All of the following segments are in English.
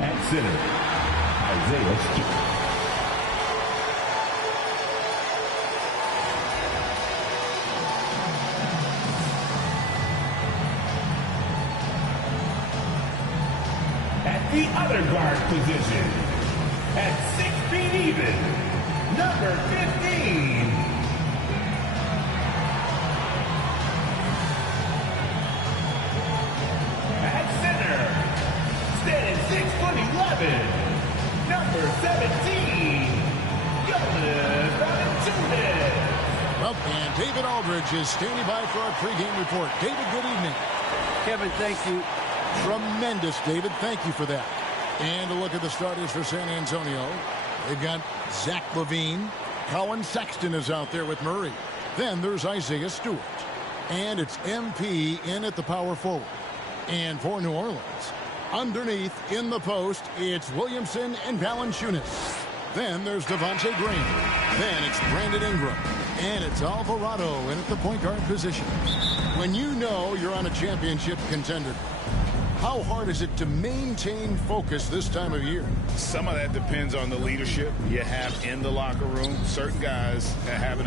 At center, Isaiah Stewart. At the other guard position, at 6 feet even, number 15. At center, standing 6'11", number 17, Jonas Valanciunas. Well, and David Aldridge is standing by for our pregame report. David, good evening. Kevin, thank you. Tremendous, David. Thank you for that. And a look at the starters for San Antonio. They've got Zach LaVine. Colin Sexton is out there with Murray. Then there's Isaiah Stewart. And it's MP in at the power forward. And for New Orleans, underneath in the post, it's Williamson and Valanciunas. Then there's Devontae Green. Then it's Brandon Ingram. And it's Alvarado in at the point guard position. When you know you're on a championship contender, how hard is it to maintain focus this time of year? Some of that depends on the leadership you have in the locker room. Certain guys have an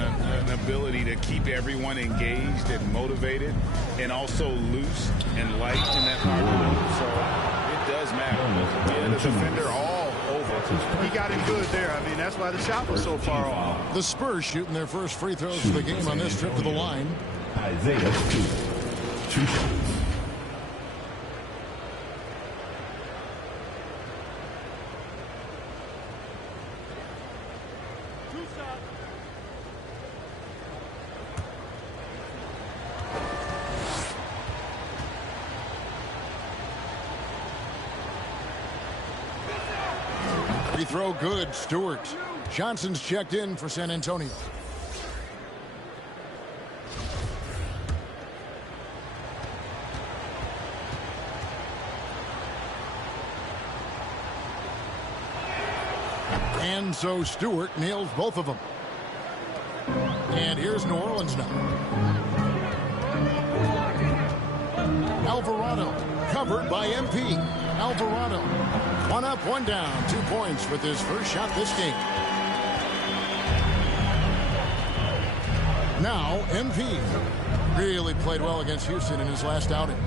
ability to keep everyone engaged and motivated and also loose and light in that locker room. So it does matter. Yeah, the defender all over. He got him good there. I mean, that's why the shot was so far off. The Spurs shooting their first free throws for the game on this trip to the line. Isaiah Stewart. 2 shots. Free throw good, Stewart. Johnson's checked in for San Antonio. And so Stewart nails both of them. And here's New Orleans now. Alvarado covered by MP. Alvarado, 1 up, 1 down, 2 points with his first shot this game. Now MP really played well against Houston in his last outing.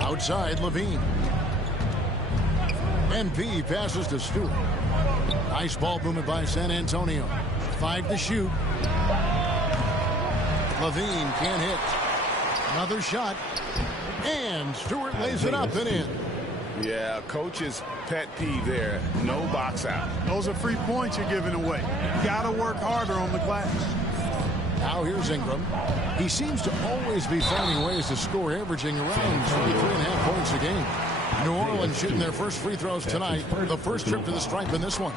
Outside LaVine. MP passes to Stewart. Nice ball movement by San Antonio. 5 to shoot. LaVine can't hit. Another shot. And Stewart lays it up and in. Yeah, coach's pet peeve there. No box out. Those are free points you're giving away. You got to work harder on the glass. Now here's Ingram. He seems to always be finding ways to score, averaging around 23.5 points a game. New Orleans shooting their first free throws tonight. The first trip to the stripe in this one.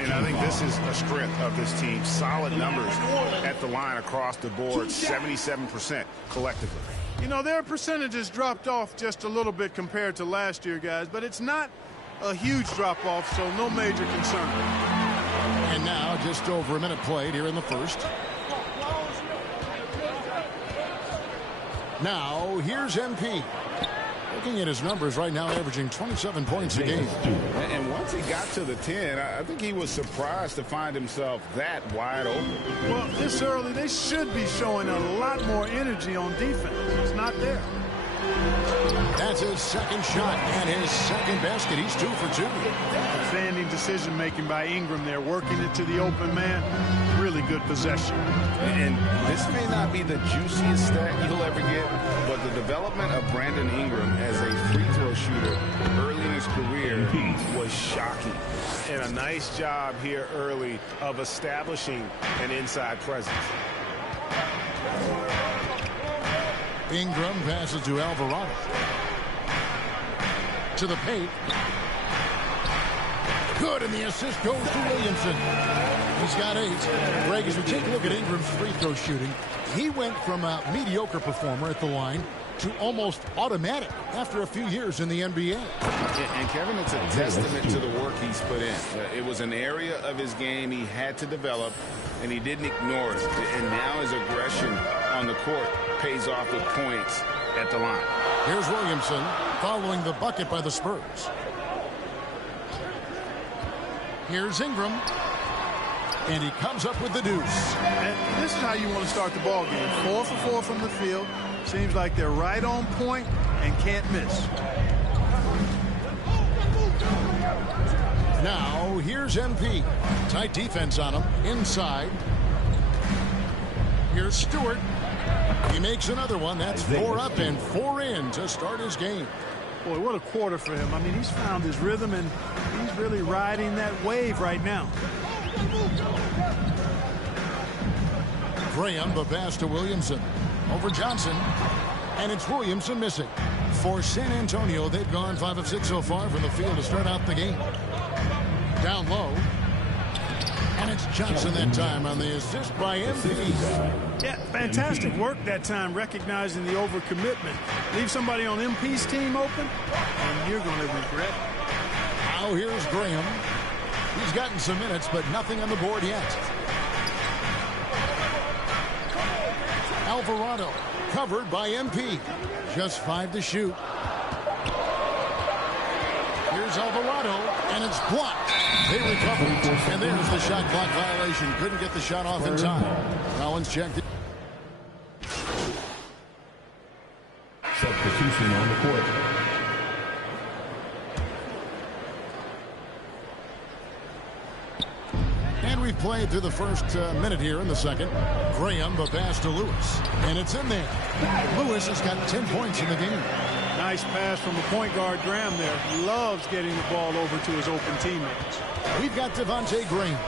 And I think this is a strength of this team. Solid numbers at the line across the board. 77% collectively. You know, their percentages dropped off just a little bit compared to last year, guys, but it's not a huge drop-off, so no major concern. And now just over a minute played here in the first. Now here's MP. Looking at his numbers right now, averaging 27 points a game. And once he got to the 10, I think he was surprised to find himself that wide open. Well, this early, they should be showing a lot more energy on defense. It's not there. That's his second shot and his second basket. He's 2 for 2. Outstanding decision-making by Ingram there, working it to the open man. Really good possession. And this may not be the juiciest stat you'll ever get, but the development of Brandon Ingram as a free throw shooter early in his career was shocking. And a nice job here early of establishing an inside presence. Ingram passes to Alvarado. To the paint. Good, and the assist goes to Williamson. He's got 8. Greg, as we take a look at Ingram's free throw shooting, he went from a mediocre performer at the line to almost automatic after a few years in the NBA. And Kevin, it's a testament to the work he's put in. It was an area of his game he had to develop, and he didn't ignore it. And now his aggression on the court pays off with points at the line. Here's Williamson. following the bucket by the Spurs. Here's Ingram. And he comes up with the deuce. And this is how you want to start the ball game. 4 for 4 from the field. Seems like they're right on point and can't miss. Now, here's MP. Tight defense on him. Inside. Here's Stewart. He makes another one. That's 4 up and 4 in to start his game. Boy, what a quarter for him. I mean, he's found his rhythm, and he's really riding that wave right now. Graham, the pass to Williamson. Over Johnson. And it's Williamson missing. For San Antonio, they've gone 5 of 6 so far from the field to start out the game. Down low. And it's Johnson that time on the assist by MP. Yeah, fantastic work that time, recognizing the overcommitment. Leave somebody on MP's team open, and you're going to regret it. Now here's Graham. He's gotten some minutes, but nothing on the board yet. Alvarado covered by MP. Just 5 to shoot. Here's Alvarado, and it's blocked. They recovered, and there's the shot clock violation. Couldn't get the shot off in time. Collins checked it. Substitution on the court. And we've played through the first minute here in the second. Graham, the pass to Lewis. And it's in there. Lewis has got 10 points in the game. Nice pass from the point guard, Graham, there. Loves getting the ball over to his open teammates. We've got Devontae Graham.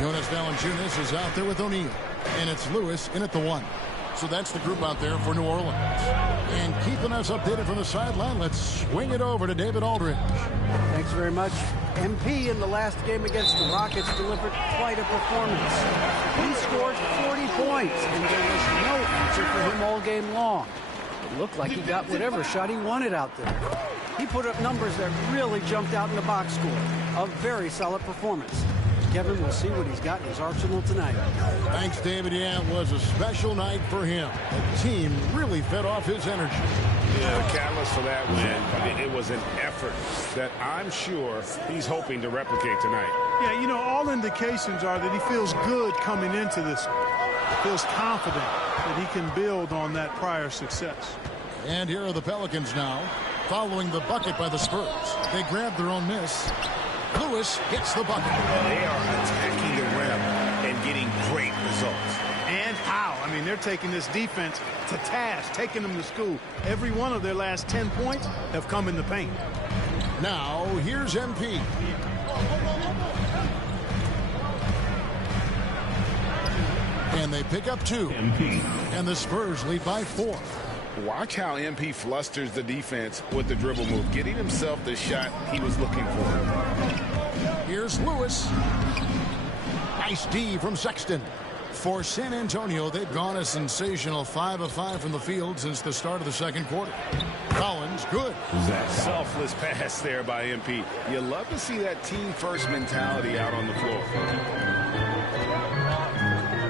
Jonas Valanciunas is out there with O'Neal. And it's Lewis in at the 1. So that's the group out there for New Orleans. And keeping us updated from the sideline, let's swing it over to David Aldridge. Thanks very much. MP in the last game against the Rockets delivered quite a performance. He scored 40 points, and there was no answer for him all game long. It looked like he got whatever shot he wanted out there. He put up numbers that really jumped out in the box score. A very solid performance. Kevin will see what he's got in his arsenal tonight. Thanks, David. Yeah, it was a special night for him. The team really fed off his energy. Yeah, the catalyst for that win, it was an effort that I'm sure he's hoping to replicate tonight. Yeah, you know, all indications are that he feels good coming into this. Feels confident that he can build on that prior success. And here are the Pelicans now, following the bucket by the Spurs. They grabbed their own miss. Lewis hits the bucket. They are attacking the rim and getting great results. And how? I mean, they're taking this defense to task, taking them to school. Every one of their last 10 points have come in the paint. Now, here's MP. And they pick up 2. MP. And the Spurs lead by 4. Watch how MP flusters the defense with the dribble move, getting himself the shot he was looking for. Here's Lewis. Nice D from Sexton. For San Antonio, they've gone a sensational 5 of 5 from the field since the start of the second quarter. Collins, good. Selfless pass there by MP. You love to see that team-first mentality out on the floor.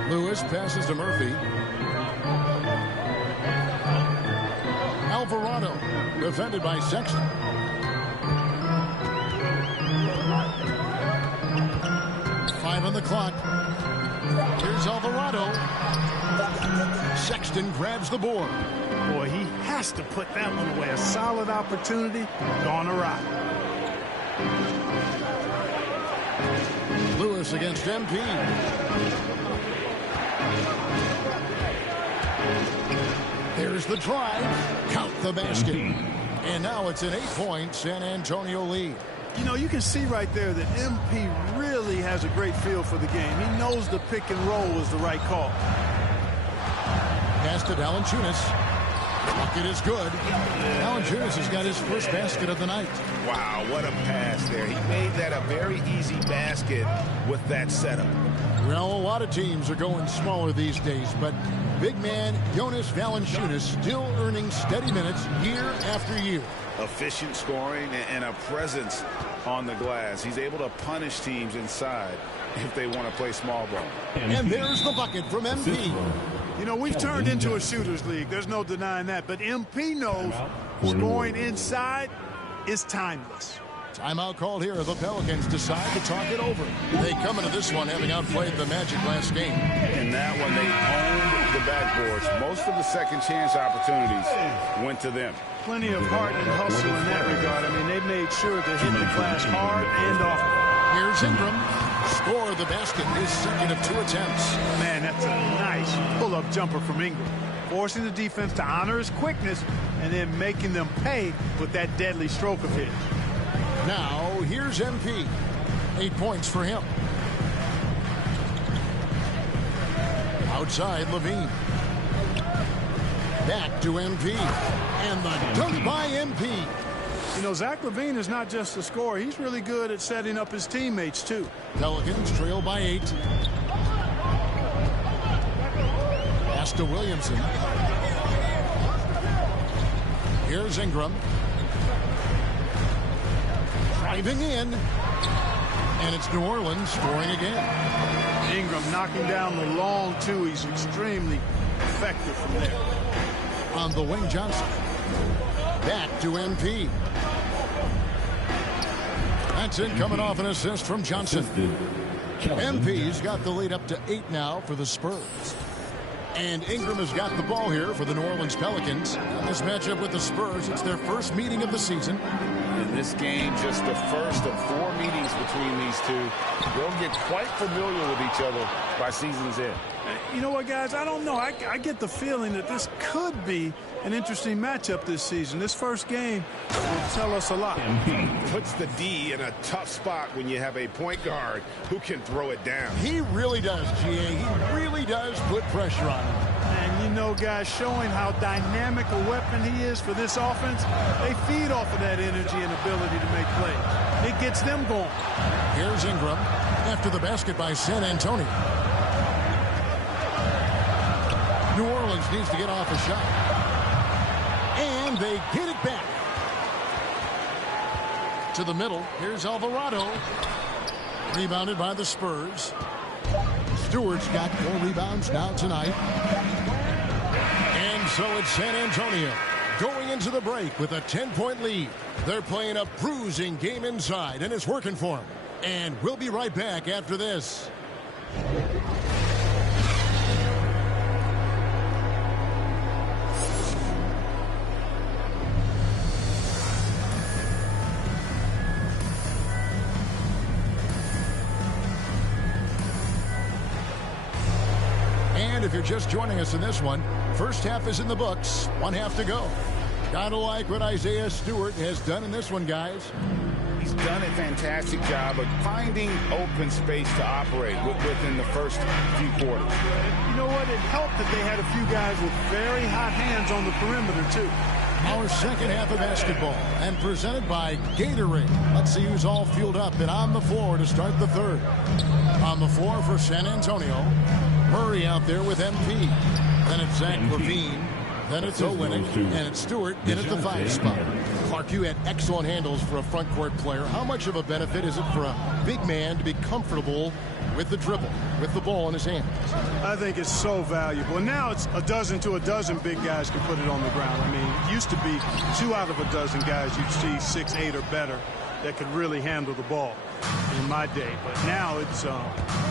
Lewis passes to Murphy. Alvarado, defended by Sexton. Five on the clock. Here's Alvarado. Sexton grabs the board. Boy, he has to put that one away. A solid opportunity gone awry. Lewis against MP. Here's the drive. Count the basket. And now it's an 8-point San Antonio lead. You know, you can see right there that MP really has a great feel for the game. He knows the pick and roll is the right call. Pass to Valanciunas. Bucket is good. Valanciunas has got his first basket of the night. Wow, what a pass there. He made that a very easy basket with that setup. Well, a lot of teams are going smaller these days, but big man Jonas Valanciunas still earning steady minutes year after year. Efficient scoring and a presence on the glass. He's able to punish teams inside if they want to play small ball. And there's the bucket from MP. You know, we've turned into a shooter's league. There's no denying that. But MP knows Scoring inside is timeless. Timeout called here. The Pelicans decide to talk it over. They come into this one having outplayed the Magic last game. In that one, they owned the backboards. Most of the second chance opportunities went to them. Plenty of heart and hustle in that regard. I mean, they made sure to hit the glass hard and often. Here's Ingram. Score the basket. His second of 2 attempts. Man, that's a nice pull-up jumper from Ingram. Forcing the defense to honor his quickness and then making them pay with that deadly stroke of his. Now, here's MP. 8 points for him. Outside, Levine. Back to MP. And the dunk by MP. You know, Zach LaVine is not just a scorer. He's really good at setting up his teammates, too. Pelicans trail by 8. Pass to Williamson. Here's Ingram. Driving in. And it's New Orleans scoring again. Ingram knocking down the long 2. He's extremely effective from there. On the wing, Johnson. Back to MP. That's it, coming off an assist from Johnson. MP's got the lead up to 8 now for the Spurs. And Ingram has got the ball here for the New Orleans Pelicans. In this matchup with the Spurs, it's their first meeting of the season. In this game, just the first of 4 meetings between these two. They'll get quite familiar with each other by season's end. You know what, guys? I don't know. I get the feeling that this could be an interesting matchup this season. This first game will tell us a lot. Puts the D in a tough spot when you have a point guard who can throw it down. He really does, GA. He really does put pressure on him. And, you know, guys, showing how dynamic a weapon he is for this offense, they feed off of that energy and ability to make plays. It gets them going. Here's Ingram after the basket by San Antonio. New Orleans needs to get off a shot. And they get it back. To the middle. Here's Alvarado. Rebounded by the Spurs. Stewart's got 4 rebounds now tonight. And so it's San Antonio going into the break with a 10-point lead. They're playing a bruising game inside, and it's working for them. And we'll be right back after this. And if you're just joining us in this one, first half is in the books. 1 half to go. Gotta like what Isaiah Stewart has done in this one, guys. He's done a fantastic job of finding open space to operate within the first few quarters. You know what? It helped that they had a few guys with very hot hands on the perimeter, too. Our second half of basketball, and presented by Gatorade. Let's see who's all fueled up and on the floor to start the third. On the floor for San Antonio, Murray out there with MP. Then it's Zach LaVine. Then it's Olynyk, and it's Stewart in at the 5 spot. Clark, you had excellent handles for a front court player. How much of a benefit is it for a big man to be comfortable with the dribble, with the ball in his hands? I think it's so valuable. And now it's a dozen to a dozen big guys can put it on the ground. I mean, it used to be 2 out of a dozen guys you'd see 6, 8 or better that could really handle the ball in my day. But now it's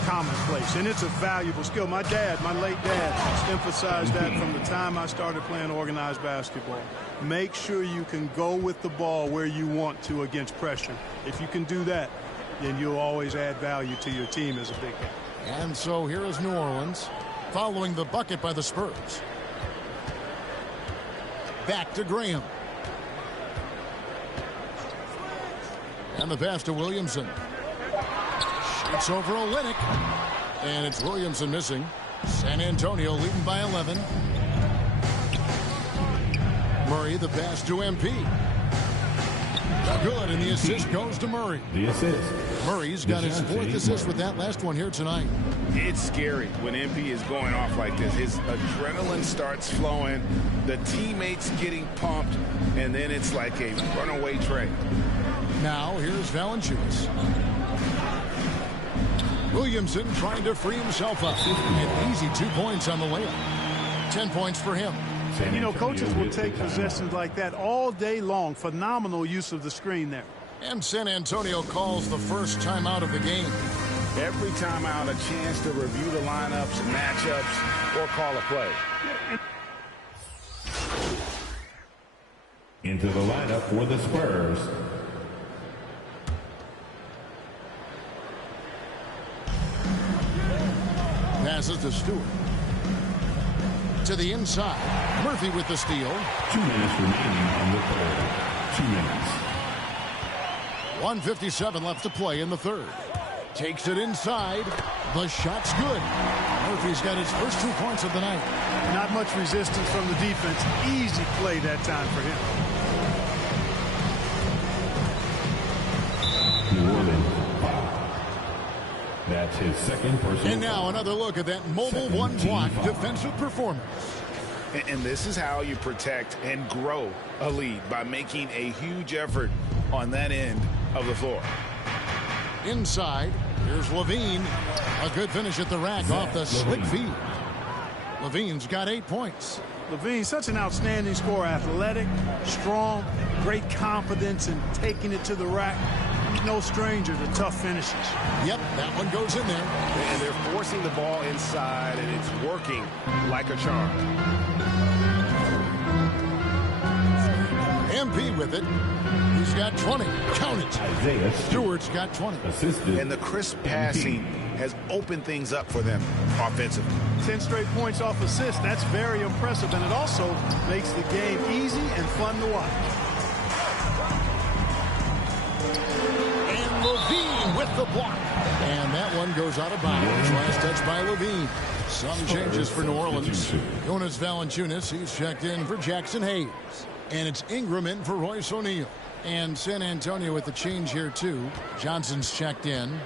commonplace, and it's a valuable skill. My dad, my late dad, emphasized that from the time I started playing organized basketball. Make sure you can go with the ball where you want to against pressure. If you can do that, then you'll always add value to your team as a big guy. And so here is New Orleans following the bucket by the Spurs. Back to Graham. And the pass to Williamson. Shoots over Olynyk. And it's Williamson missing. San Antonio leading by 11. Murray, the pass to MP. Good, and the assist goes to Murray. The assist. Murray's got his 4th assist with that last one here tonight. It's scary when MP is going off like this. His adrenaline starts flowing, the teammates getting pumped, and then it's like a runaway train. Now here's Valanciunas. Williamson trying to free himself up. An easy 2 points on the layup. 10 points for him. And, you know, coaches will take possessions like that all day long. Phenomenal use of the screen there. And San Antonio calls the first timeout of the game. Every timeout, a chance to review the lineups, matchups, or call a play. Into the lineup for the Spurs. Passes to Stewart. To the inside. Murphy with the steal. 2 minutes remaining on the third. 2 minutes. 1:57 left to play in the third. Takes it inside. The shot's good. Murphy's got his first 2 points of the night. Not much resistance from the defense. Easy play that time for him. New Orleans, 5. That's his second personal. And now another look at that mobile one-block defensive performance. And this is how you protect and grow a lead, by making a huge effort on that end of the floor. Inside, here's Levine. A good finish at the rack off the slick feed. Levine's got 8 points. Levine, such an outstanding scorer. Athletic, strong, great confidence in taking it to the rack. No stranger to tough finishes. Yep, that one goes in there. And they're forcing the ball inside, and it's working like a charm. MP with it. He's got 20. Count it. Isaiah Stewart's got 20. Assisted. And the crisp passing has opened things up for them offensively. 10 straight points off assists. That's very impressive, and it also makes the game easy and fun to watch. And Levine with the block. And that one goes out of bounds. Last touch by Levine. Some changes for New Orleans. Jonas Valanciunas, he's checked in for Jackson Hayes. And it's Ingram in for Royce O'Neal. And San Antonio with the change here, too. Johnson's checked in.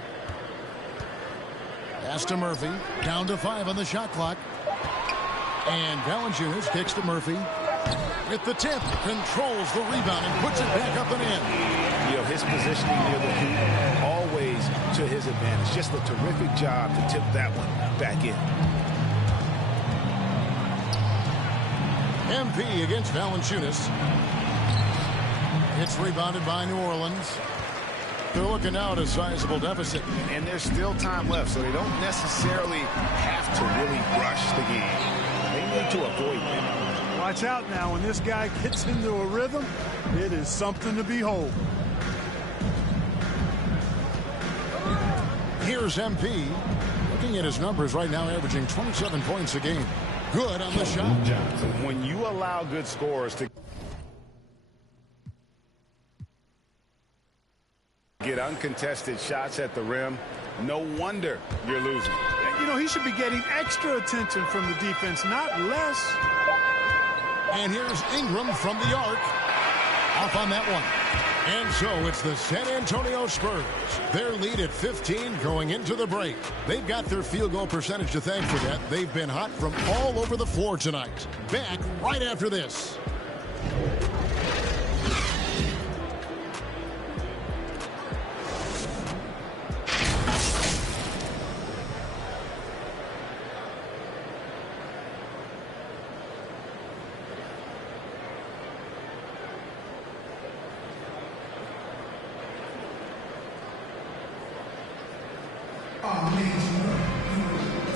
Pass to Murphy. Down to 5 on the shot clock. And Valanciunas kicks to Murphy. With the tip. Controls the rebound and puts it back up and in. You know, his positioning near the hoop, always to his advantage. Just a terrific job to tip that one back in. MP against Valanciunas. It's rebounded by New Orleans. They're looking now at a sizable deficit. And there's still time left, so they don't necessarily have to really rush the game. They need to avoid that. Watch out now. When this guy gets into a rhythm, it is something to behold. Here's MP. Looking at his numbers right now, averaging 27 points a game. Good on the shot. When you allow good scorers to get uncontested shots at the rim, no wonder you're losing. You know, he should be getting extra attention from the defense, not less. And here's Ingram from the arc. Off on that one. And so it's the San Antonio Spurs. Their lead at 15 going into the break. They've got their field goal percentage to thank for that. They've been hot from all over the floor tonight. Back right after this.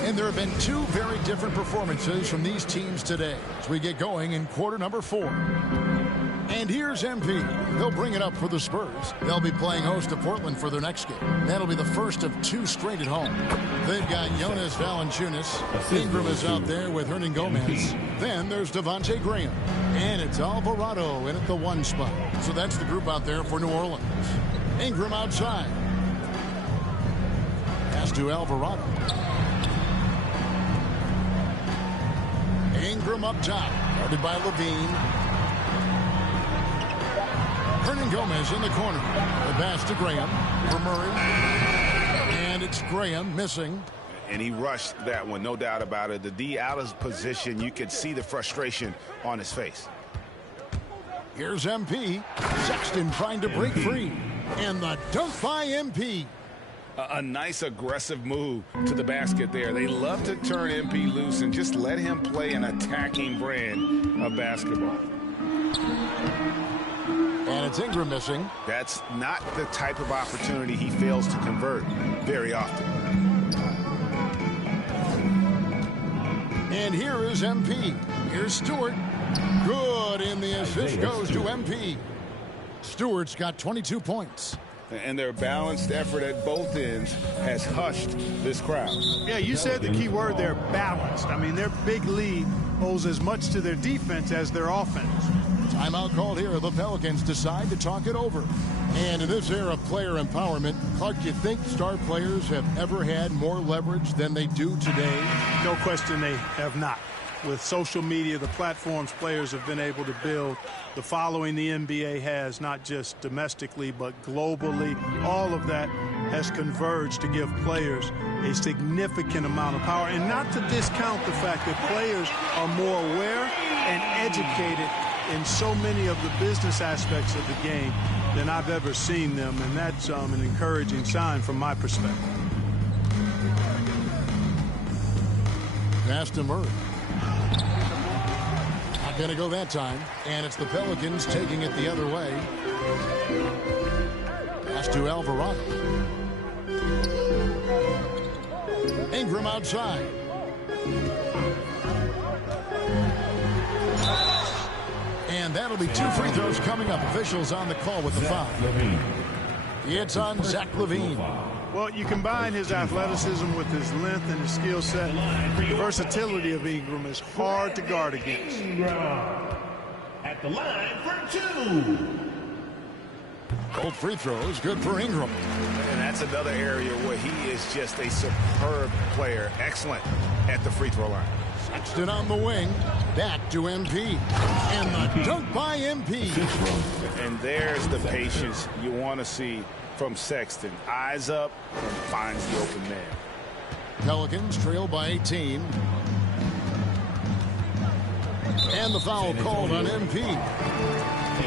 And there have been 2 very different performances from these teams today as we get going in quarter number 4. And here's MP. They'll bring it up for the Spurs. They'll be playing host to Portland for their next game. That'll be the first of 2 straight at home. They've got Jonas Valanciunas. Ingram is out there with Hernan Gomez. Then there's Devontae Graham. And it's Alvarado in at the 1 spot. So that's the group out there for New Orleans. Ingram outside. Pass to Alvarado. Ingram up top, guarded by Levine. Hernan Gomez in the corner. The pass to Graham for Murray. And it's Graham missing. And he rushed that one, no doubt about it. The D out of position, you could see the frustration on his face. Here's MP. Sexton trying to break free. And the dunk by MP. A nice aggressive move to the basket there. They love to turn MP loose and just let him play an attacking brand of basketball. And it's Ingram missing. That's not the type of opportunity he fails to convert very often. And here is MP. Here's Stewart. Good, and the assist goes to MP. Stewart's got 22 points. And their balanced effort at both ends has hushed this crowd. Yeah, you said the key word there, balanced. I mean, their big lead owes as much to their defense as their offense. Timeout called here. The Pelicans decide to talk it over. And in this era of player empowerment, Clark, you think star players have ever had more leverage than they do today? No question they have not. With social media, the platforms players have been able to build, the following the NBA has, not just domestically, but globally, all of that has converged to give players a significant amount of power. And not to discount the fact that players are more aware and educated in so many of the business aspects of the game than I've ever seen them. And that's an encouraging sign from my perspective. Pass to Murray. Not going to go that time. And it's the Pelicans taking it the other way. Pass to Alvarado. Ingram outside. And that'll be 2 free throws coming up. Officials on the call with the foul. It's on Zach LaVine. Well, you combine his athleticism with his length and his skill set. The versatility of Ingram is hard to guard against. At the line for 2. Both free throws, good for Ingram. And that's another area where he is just a superb player. Excellent at the free throw line. Sexton on the wing. Back to MP. And the dunk by MP. And there's the patience you want to see from Sexton. Eyes up and finds the open man. Pelicans trail by 18. And the foul called on MP.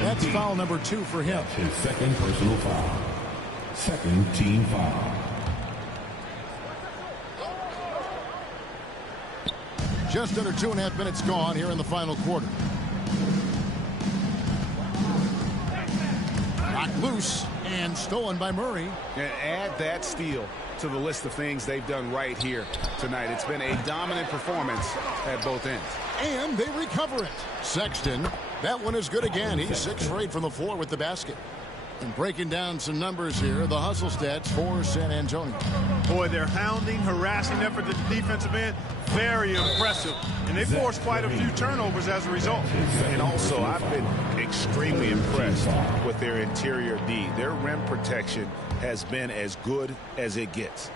That's foul number 2 for him. His second personal foul. Second team foul. Just under 2.5 minutes gone here in the final quarter. Knocked loose and stolen by Murray. And add that steal to the list of things they've done right here tonight. It's been a dominant performance at both ends. And they recover it. Sexton, that one is good again. He's 6 for 8 from the floor with the basket. And breaking down some numbers here, the hustle stats for San Antonio. Boy, their hounding, harassing effort at the defensive end, very impressive. And they forced quite a few turnovers as a result. And also, I've been extremely impressed with their interior D. Their rim protection has been as good as it gets.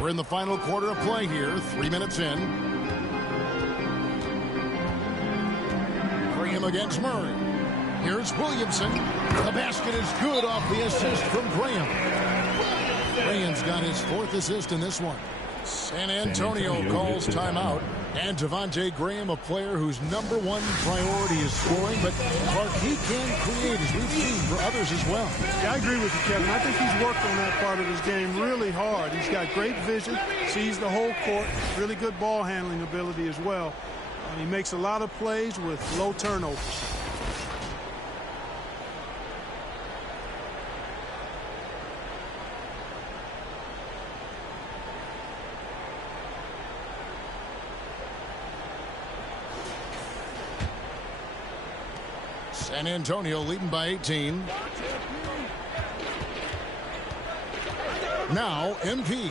We're in the final quarter of play here, 3 minutes in. Graham against Murray. Here's Williamson. The basket is good off the assist from Graham. Graham's got his 4th assist in this one. San Antonio calls timeout. And Devontae Graham, a player whose #1 priority is scoring, but Clark, he can create, as we've seen, for others as well. Yeah, I agree with you, Kevin. I think he's worked on that part of his game really hard. He's got great vision, sees the whole court, really good ball handling ability as well. And he makes a lot of plays with low turnovers. San Antonio leading by 18. Now MP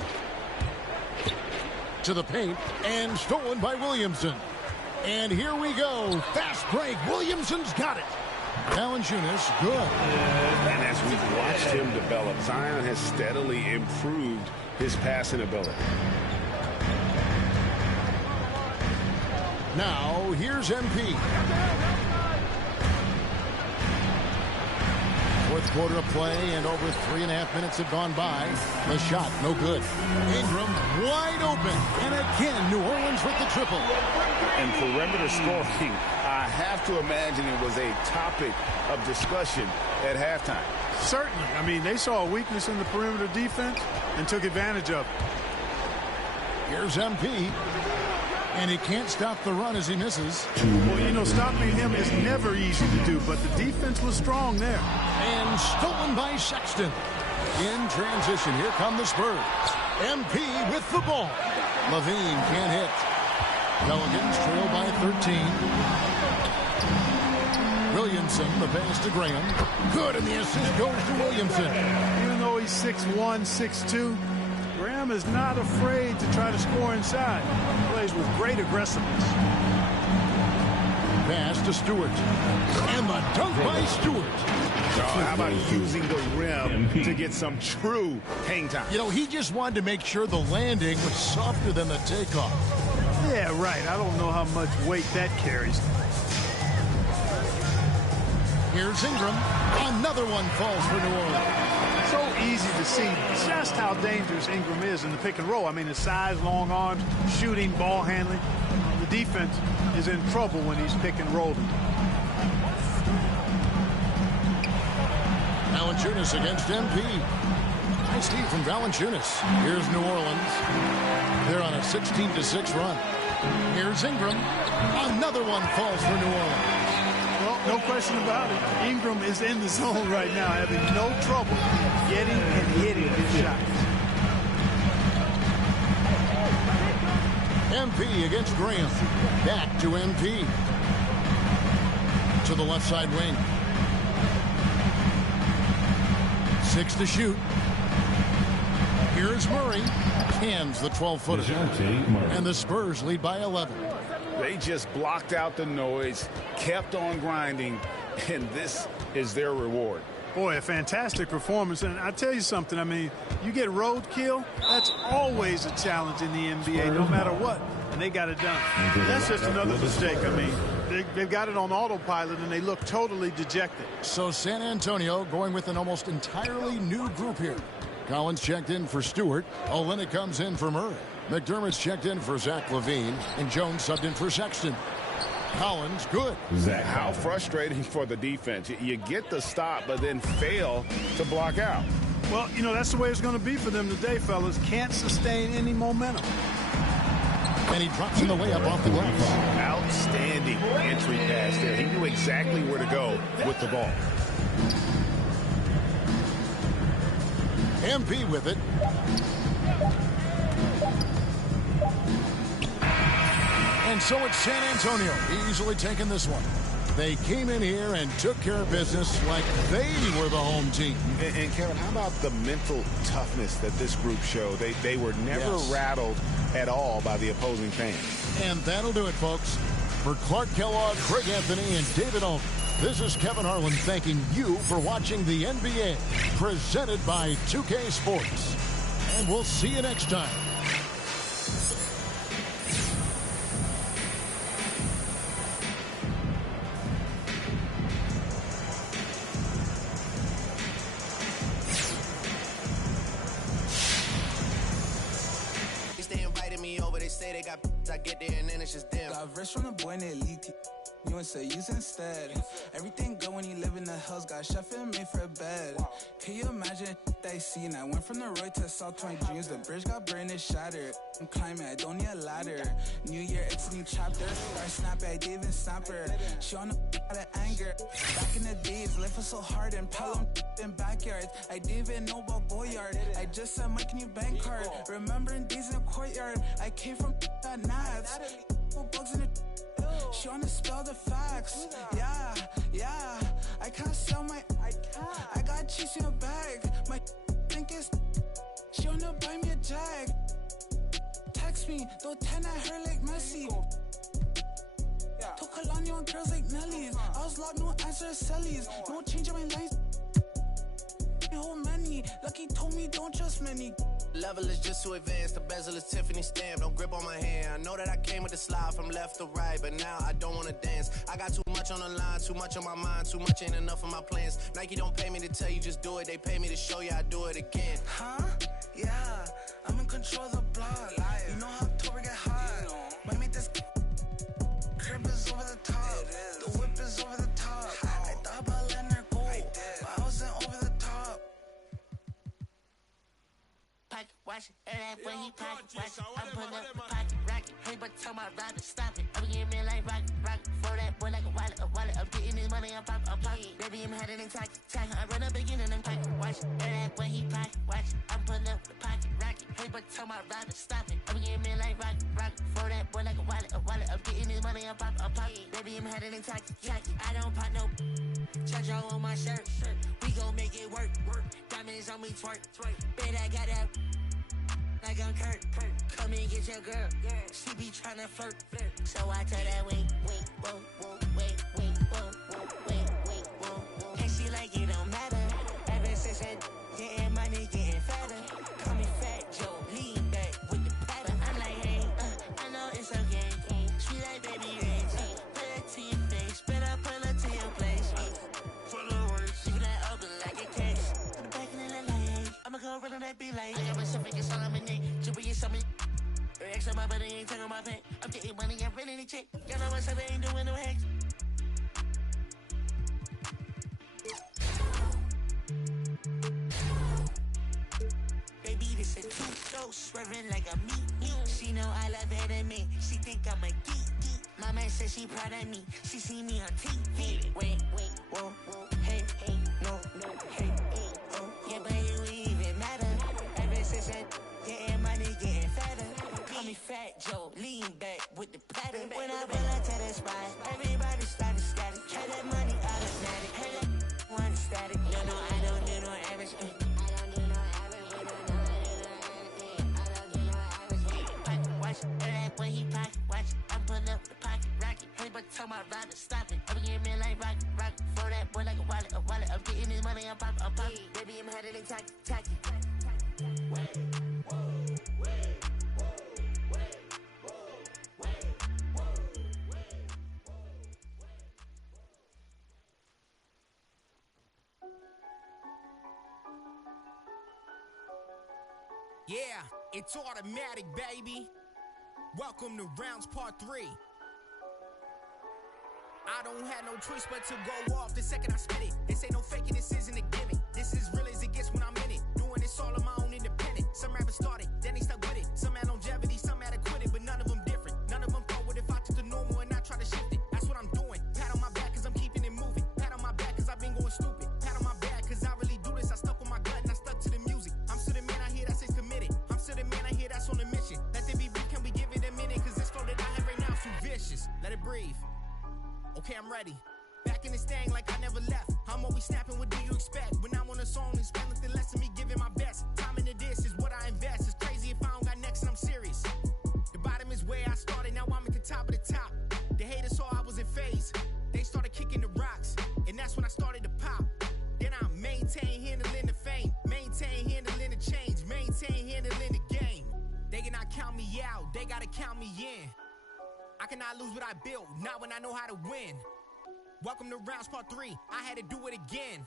to the paint and stolen by Williamson. And here we go. Fast break. Williamson's got it. Valanciunas, good. And as we've watched him develop, Zion has steadily improved his passing ability. Now here's MP. Fourth quarter of play, and over 3.5 minutes have gone by. The shot, no good. Ingram wide open, and again, New Orleans with the triple. And perimeter scoring, I have to imagine it was a topic of discussion at halftime. Certainly. I mean, they saw a weakness in the perimeter defense and took advantage of it. Here's MP. And he can't stop the run as he misses. Well, you know, stopping him is never easy to do, but the defense was strong there. And stolen by Sexton. In transition, here come the Spurs. MP with the ball. Levine can't hit. Pelicans trail by 13. Williamson, the pass to Graham. Good, and the assist goes to Williamson. Even though he's 6'1", 6'2", Graham is not afraid to try to score inside. He plays with great aggressiveness. Pass to Stewart. And the dunk by Stewart. How about using the rim to get some true hang time? You know, he just wanted to make sure the landing was softer than the takeoff. Yeah, right. I don't know how much weight that carries. Here's Ingram. Another one falls for New Orleans. So easy to see just how dangerous Ingram is in the pick and roll. I mean, his size, long arms, shooting, ball handling. The defense is in trouble when he's pick and rolling. Valanciunas against MP. Nice steal from Valanciunas. Here's New Orleans. They're on a 16-6 run. Here's Ingram. Another one falls for New Orleans. Well, no question about it. Ingram is in the zone right now, having no trouble getting and hitting his shots. MP against Graham. Back to MP. To the left side wing. 6 to shoot. Here's Murray. Cans the 12-footer. And the Spurs lead by 11. They just blocked out the noise, kept on grinding, and this is their reward. Boy, a fantastic performance. And I tell you something, I mean, you get roadkill, that's always a challenge in the NBA, no matter what. And they got it done. That's just another mistake. I mean, they've got it on autopilot, and they look totally dejected. So San Antonio going with an almost entirely new group here. Collins checked in for Stewart. Olynyk comes in for Murray. McDermott's checked in for Zach LaVine, and Jones subbed in for Sexton. Collins, good. How frustrating for the defense. You get the stop, but then fail to block out. Well, you know, that's the way it's going to be for them today, fellas. Can't sustain any momentum. And he drops in the layup off the glass. Outstanding entry pass there. He knew exactly where to go with the ball. MP with it. And so it's San Antonio easily taking this one. They came in here and took care of business like they were the home team. And Kevin, how about the mental toughness that this group showed? They were never rattled at all by the opposing fans. And that'll do it, folks. For Clark Kellogg, Craig Anthony, and David Owen, this is Kevin Harlan thanking you for watching the NBA, presented by 2K Sports. And we'll see you next time. They invited me over, they say they got I get there and then it's just them. Got rich from the boy named Leaky. You would say use instead. Everything good when you live in the hills. Got chef and made for a bed. Can you imagine they seen? I went from the road to South 20 dreams. The bridge got burned and shattered. I'm climbing, I don't need a ladder. New year, it's a new chapter. Start snapping, I didn't even snap her. She on the out of anger. Back in the days, life was so hard and Pelham in backyards. I didn't even know about Boyard. I just sent my new bank card. Remembering days in the courtyard. I came from that Nats. Bugs in the she wanna spell the facts. Yeah, yeah. I can't sell my I got cheese in a bag. My think it's she wanna buy me a jag. Text me, throw 10 at her like Messi. Took Kalani on girls like Nelly's. I was locked, no answer to Sally's. No change in my life. Whole many. Lucky told me don't trust many. Level is just too advanced. The bezel is Tiffany stamp. Don't grip on my hand. I know that I came with the slide from left to right, but now I don't wanna dance. I got too much on the line, too much on my mind, too much ain't enough of my plans. Nike don't pay me to tell you just do it. They pay me to show you I do it again. Huh? Yeah, I'm in control of the block. You know how October get hot. Might make this crib is over the top. The whip is over the top. I thought about letting her go, but I wasn't over the top. Pocket watch it, and that when he pocket watch it, I'm putting up the pocket rocket. Hey, but tell my rider stop it. I'm getting me like rocket. For that boy like a wallet. I'm getting this money, I'm pocket. Baby, I'm headed in tacky. I run up again and I'm pocket watch it, and that when he pocket watch it, I'm putting up the pocket rocket. Hey, but tell my rider stop it. I'm getting me like rocket. For that boy like a wallet. I'm getting this money, I'm pocket. Baby, I'm headed in tacky. I don't pop no. Charge on my shirt. We gon' make it work. Diamonds on me twerk. Bet I got that. Like I'm Kurt. Come and get your girl. She be tryna flirt. So I tell that wait, whoa, wait, whoa. And she like it don't matter. Ever since I getting money, getting fatter. Call me Fat Joe, lean back with the pattern. I'm like, hey, I know it's okay. She like baby rings. Put it to your face, better pull it to your place. For the words, leave that open like a case. To the back of the line, I'ma go run on that be like. I got myself in your on my neck, Jibby is something. Extra my body ain't taking my pay. I'm getting money, I'm running the check. Y'all know myself, I ain't doing no hacks. Baby, this a two-dose, swerving like a me. She know I love her than me. She think I'm a geek. My man said she proud of me. She see me on TV. Wait, whoa, hey, no, hey, oh, yeah, but it even matter. Ever since I getting money, getting fatter. Call me Fat Joe, lean back with the pattern. When I pull up to the spot, everybody started static. Try that money automatic. Hey, that one static. No, I don't do no average. Watch, and that when he pocket watch, I'm pulling up the pocket rocket. Hey, but tell my rider stop it. I'm getting me like rocket. For that boy like a wallet. I'm getting this money, I'm pocket. Baby, I'm headed in tacky. Yeah, it's automatic, baby. Welcome to rounds part 3. I don't have no choice but to go off the second I spit it. This ain't no faking, this isn't a gimmick. This is real as it gets when I'm in it. Doing this all on my own independent. Some rappers started, then they stuck with it. Some had longevity, some had to quit it, but none of them different. None of them thought what if I took the normal and I try to shift it. That's what I'm doing. Pat on my back cause I'm keeping it moving. Pat on my back cause I've been going stupid. Pat on my back cause I really do this. I stuck with my gut and I stuck to the music. I'm still the man I hear that says committed. I'm still the man I hear that's on a mission. Let there be brief, can we give it a minute? Cause this flow that I have right now is too vicious. Let it breathe. Okay, I'm ready. Back in this thing like I never left. I'm always snapping, what do you expect? When I'm on a song, expect nothing less than me giving my best. Time into this is what I invest. It's crazy if I don't got next and I'm serious. The bottom is where I started, now I'm at the top of the top. The haters saw I was in phase. They started kicking the rocks, and that's when I started to pop. Then I maintain handling the fame, maintain handling the change, maintain handling the game. They cannot count me out, they gotta count me in. I cannot lose what I built, not when I know how to win. Welcome to rounds part 3, I had to do it again.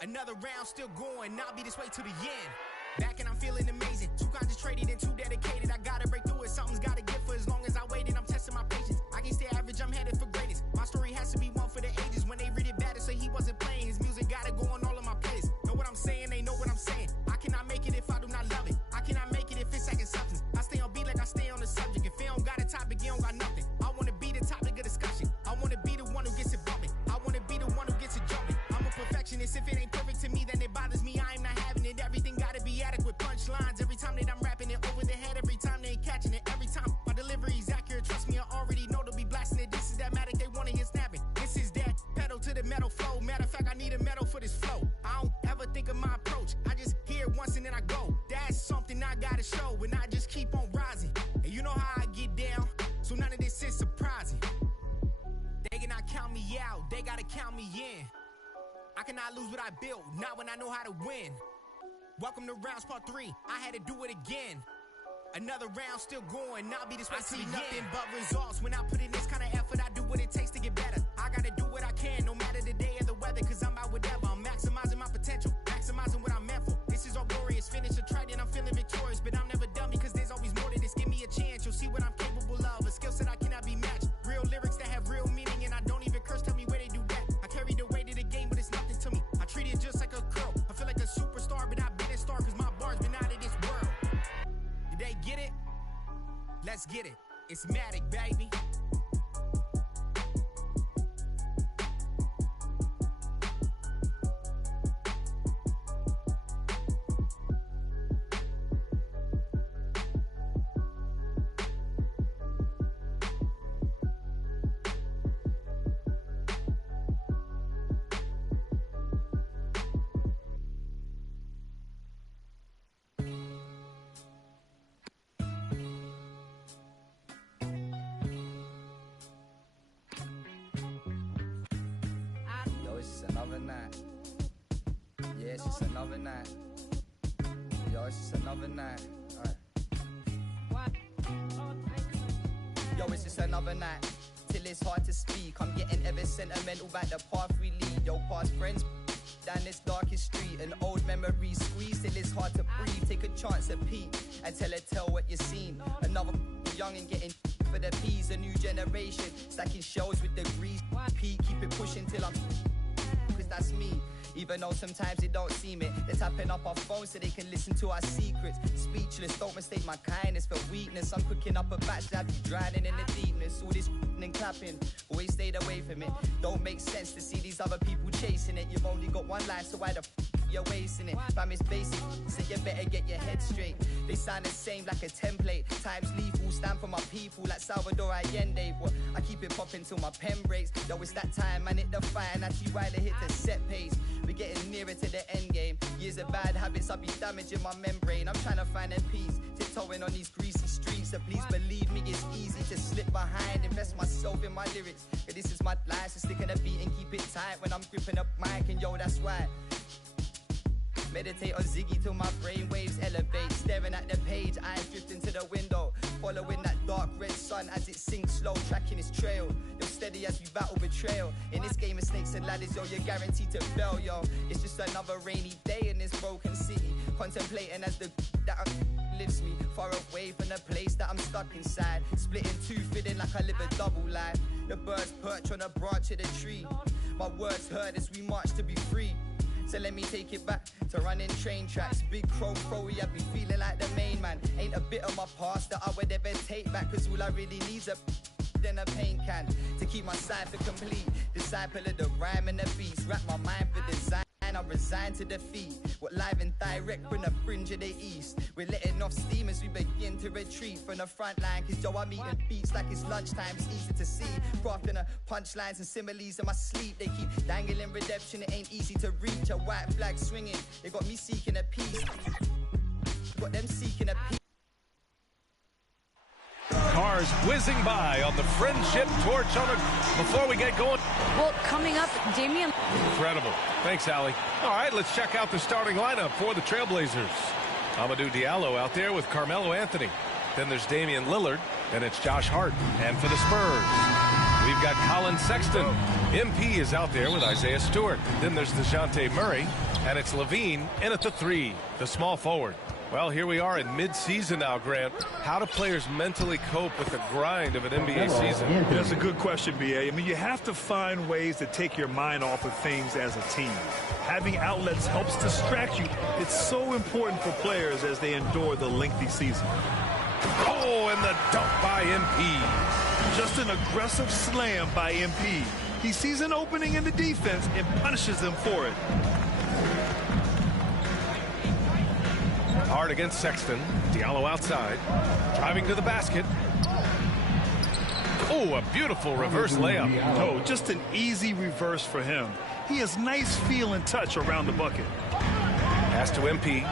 Another round still going, I'll be this way to the end. Back and I'm feeling amazing, too concentrated and too dedicated. I gotta break through it, something's gotta give for as long as I waited. I'm testing my patience, I can't stay average, I'm headed for greatness. My story has to be one for the ages. When they read it bad, say he wasn't playing. His music gotta go on all of my playlists. Know what I'm saying, they know what I'm saying. I cannot make it if I do not love it. I cannot make it if it's second substance. I stay on beat like I stay on the subject. If it don't got a topic, it don't got nothing. I wanna be the topic of discussion. I wanna be the one who gets it bumping. I wanna be the one who gets it jumping. I'm a perfectionist, if it ain't perfect to me, then it bothers me. I am not having it. Everything gotta be adequate. Punchlines every time that I'm rapping it over the head. Every time they ain't catching it. Every time my delivery is accurate. Trust me, I already know they'll be blasting it. This is that matic, they wanna hear snapping. This is that pedal to the metal flow. Matter of fact, I need a medal for this flow. I don't ever think of my approach. I just hear it once and then I go. That's something I gotta show, and I just keep on rising. And you know how I get down, so none of this is surprising. They cannot count me out, they gotta count me in. I cannot lose what I built, not when I know how to win. Welcome to rounds part 3. I had to do it again. Another round still going. I'll be this way till nothing but results. When I put in this kind of effort, I do what it takes to get better. I gotta do what I can, no matter the day or the weather, cause I'm out whatever. I'm maximizing my potential, maximizing what I'm meant for. This is all glorious. Finish a try, then I'm feeling victorious. But I'm never done because there's always more to this. Give me a chance, you'll see what I'm capable of. A skill set I cannot be matched. Real lyrics that have real meaning, and I don't even curse. Tell me where they do that. I carry the weight of the game, but it's nothing to me. I treat it just like a curl. I feel like a superstar, but I've been a star cause my bar's been out of this world. Did they get it? Let's get it. It's Matic, baby. Another night. Yeah, it's just another night. Yo, it's just another night. Alright. Yo, it's just another night. Till it's hard to speak. I'm getting ever sentimental about the path we lead. Yo, past friends down this darkest street. And old memories squeeze till it's hard to breathe. Take a chance at peek and tell what you've seen. Another young and getting for the P's. A new generation stacking shells with degrees. Keep it pushing till I'm... Cause that's me, even though sometimes they don't seem it. They're tapping up our phones so they can listen to our secrets. Speechless, don't mistake my kindness for weakness. I'm cooking up a batch that be drowning in the deepness. All this and clapping, always stayed away from it. Don't make sense to see these other people chasing it. You've only got one life, so why the you're wasting it? Fam, it's basic, so you better get your head straight. They sound the same like a template. Times lethal, stand for my people like Salvador Allende. But I keep it popping till my pen breaks. Yo, it's that time, man, hit the fire. And I see why they hit the set pace. We're getting nearer to the end game. Years of bad habits, I'll be damaging my membrane. I'm trying to find a peace, tiptoeing on these greasy streets. So please believe me, it's easy to slip behind. Invest myself in my lyrics. Yeah, this is my life, so stick in the beat and keep it tight. When I'm gripping up mic, and yo, that's why. Meditate on Ziggy till my brain waves elevate. Staring at the page, eyes drifting to the window. Following that dark red sun as it sinks slow, tracking its trail. You're steady as we battle betrayal. In this game of snakes and ladders, yo, you're guaranteed to fail, yo. It's just another rainy day in this broken city. Contemplating as the that lifts me far away from the place that I'm stuck inside. Splitting two, feeling like I live a double life. The birds perch on a branch of the tree. My words heard as we march to be free. So let me take it back to running train tracks. Big chrome Crowy, I be feeling like the main man. Ain't a bit of my past that I would ever take back, cause all I really need's a than a paint can to keep my cipher complete. Disciple of the rhyme and the beats. Wrap my mind for design, I'm resigned to defeat. What live and direct from the fringe of the east. We're letting off steam as we begin to retreat from the front line. Cause yo, I'm eating beats like it's lunchtime. It's easy to see. Crafting the punchlines and similes in my sleep. They keep dangling redemption, it ain't easy to reach. A white flag swinging, they got me seeking a peace. Got them seeking a peace. Cars whizzing by on the friendship torch before we get going. Well, coming up, Damian. Incredible. Thanks, Allie. All right, let's check out the starting lineup for the Trailblazers. Amadou Diallo out there with Carmelo Anthony. Then there's Damian Lillard, and it's Josh Hart. And for the Spurs, we've got Colin Sexton. MP is out there with Isaiah Stewart. Then there's DeJounte Murray, and it's Levine in at the 3, the small forward. Well, here we are in mid-season now, Grant. How do players mentally cope with the grind of an NBA season? That's a good question, B.A. I mean, you have to find ways to take your mind off of things as a team. Having outlets helps distract you. It's so important for players as they endure the lengthy season. Oh, and the dunk by MP. Just an aggressive slam by MP. He sees an opening in the defense and punishes them for it. Hard against Sexton. Diallo outside. Driving to the basket. Oh, a beautiful reverse layup. Oh, just an easy reverse for him. He has nice feel and touch around the bucket. Pass to MP.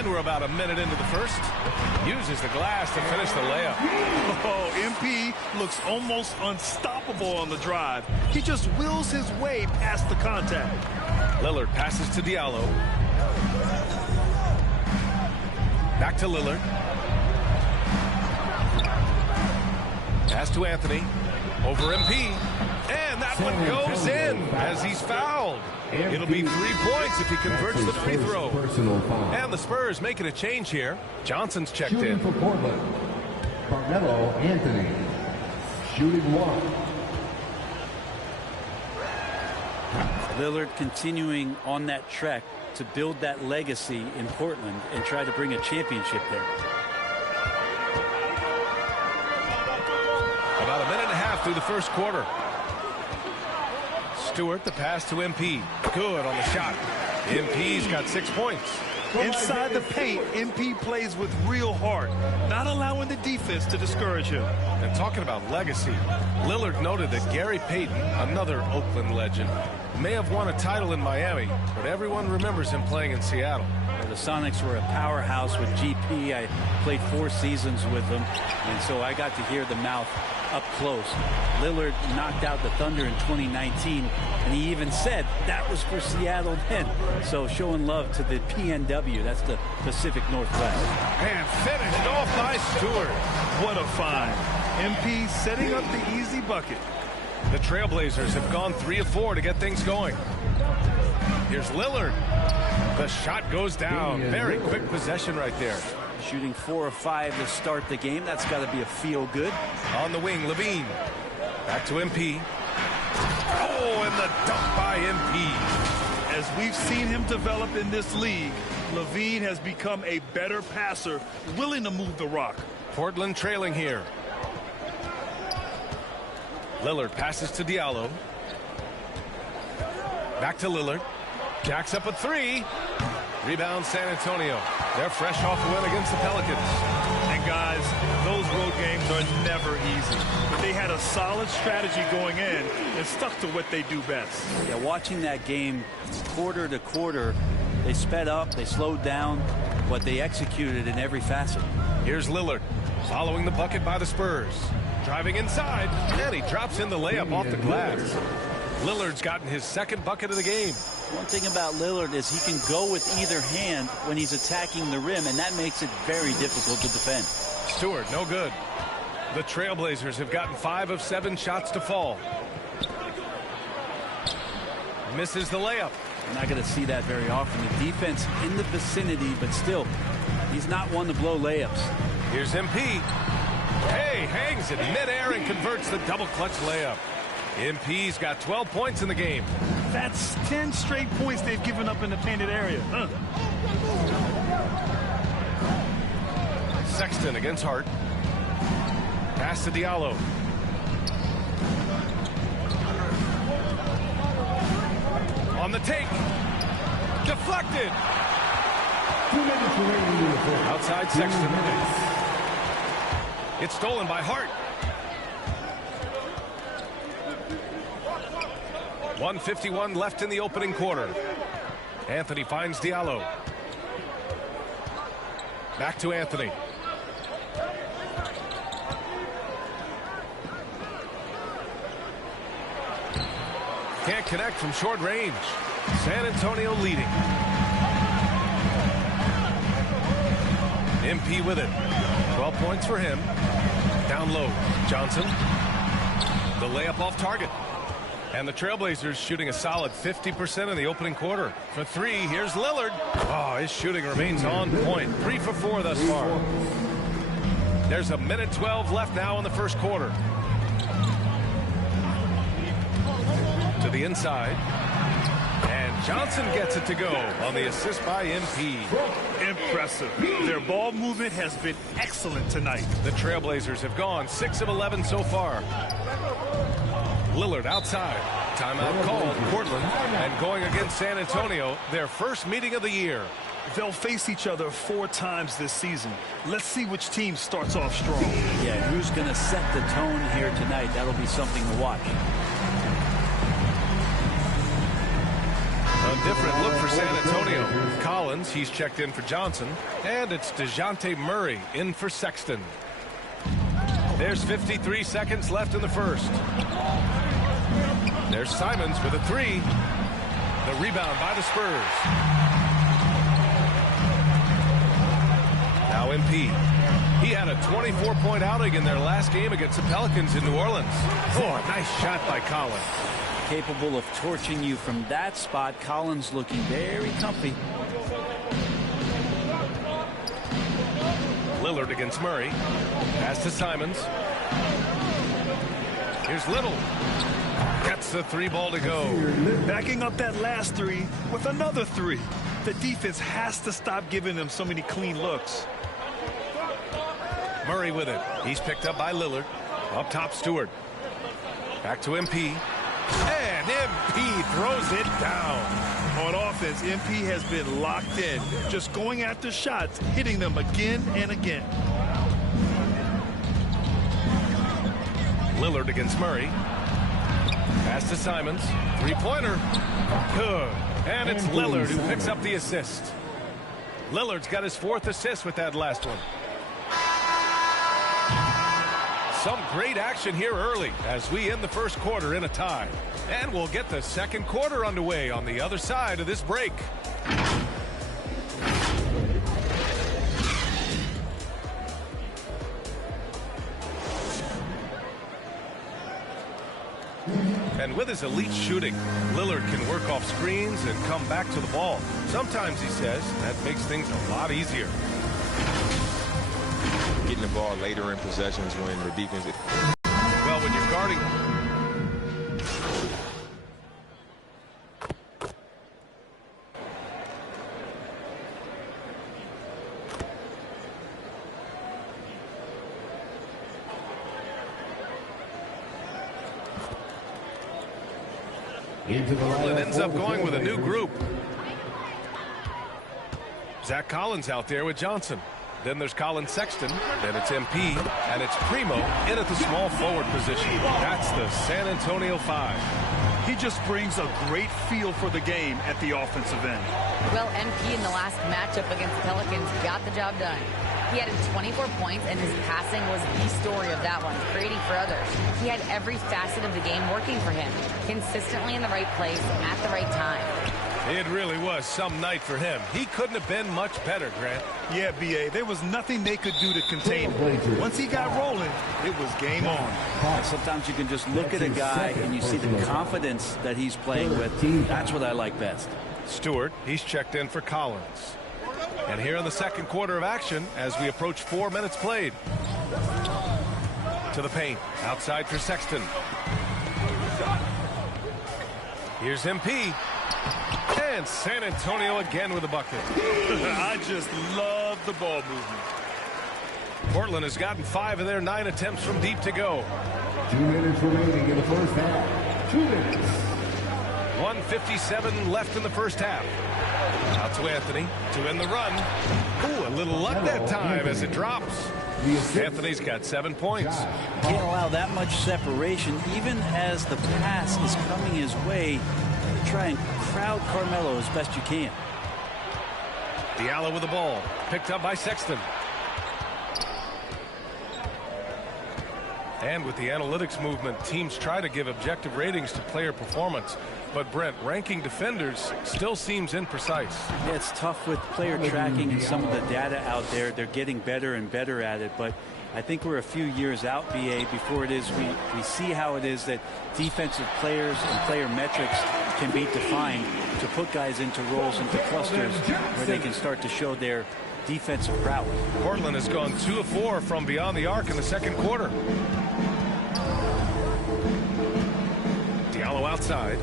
And we're about a minute into the first. Uses the glass to finish the layup. Oh, MP looks almost unstoppable on the drive. He just wills his way past the contact. Lillard passes to Diallo. Back to Lillard. Pass to Anthony. Over MP. And that one goes in as he's fouled. It'll be 3 points if he converts the free throw. And the Spurs making a change here. Johnson's checked in. For Portland, Carmelo Anthony, shooting 1. Lillard continuing on that trek to build that legacy in Portland and try to bring a championship there. About a minute and a half through the first quarter. Stewart, the pass to MP. Good on the shot. MP's got 6 points. Inside the paint, MP plays with real heart, not allowing the defense to discourage him. And talking about legacy, Lillard noted that Gary Payton, another Oakland legend, may have won a title in Miami, but everyone remembers him playing in Seattle. The Sonics were a powerhouse with GP. I played 4 seasons with them, and so I got to hear the mouth up close. Lillard knocked out the Thunder in 2019, and he even said that was for Seattle then. So showing love to the PNW, that's the Pacific Northwest. And finished off by Stewart. What a find. MP setting up the easy bucket. The Trailblazers have gone 3 of 4 to get things going. Here's Lillard. The shot goes down. Very quick possession right there. Shooting 4 of 5 to start the game. That's got to be a feel good. On the wing, Levine. Back to MP. Oh, and the dunk by MP. As we've seen him develop in this league, Levine has become a better passer, willing to move the rock. Portland trailing here. Lillard passes to Diallo. Back to Lillard. Jacks up a 3. Rebound San Antonio. They're fresh off the win against the Pelicans. And guys, those road games are never easy. But they had a solid strategy going in and stuck to what they do best. Yeah, watching that game quarter to quarter, they sped up, they slowed down, but they executed in every facet. Here's Lillard following the bucket by the Spurs. Driving inside, and he drops in the layup off the glass. Lillard's gotten his 2nd bucket of the game. One thing about Lillard is he can go with either hand when he's attacking the rim, and that makes it very difficult to defend. Stewart, no good. The Trailblazers have gotten 5 of 7 shots to fall. Misses the layup. You're not going to see that very often. The defense in the vicinity, but still, he's not one to blow layups. Here's MP. Hey, hangs it midair and converts the double clutch layup. MP's got 12 points in the game. That's 10 straight points they've given up in the painted area. Sexton against Hart. Pass to Diallo. On the take. Deflected. Outside Sexton. It's stolen by Hart. 1:51 left in the opening quarter. Anthony finds Diallo. Back to Anthony. Can't connect from short range. San Antonio leading. MP with it. 12 points for him. Down low. Johnson. The layup off target. And the Trailblazers shooting a solid 50% in the opening quarter. For 3, here's Lillard. Oh, his shooting remains on point. 3 for 4 thus far. There's a minute 12 left now in the first quarter. To the inside. And Johnson gets it to go on the assist by MP. Impressive. Their ball movement has been excellent tonight. The Trailblazers have gone 6 of 11 so far. Lillard outside. Timeout called. Portland and going against San Antonio, their first meeting of the year. They'll face each other 4 times this season. Let's see which team starts off strong. Yeah, who's going to set the tone here tonight? That'll be something to watch. different look for San Antonio. Collins, he's checked in for Johnson. And it's DeJounte Murray in for Sexton. There's 53 seconds left in the first. There's Simons with a three. The rebound by the Spurs. Now MP. He had a 24-point outing in their last game against the Pelicans in New Orleans. Oh, a nice shot by Collins. Capable of torching you from that spot. Collins looking very comfy. Lillard against Murray. Pass to Simons. Here's Little. Gets the three ball to go. Backing up that last three with another three. The defense has to stop giving them so many clean looks. Murray with it. He's picked up by Lillard. Up top, Stewart. Back to MP. And MP throws it down. On offense, MP has been locked in, just going after shots, hitting them again and again. Lillard against Murray. Pass to Simons. Three-pointer. Good. And it's Lillard who picks up the assist. Lillard's got his fourth assist with that last one. Some great action here early as we end the first quarter in a tie. And we'll get the second quarter underway on the other side of this break. And with his elite shooting, Lillard can work off screens and come back to the ball. Sometimes, he says, that makes things a lot easier. Getting the ball later in possessions when the defense is... Well, when you're guarding... Portland ends up going with a new group. Zach Collins out there with Johnson. Then there's Colin Sexton. Then it's MP. And it's Primo in at the small forward position. That's the San Antonio 5. He just brings a great feel for the game at the offensive end. Well, MP in the last matchup against the Pelicans got the job done. He had 24 points, and his passing was the story of that one, creating for others. He had every facet of the game working for him, consistently in the right place at the right time. It really was some night for him. He couldn't have been much better, Grant. Yeah, B.A., there was nothing they could do to contain him. Once he got rolling, it was game on. Sometimes you can just look at a guy and you see the confidence that he's playing with. That's what I like best. Stewart, he's checked in for Collins. And here in the second quarter of action, as we approach 4 minutes played. To the paint, outside for Sexton. Here's MP. And San Antonio again with a bucket. I just love the ball movement. Portland has gotten 5 of their 9 attempts from deep to go. 2 minutes remaining in the first half. 2 minutes. 1:57 left in the first half. Out to Anthony to end the run. Ooh, a little luck that time as it drops. Anthony's got 7 points. Can't allow that much separation, even as the pass is coming his way. Try and crowd Carmelo as best you can. Diallo with the ball. Picked up by Sexton. And with the analytics movement, teams try to give objective ratings to player performance. But, Brent, ranking defenders still seems imprecise. Yeah, it's tough with player tracking and some of the data out there. They're getting better and better at it. But I think we're a few years out, BA, before it is we see how it is that defensive players and player metrics can be defined to put guys into roles, into clusters where they can start to show their defensive prowess. Portland has gone 2 of 4 from beyond the arc in the second quarter. Diallo outside.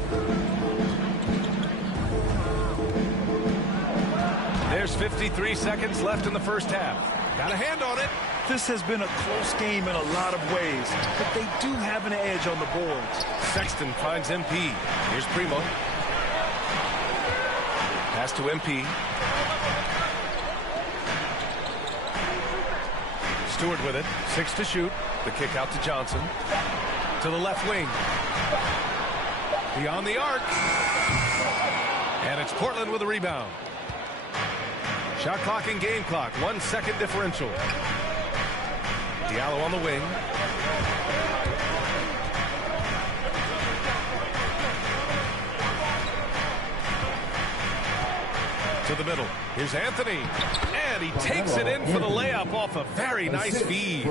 There's 53 seconds left in the first half. Got a hand on it. This has been a close game in a lot of ways, but they do have an edge on the boards. Sexton finds MP. Here's Primo. Pass to MP. Stewart with it. 6 to shoot. The kick out to Johnson. To the left wing. Beyond the arc. And it's Portland with a rebound. Shot clock and game clock. 1 second differential. Diallo on the wing. To the middle. Here's Anthony. And he takes it in for the layup off a very nice feed.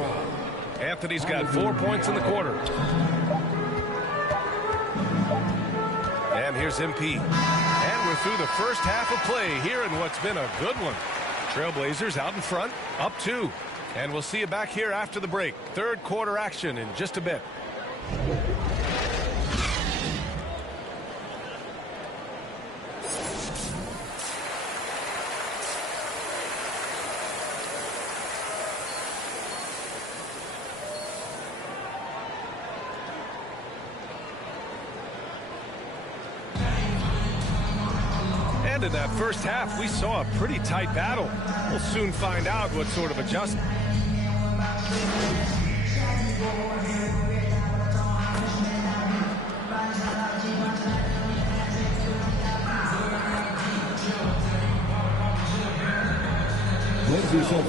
Anthony's got 4 points in the quarter. And here's MP. And we're through the first half of play here in what's been a good one. Trailblazers out in front, up 2. And we'll see you back here after the break. Third quarter action in just a bit. And in that first half, we saw a pretty tight battle. We'll soon find out what sort of adjustment.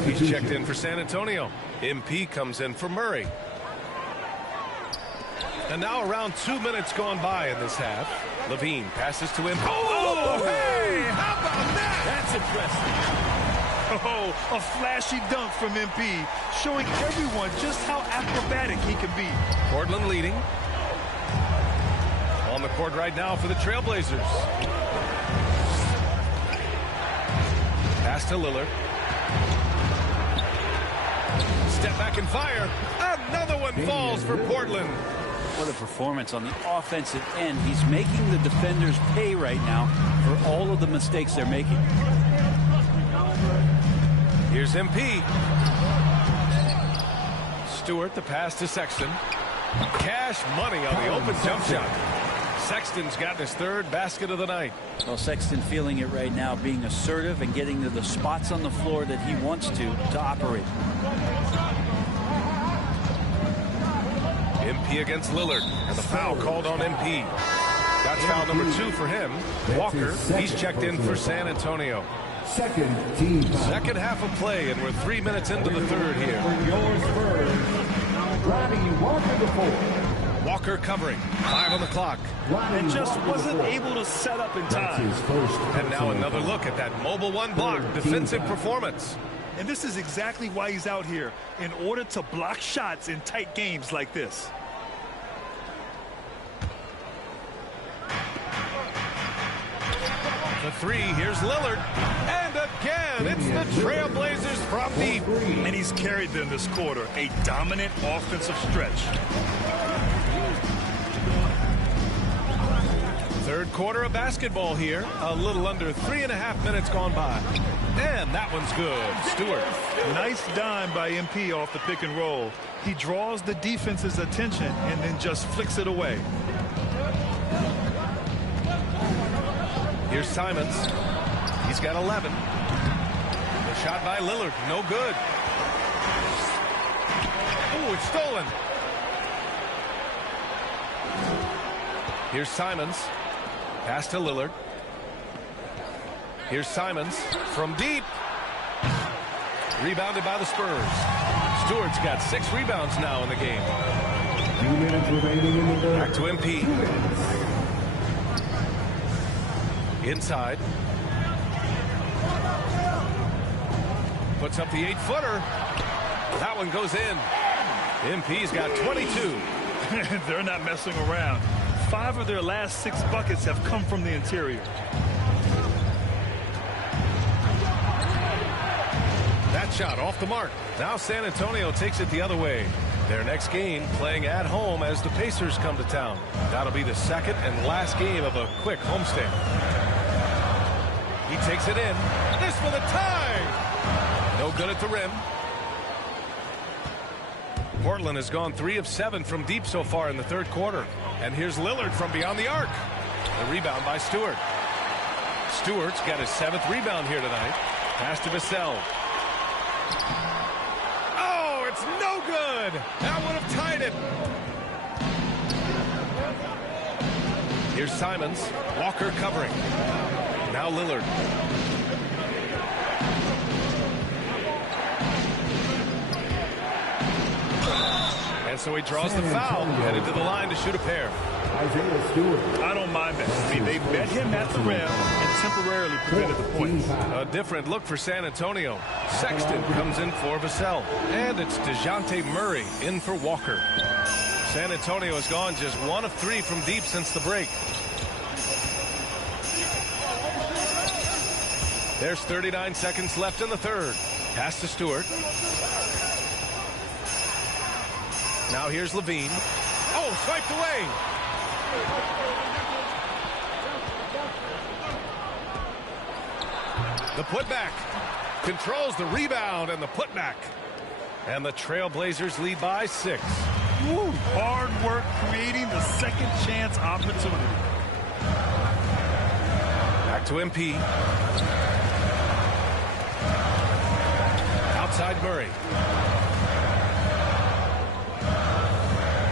He's checked in for San Antonio. MP comes in for Murray. And now around 2 minutes gone by in this half. Levine passes to him. Oh, hey, how about that? That's impressive. Oh, a flashy dunk from MP, showing everyone just how acrobatic he can be. Portland leading. On the court right now for the Trailblazers. Pass to Lillard. Step back and fire. Another one falls for Portland. What a performance on the offensive end. He's making the defenders pay right now for all of the mistakes they're making. Here's MP. Stewart, the pass to Sexton. Cash money on the open jump shot. Sexton's got his third basket of the night. Well, Sexton feeling it right now, being assertive and getting to the spots on the floor that he wants to operate. MP against Lillard, and the foul called on MP. That's foul number 2 for him. Walker, he's checked in for San Antonio. Second half of play, and we're 3 minutes into the third here. Walker covering. 5 on the clock. And just wasn't able to set up in time. And now another look at that mobile 1 block defensive performance. And this is exactly why he's out here, in order to block shots in tight games like this. The 3, here's Lillard. And again, it's the Trailblazers from deep. And he's carried them this quarter, a dominant offensive stretch. Third quarter of basketball here. A little under 3.5 minutes gone by. And that one's good. Stewart. Nice dime by MP off the pick and roll. He draws the defense's attention and then just flicks it away. Here's Simons. He's got 11. The shot by Lillard. No good. Ooh, it's stolen. Here's Simons. Pass to Lillard. Here's Simons from deep. Rebounded by the Spurs. Stewart's got 6 rebounds now in the game. 2 minutes remaining in the third. Back to MP. Inside. Puts up the 8-footer. That one goes in. MP's got 22. They're not messing around. 5 of their last 6 buckets have come from the interior. That shot off the mark. Now San Antonio takes it the other way. Their next game playing at home as the Pacers come to town. That'll be the second and last game of a quick homestand. He takes it in. This for the tie. No good at the rim. Portland has gone 3 of 7 from deep so far in the third quarter. And here's Lillard from beyond the arc. The rebound by Stewart. Stewart's got his 7th rebound here tonight. Pass to Vassell. Oh, it's no good. That would have tied it. Here's Simons. Walker covering. Now Lillard. And so he draws the foul, headed to the line to shoot a pair. I don't mind that. I mean, they met him at the rim and temporarily prevented the points. A different look for San Antonio. Sexton comes in for Vassell. And it's DeJounte Murray in for Walker. San Antonio has gone just 1 of 3 from deep since the break. There's 39 seconds left in the third. Pass to Stewart. Now here's Levine. Oh, swiped away. The putback. Controls the rebound and the putback. And the Trailblazers lead by 6. Woo, hard work creating the second chance opportunity. Back to MP. Outside Murray.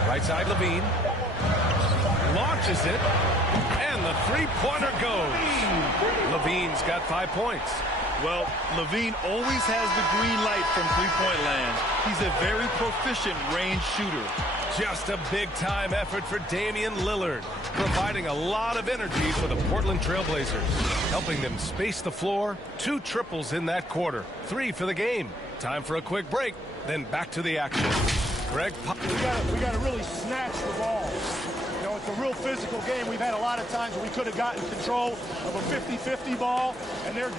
Right side Levine. Launches it. And the three-pointer goes. Levine's got 5 points. Well, Levine always has the green light from three-point land. He's a very proficient range shooter. Just a big-time effort for Damian Lillard, providing a lot of energy for the Portland Trailblazers, helping them space the floor. 2 triples in that quarter, 3 for the game. Time for a quick break, then back to the action. Greg Pop. We got to really snatch the ball. You know, it's a real physical game. We've had a lot of times where we could have gotten control of a 50-50 ball, and they're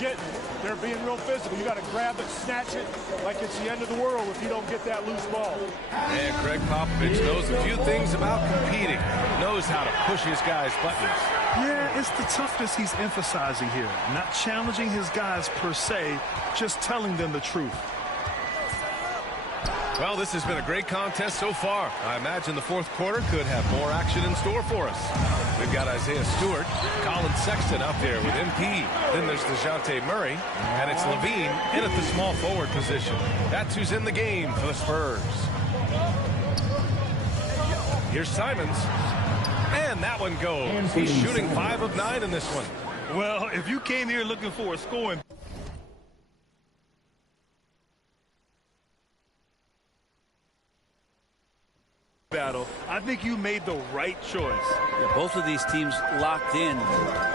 being real physical. You got to grab it, snatch it, like it's the end of the world if you don't get that loose ball. And Greg Popovich knows a few things about competing, knows how to push his guys' buttons. Yeah, it's the toughness he's emphasizing here. Not challenging his guys per se, just telling them the truth. Well, this has been a great contest so far. I imagine the fourth quarter could have more action in store for us. We've got Isaiah Stewart, Colin Sexton out there with MP. Then there's DeJounte Murray, and it's Levine in at the small forward position. That's who's in the game for the Spurs. Here's Simons, and that one goes. He's shooting 5 of 9 in this one. Well, if you came here looking for a scoring battle, I think you made the right choice. Yeah, both of these teams locked in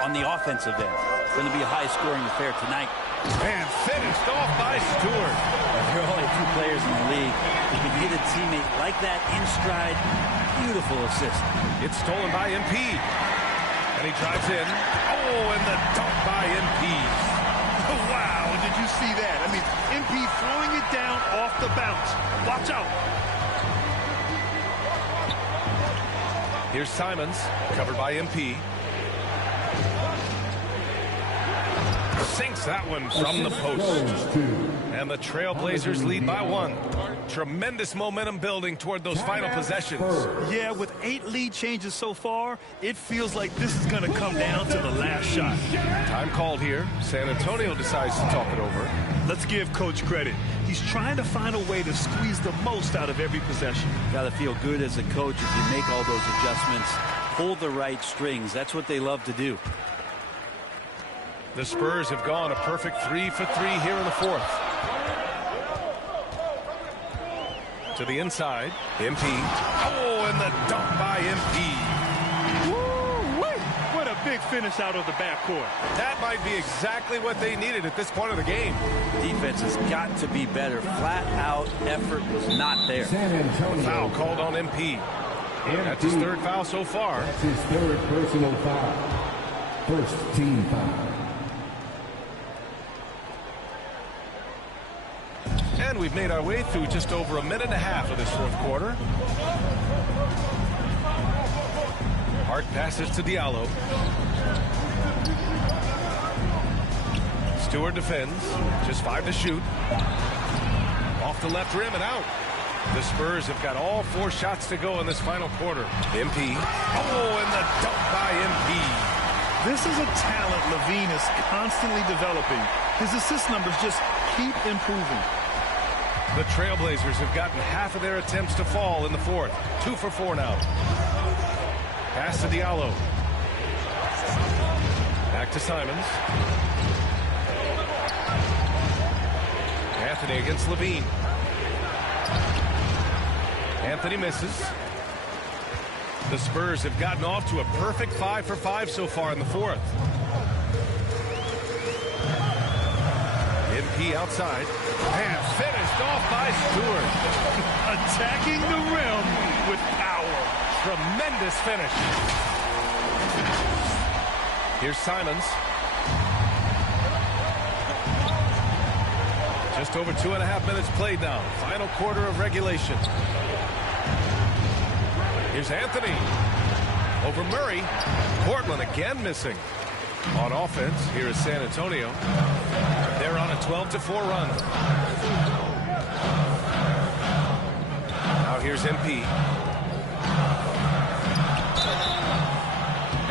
on the offensive end. It's going to be a high-scoring affair tonight. And finished off by Stewart. There are only 2 players in the league who can hit a teammate like that in stride. Beautiful assist. It's stolen by MP. And he drives in. Oh, and the dunk by MP. Wow, did you see that? I mean, MP throwing it down off the bounce. Watch out. Here's Simons, covered by MP. Sinks that one from the post. And the Trailblazers lead by 1. Tremendous momentum building toward those final possessions. Yeah, with 8 lead changes so far, it feels like this is going to come down to the last shot. Time called here. San Antonio decides to talk it over. Let's give Coach credit. He's trying to find a way to squeeze the most out of every possession. Got to feel good as a coach if you make all those adjustments. Pull the right strings. That's what they love to do. The Spurs have gone a perfect 3 for 3 here in the fourth. To the inside, MP. Oh, and the dunk by MP. Woo-wee! What a big finish out of the backcourt. That might be exactly what they needed at this point of the game. Defense has got to be better. Flat-out effort was not there. A foul called on MP. That's his 3rd foul so far. That's his 3rd personal foul. First team foul. And we've made our way through just over a minute and a half of this fourth quarter. Hart passes to Diallo. Stewart defends. Just 5 to shoot. Off the left rim and out. The Spurs have got all 4 shots to go in this final quarter. MP. Oh, and the dunk by MP. This is a talent Levine is constantly developing. His assist numbers just keep improving. The Trailblazers have gotten half of their attempts to fall in the fourth. 2 for 4 now. Pass to Diallo. Back to Simons. Anthony against Levine. Anthony misses. The Spurs have gotten off to a perfect 5 for 5 so far in the fourth. MP outside. And finished off by Stewart. Attacking the rim with power. Tremendous finish. Here's Simons. Just over 2.5 minutes played now. Final quarter of regulation. Here's Anthony. Over Murray. Portland again missing. On offense, here is San Antonio. They're on a 12-4 run. Now here's MP.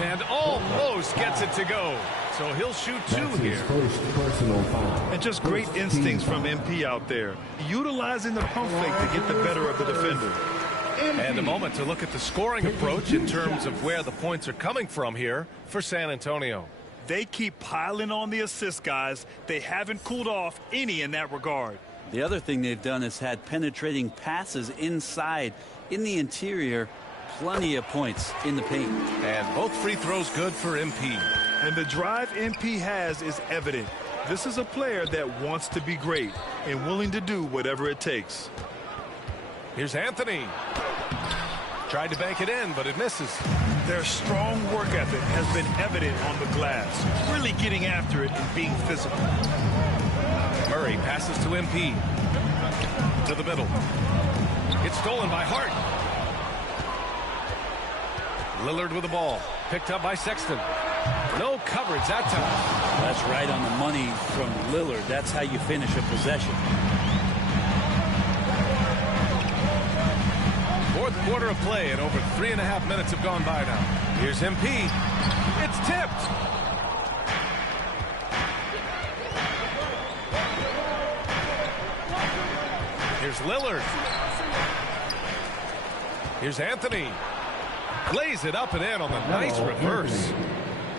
And almost gets it to go. So he'll shoot 2 here. And just great instincts from MP out there. Utilizing the pump fake to get the better of the defender. And a moment to look at the scoring approach in terms of where the points are coming from here for San Antonio. They keep piling on the assist, guys. They haven't cooled off any in that regard. The other thing they've done is had penetrating passes inside in the interior. Plenty of points in the paint. And both free throws good for MP. And the drive MP has is evident. This is a player that wants to be great and willing to do whatever it takes. Here's Anthony. Tried to bank it in, but it misses. Their strong work ethic has been evident on the glass. Really getting after it and being physical. Murray passes to MP. To the middle. It's stolen by Hart. Lillard with the ball. Picked up by Sexton. No coverage that time. That's right on the money from Lillard. That's how you finish a possession. Fourth quarter of play and over 3.5 minutes have gone by now. Here's MP. It's tipped. Here's Lillard. Here's Anthony. Lays it up and in on the nice reverse.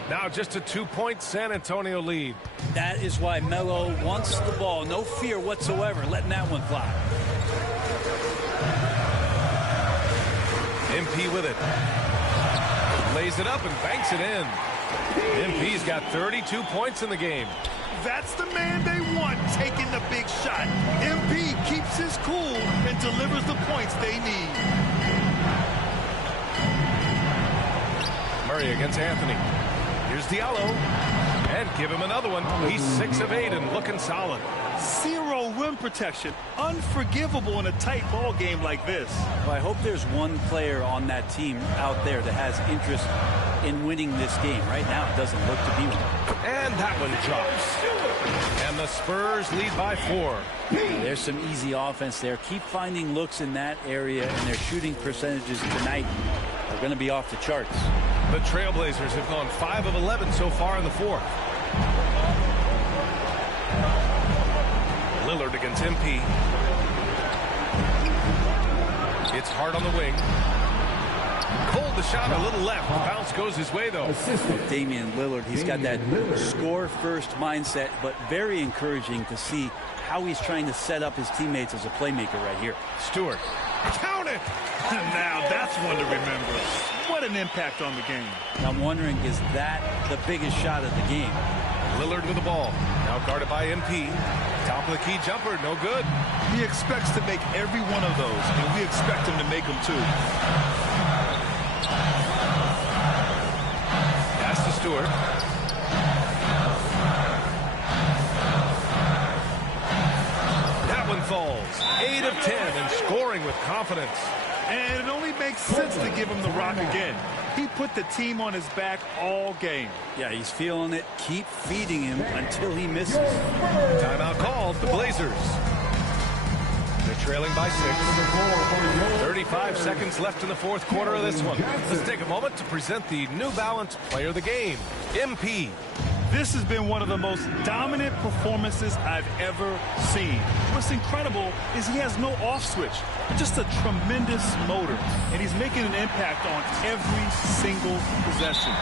Now just a 2-point San Antonio lead. That is why Melo wants the ball. No fear whatsoever letting that one fly. MP with it. Lays it up and banks it in. MP's got 32 points in the game. That's the man they want, taking the big shot. MP keeps his cool and delivers the points they need. Murray against Anthony. Here's Diallo. And give him another one. He's 6 of 8 and looking solid. 0 rim protection. Unforgivable in a tight ball game like this. Well, I hope there's one player on that team out there that has interest in winning this game. Right now, it doesn't look to be one. And that one drops. And the Spurs lead by 4. There's some easy offense there. Keep finding looks in that area, and their shooting percentages tonight are going to be off the charts. The Trailblazers have gone 5 of 11 so far in the fourth. Lillard against MP. It's Hart on the wing. Cold the shot, a little left. The bounce goes his way, though. Damian Lillard, he's got that score-first mindset, but very encouraging to see how he's trying to set up his teammates as a playmaker right here. Stewart. Count it! Now that's one to remember. What an impact on the game. I'm wondering, is that the biggest shot of the game? Lillard with the ball. Now guarded by MP. Top of the key jumper, no good. He expects to make every one of those, and we expect him to make them too. Pass to Stewart. That one falls. 8 of 10 and scoring with confidence. And it only makes sense to give him the rock again. He put the team on his back all game. Yeah, he's feeling it. Keep feeding him until he misses. Timeout called. The Blazers. They're trailing by 6. 35 seconds left in the fourth quarter of this one. Let's take a moment to present the New Balance Player of the Game, MP. This has been one of the most dominant performances I've ever seen. What's incredible is he has no off switch, just a tremendous motor, and he's making an impact on every single possession.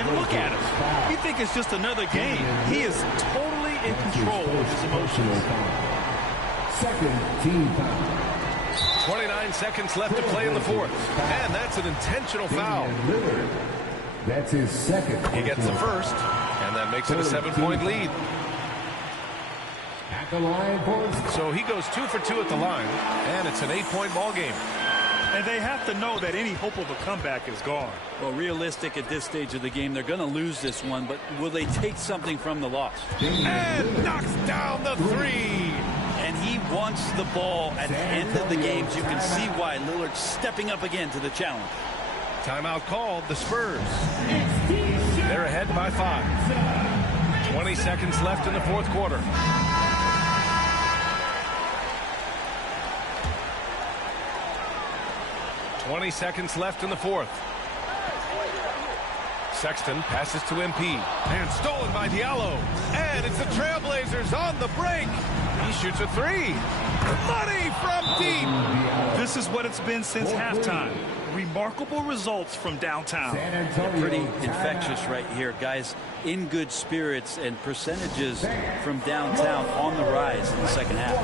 And look at him. You think it's just another game. He is totally in control of his emotions. Second team foul. 29 seconds left to play in the fourth. And that's an intentional foul. That's his second. He gets the first, and that makes it a 7-point lead. At the line for... So he goes 2 for 2 at the line, and it's an 8-point ball game. And they have to know that any hope of a comeback is gone. Well, realistic at this stage of the game, they're going to lose this one, but will they take something from the loss? And knocks down the three. And he wants the ball at the end of the games. You can see why Lillard's stepping up again to the challenge. Timeout called, the Spurs. They're ahead by 5. 20 seconds left in the fourth quarter. .20 seconds left in the fourth. Sexton passes to MP. And stolen by Diallo. And it's the Trailblazers on the break. He shoots a three. Money from deep. This is what it's been since halftime. Remarkable results from downtown. Pretty infectious right here. Guys in good spirits, and percentages from downtown on the rise in the second half.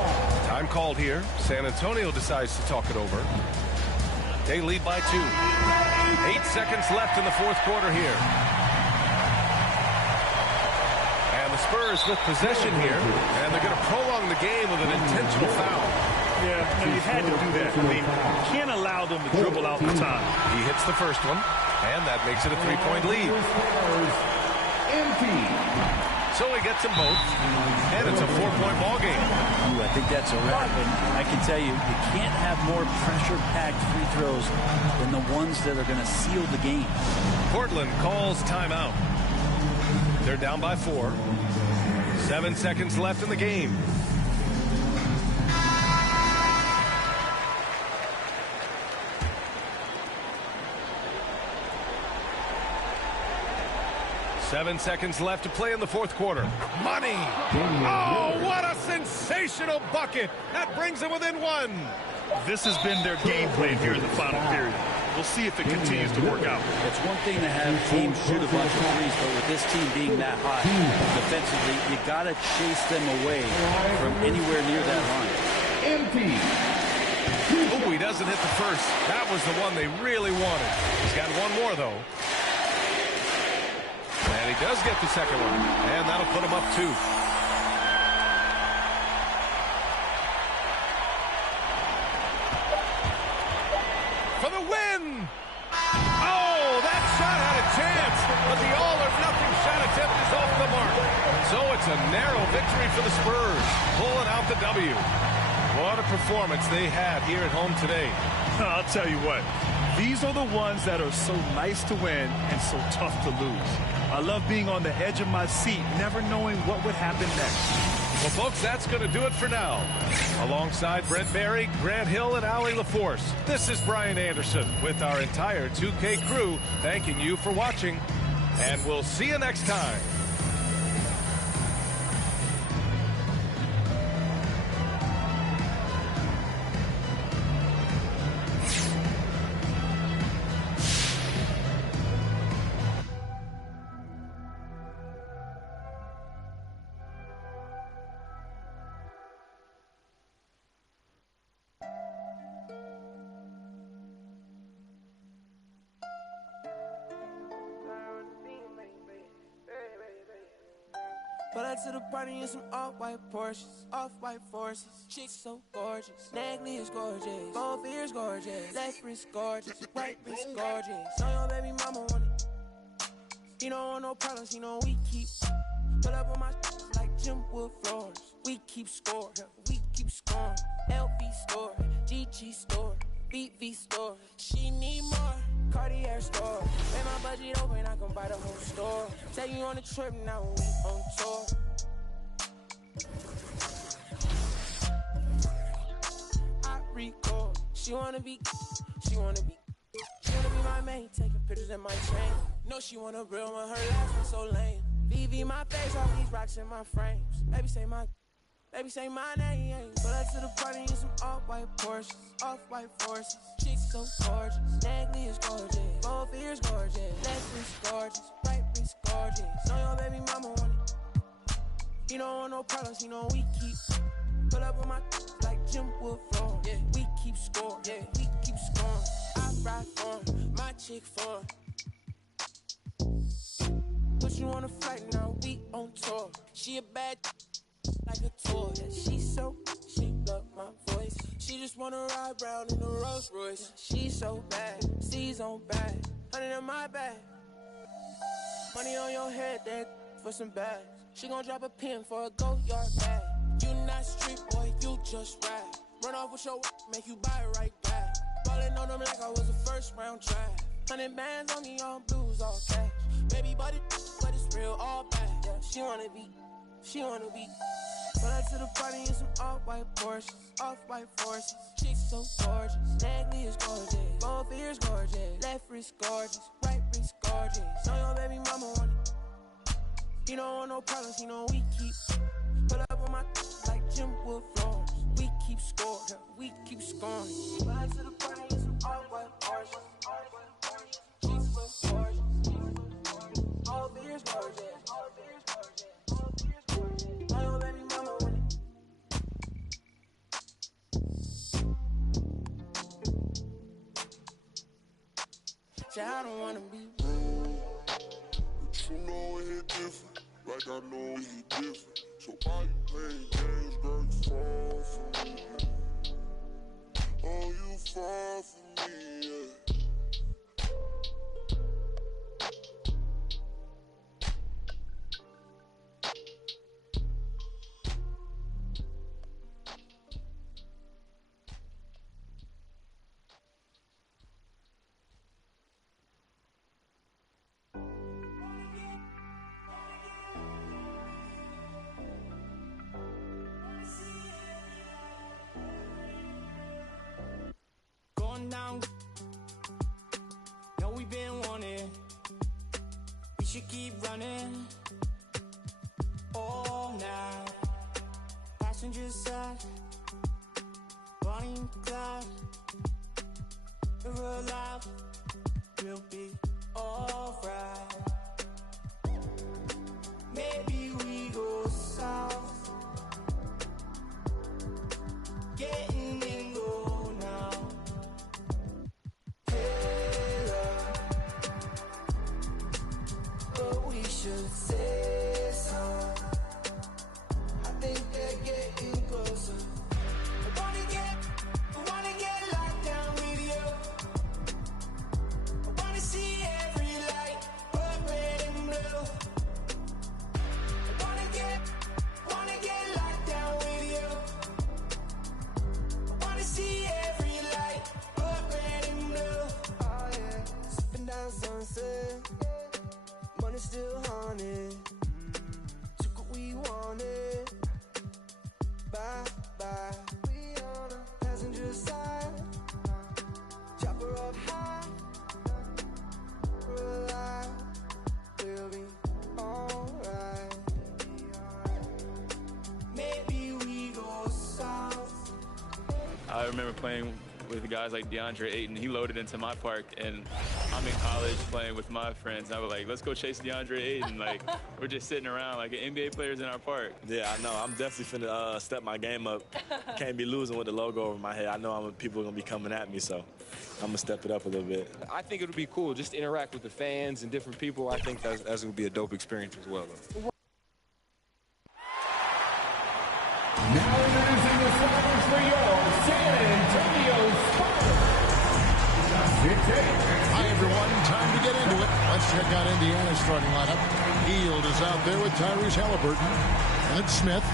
Time called here. San Antonio decides to talk it over. They lead by 2. 8 seconds left in the fourth quarter here. And the Spurs with possession here. And they're going to prolong the game with an intentional foul. Yeah, and you had to do that. I mean, you can't allow them to dribble out the time. He hits the first one, and that makes it a 3-point lead. So he gets them both, and it's a 4-point ball game. Ooh, I think that's a wrap, and I can tell you, you can't have more pressure-packed free throws than the ones that are going to seal the game. Portland calls timeout. They're down by 4. 7 seconds left in the game. Seven seconds left to play in the fourth quarter. Money! Oh, what a sensational bucket! That brings them within 1. This has been their game plan here in the final period. We'll see if it continues to work out. It's one thing to have teams shoot a bunch of threes, but with this team being that hot defensively, you got to chase them away from anywhere near that line. Oh, he doesn't hit the first. That was the one they really wanted. He's got one more, though. And he does get the second one, and that'll put him up 2. For the win! Oh, that shot had a chance, but the all-or-nothing shot attempt is off the mark. So it's a narrow victory for the Spurs, pulling out the W. What a performance they had here at home today. I'll tell you what, these are the ones that are so nice to win and so tough to lose. I love being on the edge of my seat, never knowing what would happen next. Well, folks, that's going to do it for now. Alongside Brent Barry, Grant Hill, and Allie LaForce, this is Brian Anderson with our entire 2K crew thanking you for watching, and we'll see you next time. Pull up to the party in some off-white Porsches, off-white forces. Chicks so gorgeous, Nagley is gorgeous, both ears gorgeous, left wrist gorgeous, right wrist gorgeous. Know your baby mama want it. He don't want no problems, he know we keep. Pull up on my like Jim Wood floors. We keep score, we keep scoring. LV store, GG store, BV store. She need more. Cartier store. When my budget open, I can buy the whole store. Take you on a trip, now we on tour. I record. She wanna be my main. Taking pictures in my chain. No, she want a real one, her last one so lame. VV my face, all these rocks in my frames. Baby say my name. Pull up to the party in some off-white Porsches, off-white forces. Chicks so gorgeous, Nagley is gorgeous, both ears gorgeous, left wrist gorgeous, right wrist gorgeous. Know your baby mama want it. He don't want no problems, he know we keep. Pull up with my like Jim Wood floor. Yeah, we keep scoring. Yeah, we keep scoring. I ride for him, my chick for him. Put you on a flight now, we on tour. She a bad like a toy. Yeah, she love my voice. She just wanna ride round in a Rolls Royce. She so bad, C's on bag, 100 in my bag. Money on your head, that for some bags. She gon' drop a pin for a go-yard bag. You not street boy, you just ride. Run off with your make you buy it right back. Ballin' on them like I was a first round draft. 100 bands on me, all blues, all cash. Baby, but it's real, all bad. Yeah, she wanna be. Pull up to the party in some off-white Porsches, off-white forces. Chicks so gorgeous, Nagley is gorgeous, both ears gorgeous, left wrist gorgeous, right wrist gorgeous. Know your baby mama want it. He don't want no problems, he know we keep. Pull up on my like Jim Wood floors. We keep scoring, yeah, we keep scoring. Pull up to the party in some off-white Porsches, chicks so gorgeous, both ears gorgeous. I don't wanna be rude, but you know it hit different, like I know it hit different. So why you playing games, girl? You fall for me. Oh, you fall for me, yeah. Down. Know we've been wanting. We should keep running all night. Passenger side, Bonnie and Clyde. If we're alive, we'll be alright. Maybe we go south, getting in go now. We should say so. I think they're getting closer. I wanna get locked down with you. I wanna see every light, red and blue. I wanna get locked down with you. I wanna see every light, red and blue. Oh yeah, sipping down sunset. Money still haunted. Took what we wanted. Bye. We on a passenger side. Chopper up high. We're alive. We'll be alright. Maybe we go south. I remember playing with guys like DeAndre Ayton. He loaded into my park, and I'm in college playing with my friends. I was like, let's go chase DeAndre Ayton. Like, we're just sitting around like NBA players in our park. Yeah, I know. I'm definitely finna step my game up. Can't be losing with the logo over my head. I know people are going to be coming at me, so I'm going to step it up a little bit. I think it would be cool just to interact with the fans and different people. I think that's going to be a dope experience as well, though. Now introducing the starters for your San Antonio Spurs. Hi, everyone. Time to get into it. Let's check out Indiana's starting lineup. Hield is out there with Tyrese Halliburton. And it's Smith.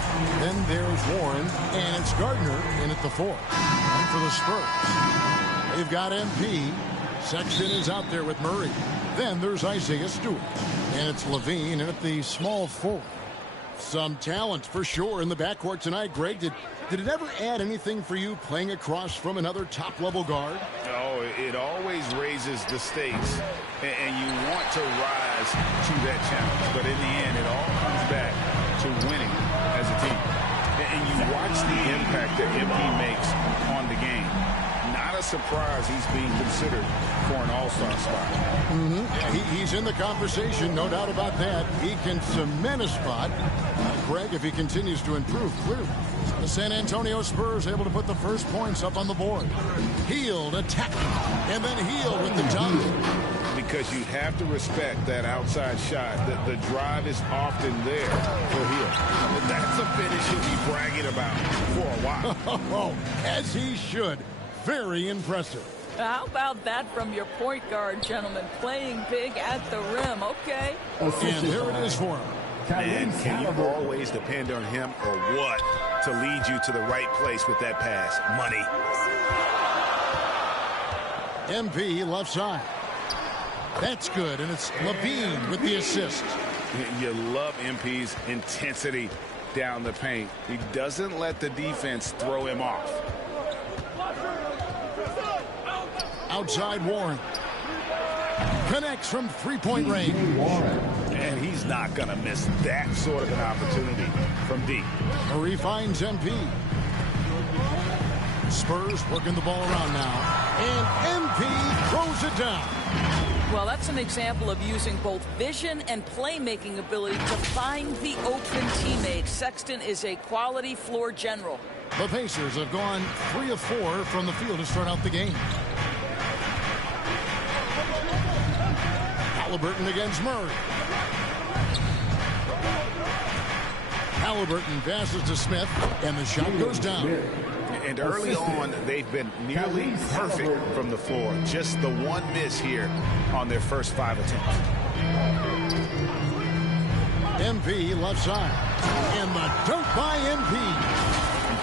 Then there's Warren. And it's Gardner in at the 4. And for the Spurs, they've got MP. Sexton is out there with Murray. Then there's Isaiah Stewart. And it's Levine in at the small 4. Some talent for sure in the backcourt tonight. Greg, did it ever add anything for you playing across from another top-level guard? Oh, it always raises the stakes, and you want to ride rise to that challenge. But in the end, it all comes back to winning as a team. And you watch the impact that MP makes on the game. Not a surprise he's being considered for an all-star spot. He's in the conversation, no doubt about that. He can cement a spot. Greg, if he continues to improve, clearly. The San Antonio Spurs able to put the first points up on the board. Hield attacking, and then Hield with the dunk. Because you have to respect that outside shot. The drive is often there for Hield. That's a finish he'll be bragging about for a while. As he should. Very impressive. How about that from your point guard, gentlemen? Playing big at the rim, okay? And there it is for him. Man, can you always depend on him or what to lead you to the right place with that pass? Money. MP left side. That's good, and it's Levine with the assist. You love MP's intensity down the paint. He doesn't let the defense throw him off. Outside Warren. Connects from three-point range. And he's not going to miss that sort of an opportunity from deep. Murray finds MP. Spurs working the ball around now. And MP throws it down. Well, that's an example of using both vision and playmaking ability to find the open teammate. Sexton is a quality floor general. The Pacers have gone 3 of 4 from the field to start out the game. Halliburton against Murray. Halliburton passes to Smith, and the shot goes down. And early on, they've been nearly perfect from the floor. Just the one miss here on their first 5 attempts. MP left side. And the dunk by MP.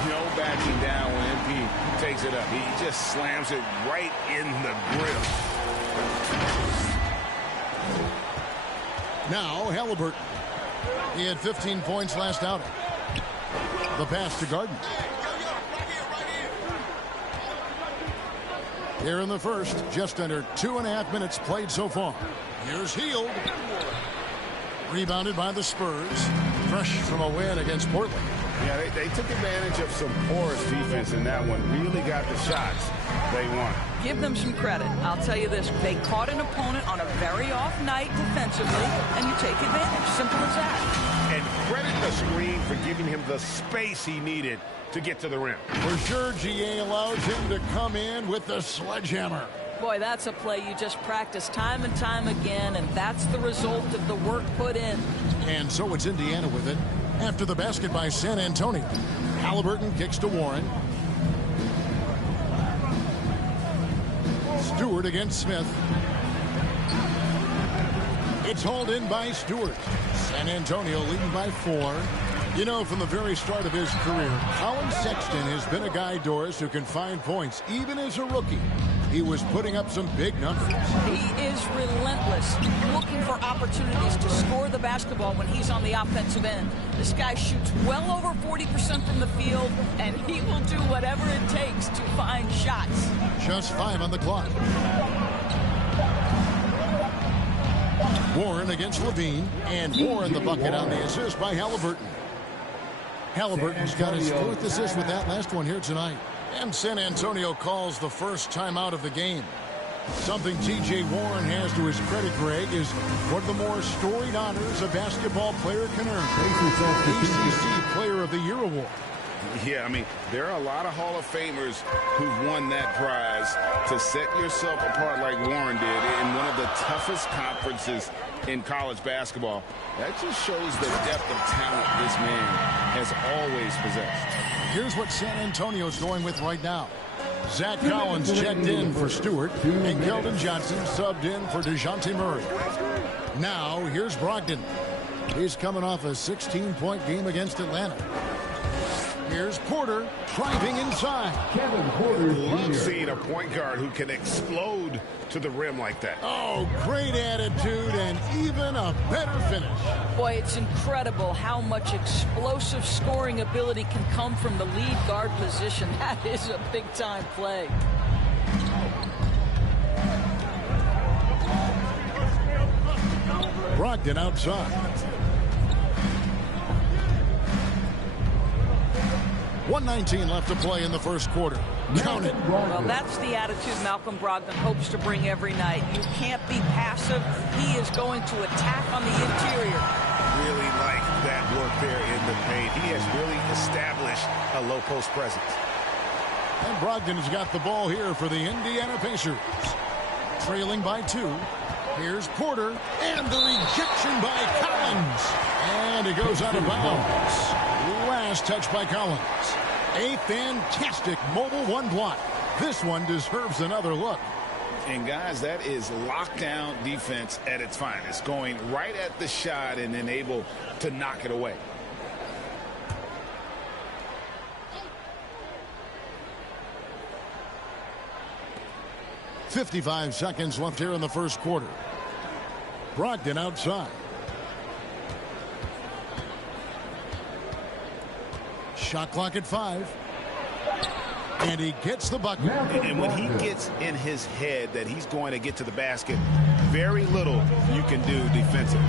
No backing down when MP takes it up. He just slams it right in the grill. Now Halliburton. He had 15 points last outing. The pass to Gardner. Here in the first, just under 2.5 minutes played so far. Here's Hield. Rebounded by the Spurs. Fresh from a win against Portland. Yeah, they took advantage of some porous defense in that one. Really got the shots they want. Give them some credit. I'll tell you this. They caught an opponent on a very off night defensively, and you take advantage. Simple as that. And credit the screen for giving him the space he needed to get to the rim. For sure, GA allows him to come in with the sledgehammer. Boy, that's a play you just practice time and time again, and that's the result of the work put in. And so it's Indiana with it. After the basket by San Antonio. Halliburton kicks to Warren. Stewart against Smith. It's hauled in by Stewart. San Antonio leading by 4. You know, from the very start of his career, Colin Sexton has been a guy, Doris, who can find points, even as a rookie. He was putting up some big numbers. He is relentless, looking for opportunities to score the basketball when he's on the offensive end. This guy shoots well over 40% from the field, and he will do whatever it takes to find shots. Just 5 on the clock. Warren against Levine, and Warren the bucket on the assist by Halliburton. Halliburton's got his 4th assist with that last one here tonight. And San Antonio calls the first timeout of the game. Something T.J. Warren has to his credit, Greg, is one of the more storied honors a basketball player can earn. ACC Player of the Year award. Yeah, I mean, there are a lot of Hall of Famers who've won that prize. To set yourself apart like Warren did in one of the toughest conferences in college basketball, that just shows the depth of talent this man has always possessed. Here's what San Antonio's going with right now. Zach Collins checked in for Stewart, and Keldon Johnson subbed in for DeJounte Murray. Now, here's Brogdon. He's coming off a 16-point game against Atlanta. Here's Porter driving inside. Kevin Porter. Love seeing a point guard who can explode to the rim like that. Oh, great attitude and even a better finish. Boy, it's incredible how much explosive scoring ability can come from the lead guard position. That is a big-time play. Brogdon outside. 1:19 left to play in the first quarter. Count it. Well, that's the attitude Malcolm Brogdon hopes to bring every night. You can't be passive. He is going to attack on the interior. Really like that work there in the paint. He has really established a low post presence. And Brogdon has got the ball here for the Indiana Pacers. Trailing by 2. Here's Porter, and the rejection by Collins. And it goes out of bounds. Last touch by Collins. A fantastic mobile one block. This one deserves another look. And guys, that is lockdown defense at its finest. Going right at the shot and then able to knock it away. .55 seconds left here in the first quarter. Brogdon outside. Shot clock at 5. And he gets the bucket. And when he gets in his head that he's going to get to the basket, very little you can do defensively.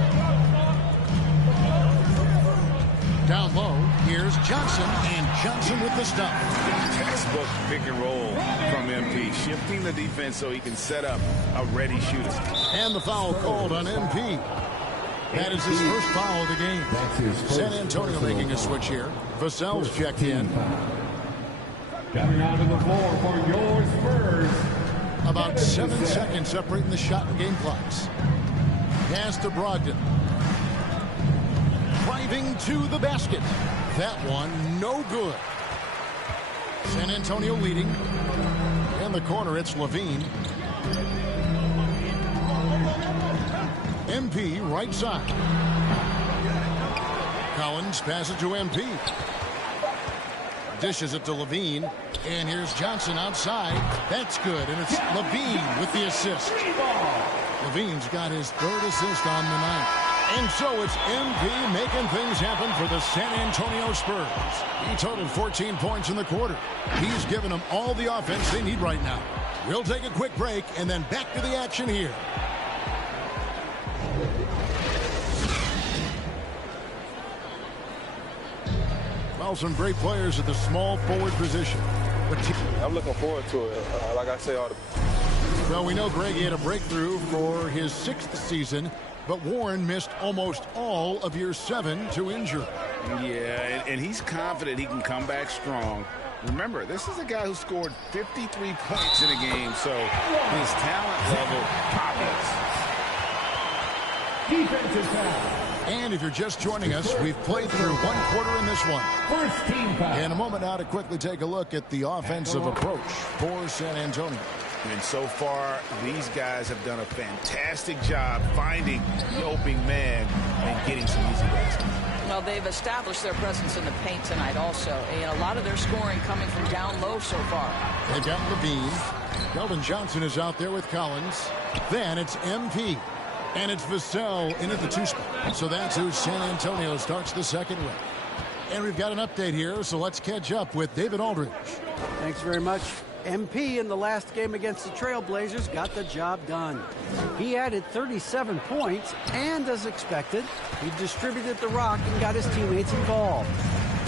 Down low, here's Johnson, and Johnson with the stop. Textbook pick and roll from MP, shifting the defense so he can set up a ready shooter. And the foul called on MP. That is his first foul of the game. San Antonio making a switch here. Vassell's checked in. Coming onto the floor for your Spurs. About 7 seconds separating the shot and game clocks. Pass to Brogdon. Driving to the basket. That one no good. San Antonio leading. In the corner, it's Levine. MP right side. Collins passes to MP. Dishes it to Levine. And here's Johnson outside. That's good. And it's Levine with the assist. Levine's got his 3rd assist on the night. And so it's MP making things happen for the San Antonio Spurs. He totaled 14 points in the quarter. He's given them all the offense they need right now. We'll take a quick break and then back to the action here. Well, some great players at the small forward position. I'm looking forward to it. Like I say, well, we know Greg had a breakthrough for his 6th season, but Warren missed almost all of year 7 to injury. Yeah, and he's confident he can come back strong. Remember, this is a guy who scored 53 points in a game, so his talent level obvious. Defensive foul. And if you're just joining us, we've played through 1 quarter in this one. First team foul. In a moment now to quickly take a look at the offensive approach for San Antonio. And so far, these guys have done a fantastic job finding the open man and getting some easy baskets. Well, they've established their presence in the paint tonight also. And a lot of their scoring coming from down low so far. They've got Levine. Keldon Johnson is out there with Collins. Then it's MP. And it's Vassell in at the 2 spot. So that's who San Antonio starts the second with. And we've got an update here, so let's catch up with David Aldridge. Thanks very much. MP in the last game against the Trailblazers got the job done. He added 37 points, and as expected, he distributed the rock and got his teammates involved.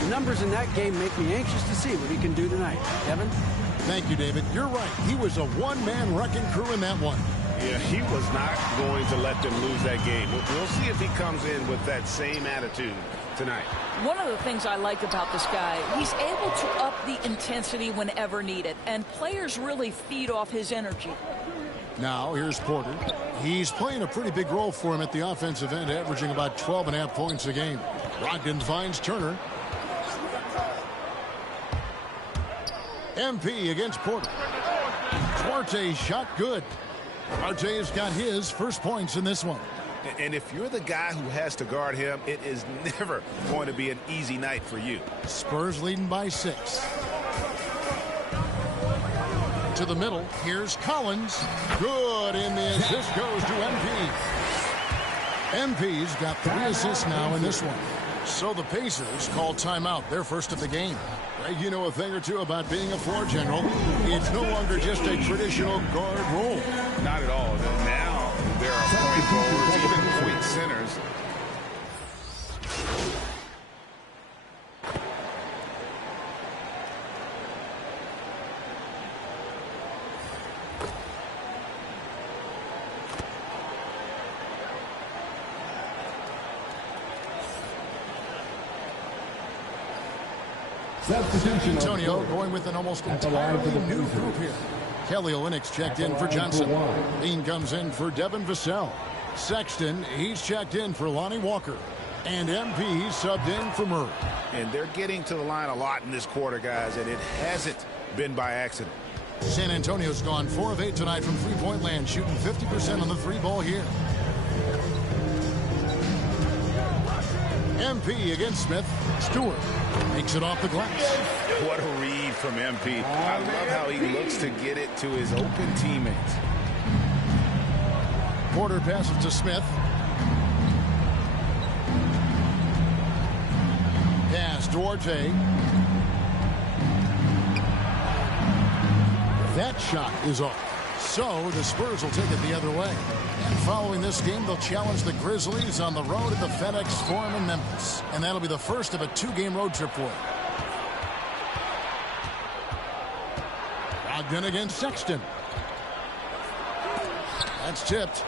The numbers in that game make me anxious to see what he can do tonight. Kevin? Thank you, David. You're right. He was a one-man wrecking crew in that one. Yeah, he was not going to let them lose that game. We'll see if he comes in with that same attitude tonight. One of the things I like about this guy, he's able to up the intensity whenever needed, and players really feed off his energy. Now, here's Porter. He's playing a pretty big role for him at the offensive end, averaging about 12.5 points a game. Brogdon finds Turner. MP against Porter. Duarte's shot good. Duarte's got his first points in this one. And if you're the guy who has to guard him, it is never going to be an easy night for you. Spurs leading by 6. To the middle, here's Collins. Good, and the assist goes to MP. MP's got 3 assists now in this one. So the Pacers call timeout, their first of the game. Greg, you know a thing or two about being a floor general. It's no longer just a traditional guard role. Not at all. Now There are point forwards, even point centers. Antonio going with an almost entirely new group here. Kelly Olynyk's checked in for Johnson. Bean comes in for Devin Vassell. Sexton, he's checked in for Lonnie Walker. And MP subbed in for Murray. And they're getting to the line a lot in this quarter, guys, and it hasn't been by accident. San Antonio's gone 4 of 8 tonight from three-point land, shooting 50% on the three ball here. MP against Smith. Stewart makes it off the glass. What a read from MP. I love how he looks to get it to his open teammates. Porter passes to Smith. Pass Duarte. That shot is off. So the Spurs will take it the other way. And following this game, they'll challenge the Grizzlies on the road at the FedEx Forum in Memphis. And that'll be the first of a 2-game road trip for them. Brogdon against Sexton. That's tipped.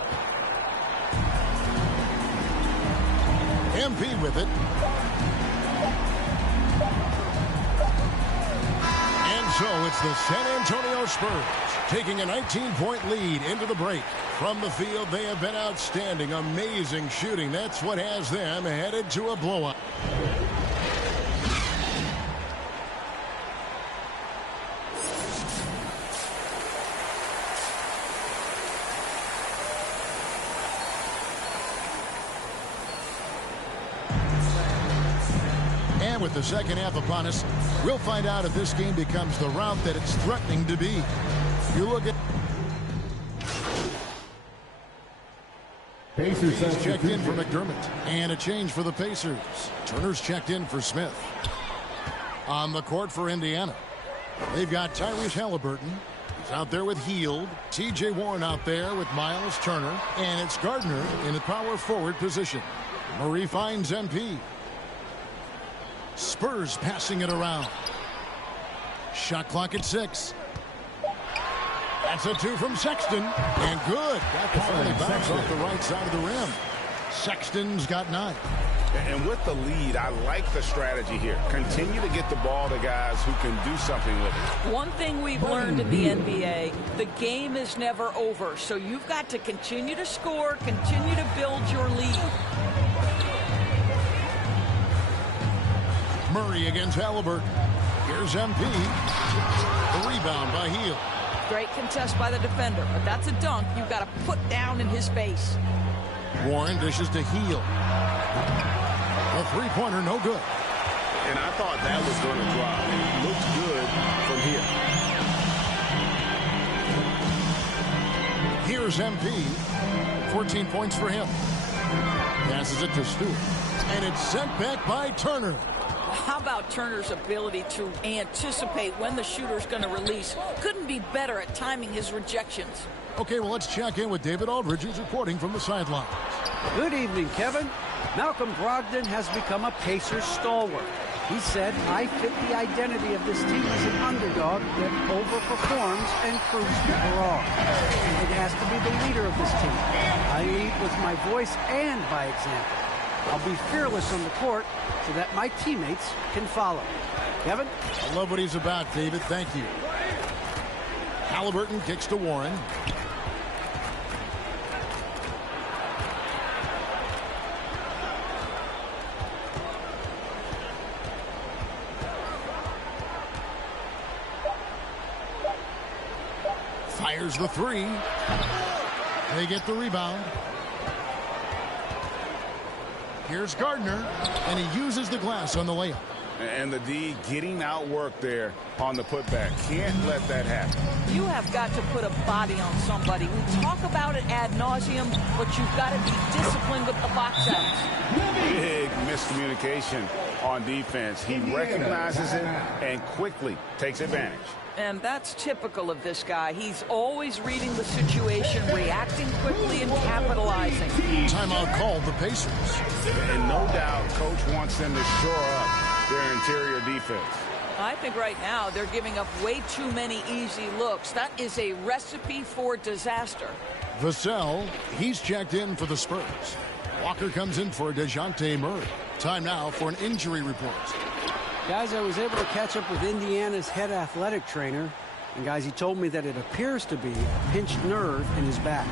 MP with it. And so it's the San Antonio Spurs taking a 19-point lead into the break. From the field, they have been outstanding. Amazing shooting. That's what has them headed to a blowout. And with the second half upon us, we'll find out if this game becomes the route that it's threatening to be. You look at Pacers checked in for McDermott. And a change for the Pacers. Turner's checked in for Smith. On the court for Indiana, they've got Tyrese Halliburton. He's out there with Hield. T.J. Warren out there with Miles Turner. And it's Gardner in the power forward position. Murray finds MP. Spurs passing it around. Shot clock at 6. That's a 2 from Sexton. And good. Got the finally bounce off the right side of the rim. Sexton's got 9. And with the lead, I like the strategy here. Continue to get the ball to guys who can do something with it. One thing we've learned in the NBA, the game is never over. So you've got to continue to score, continue to build your lead. Murray against Halliburton. Here's MP. The rebound by Hield. Great contest by the defender, but that's a dunk you've got to put down in his face. Warren dishes to Hield. A three-pointer, no good. And I thought that was going to drop. It looked good from here. Here's MP. 14 points for him. Passes it to Stewart. And it's sent back by Turner. How about Turner's ability to anticipate when the shooter's going to release? Couldn't be better at timing his rejections. Okay, well, let's check in with David Aldridge, who's reporting from the sidelines. Good evening, Kevin. Malcolm Brogdon has become a Pacers stalwart. He said, I fit the identity of this team as an underdog that overperforms and proves people wrong. It has to be the leader of this team. I lead with my voice and by example. I'll be fearless on the court so that my teammates can follow. Kevin? I love what he's about, David. Thank you. Halliburton kicks to Warren. Fires the 3. They get the rebound. Here's Gardner, and he uses the glass on the layup. And the D getting outworked there on the putback. Can't let that happen. You have got to put a body on somebody. We talk about it ad nauseum, but you've got to be disciplined with the box outs. Big miscommunication on defense. He recognizes it and quickly takes advantage. And that's typical of this guy. He's always reading the situation, reacting quickly, and capitalizing. Timeout called the Pacers. And no doubt, Coach wants them to shore up their interior defense. I think right now they're giving up way too many easy looks. That is a recipe for disaster. Vassell, he's checked in for the Spurs. Walker comes in for DeJounte Murray. Time now for an injury report. Guys, I was able to catch up with Indiana's head athletic trainer. And guys, he told me that it appears to be a pinched nerve in his back.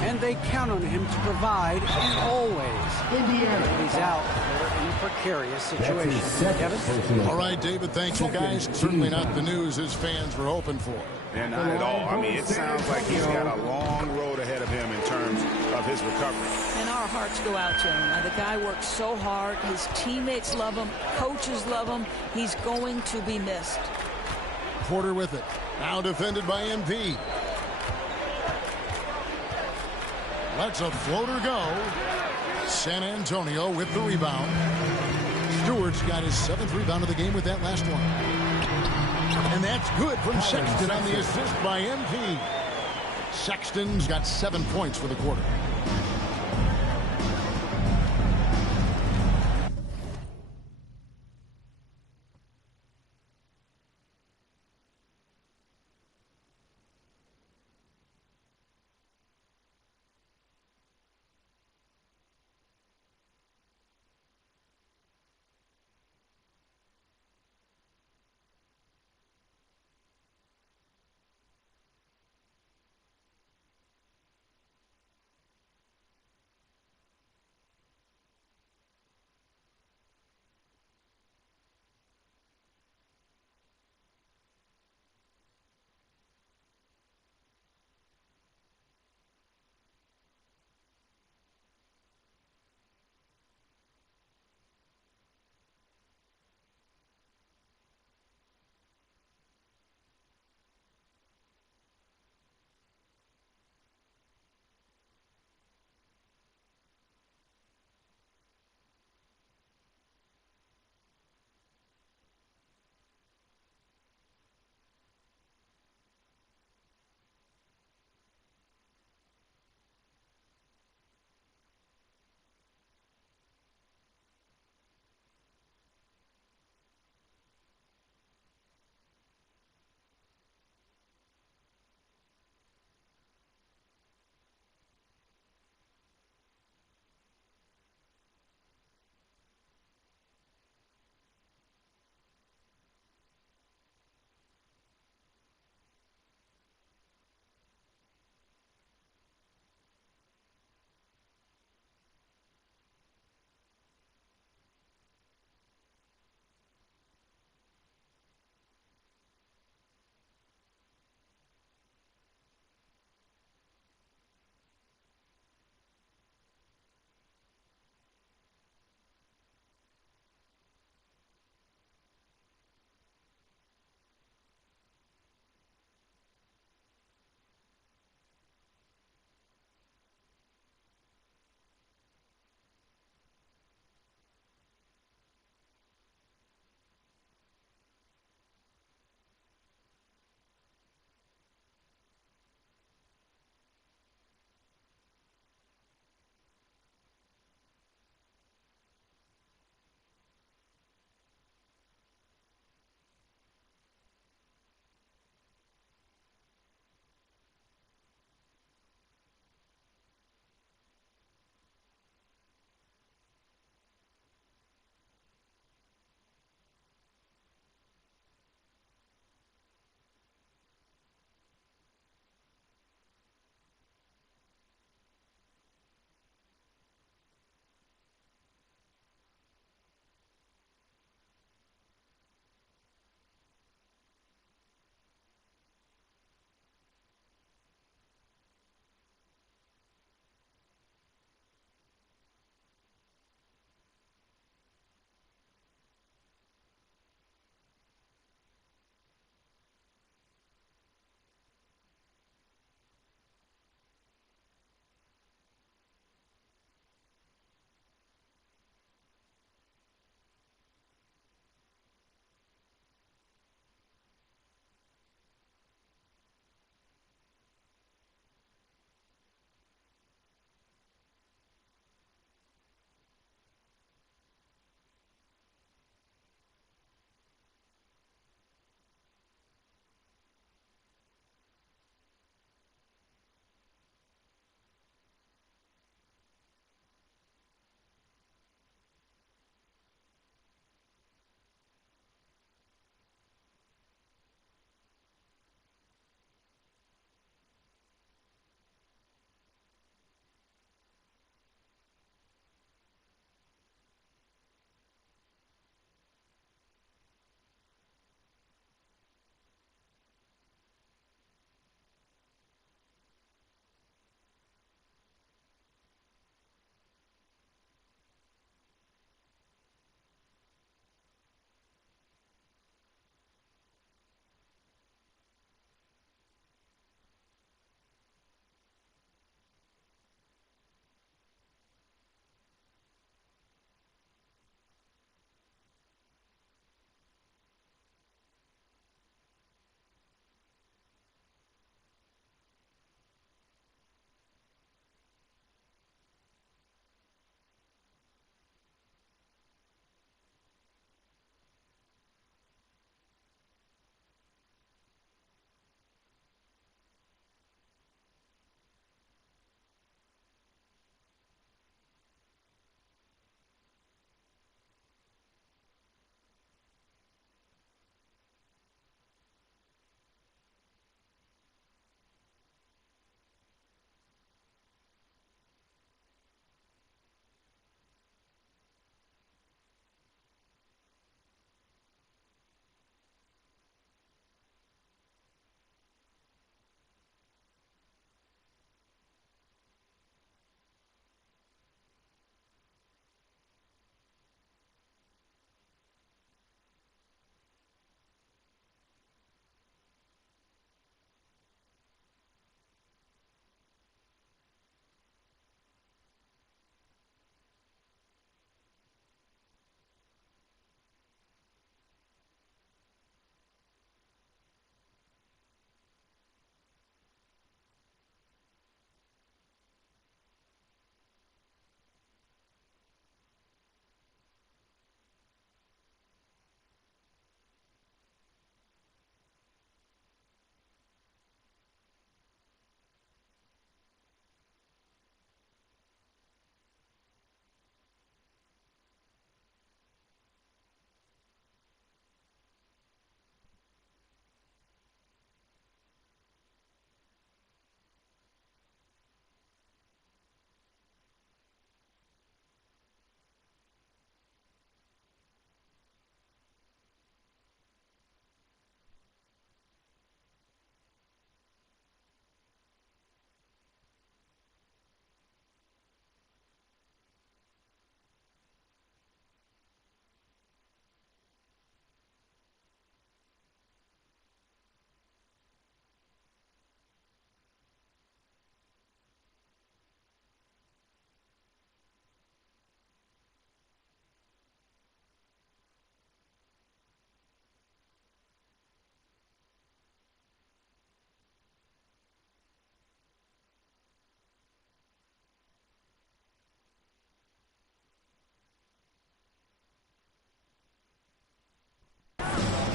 And they count on him to provide always. Indiana. He's out. They're in a precarious situation. Kevin? All right, David, thanks. Well, guys, certainly not the news his fans were hoping for. And not at all. I mean, it sounds like he's got a long road ahead of him in terms of his recovery. And our hearts go out to him. The guy works so hard. His teammates love him. Coaches love him. He's going to be missed. Porter with it. Now defended by MP. Lets a floater go. San Antonio with the rebound. Stewart's got his 7th rebound of the game with that last one. And that's good from Sexton on the assist by MP. Sexton's got 7 points for the quarter.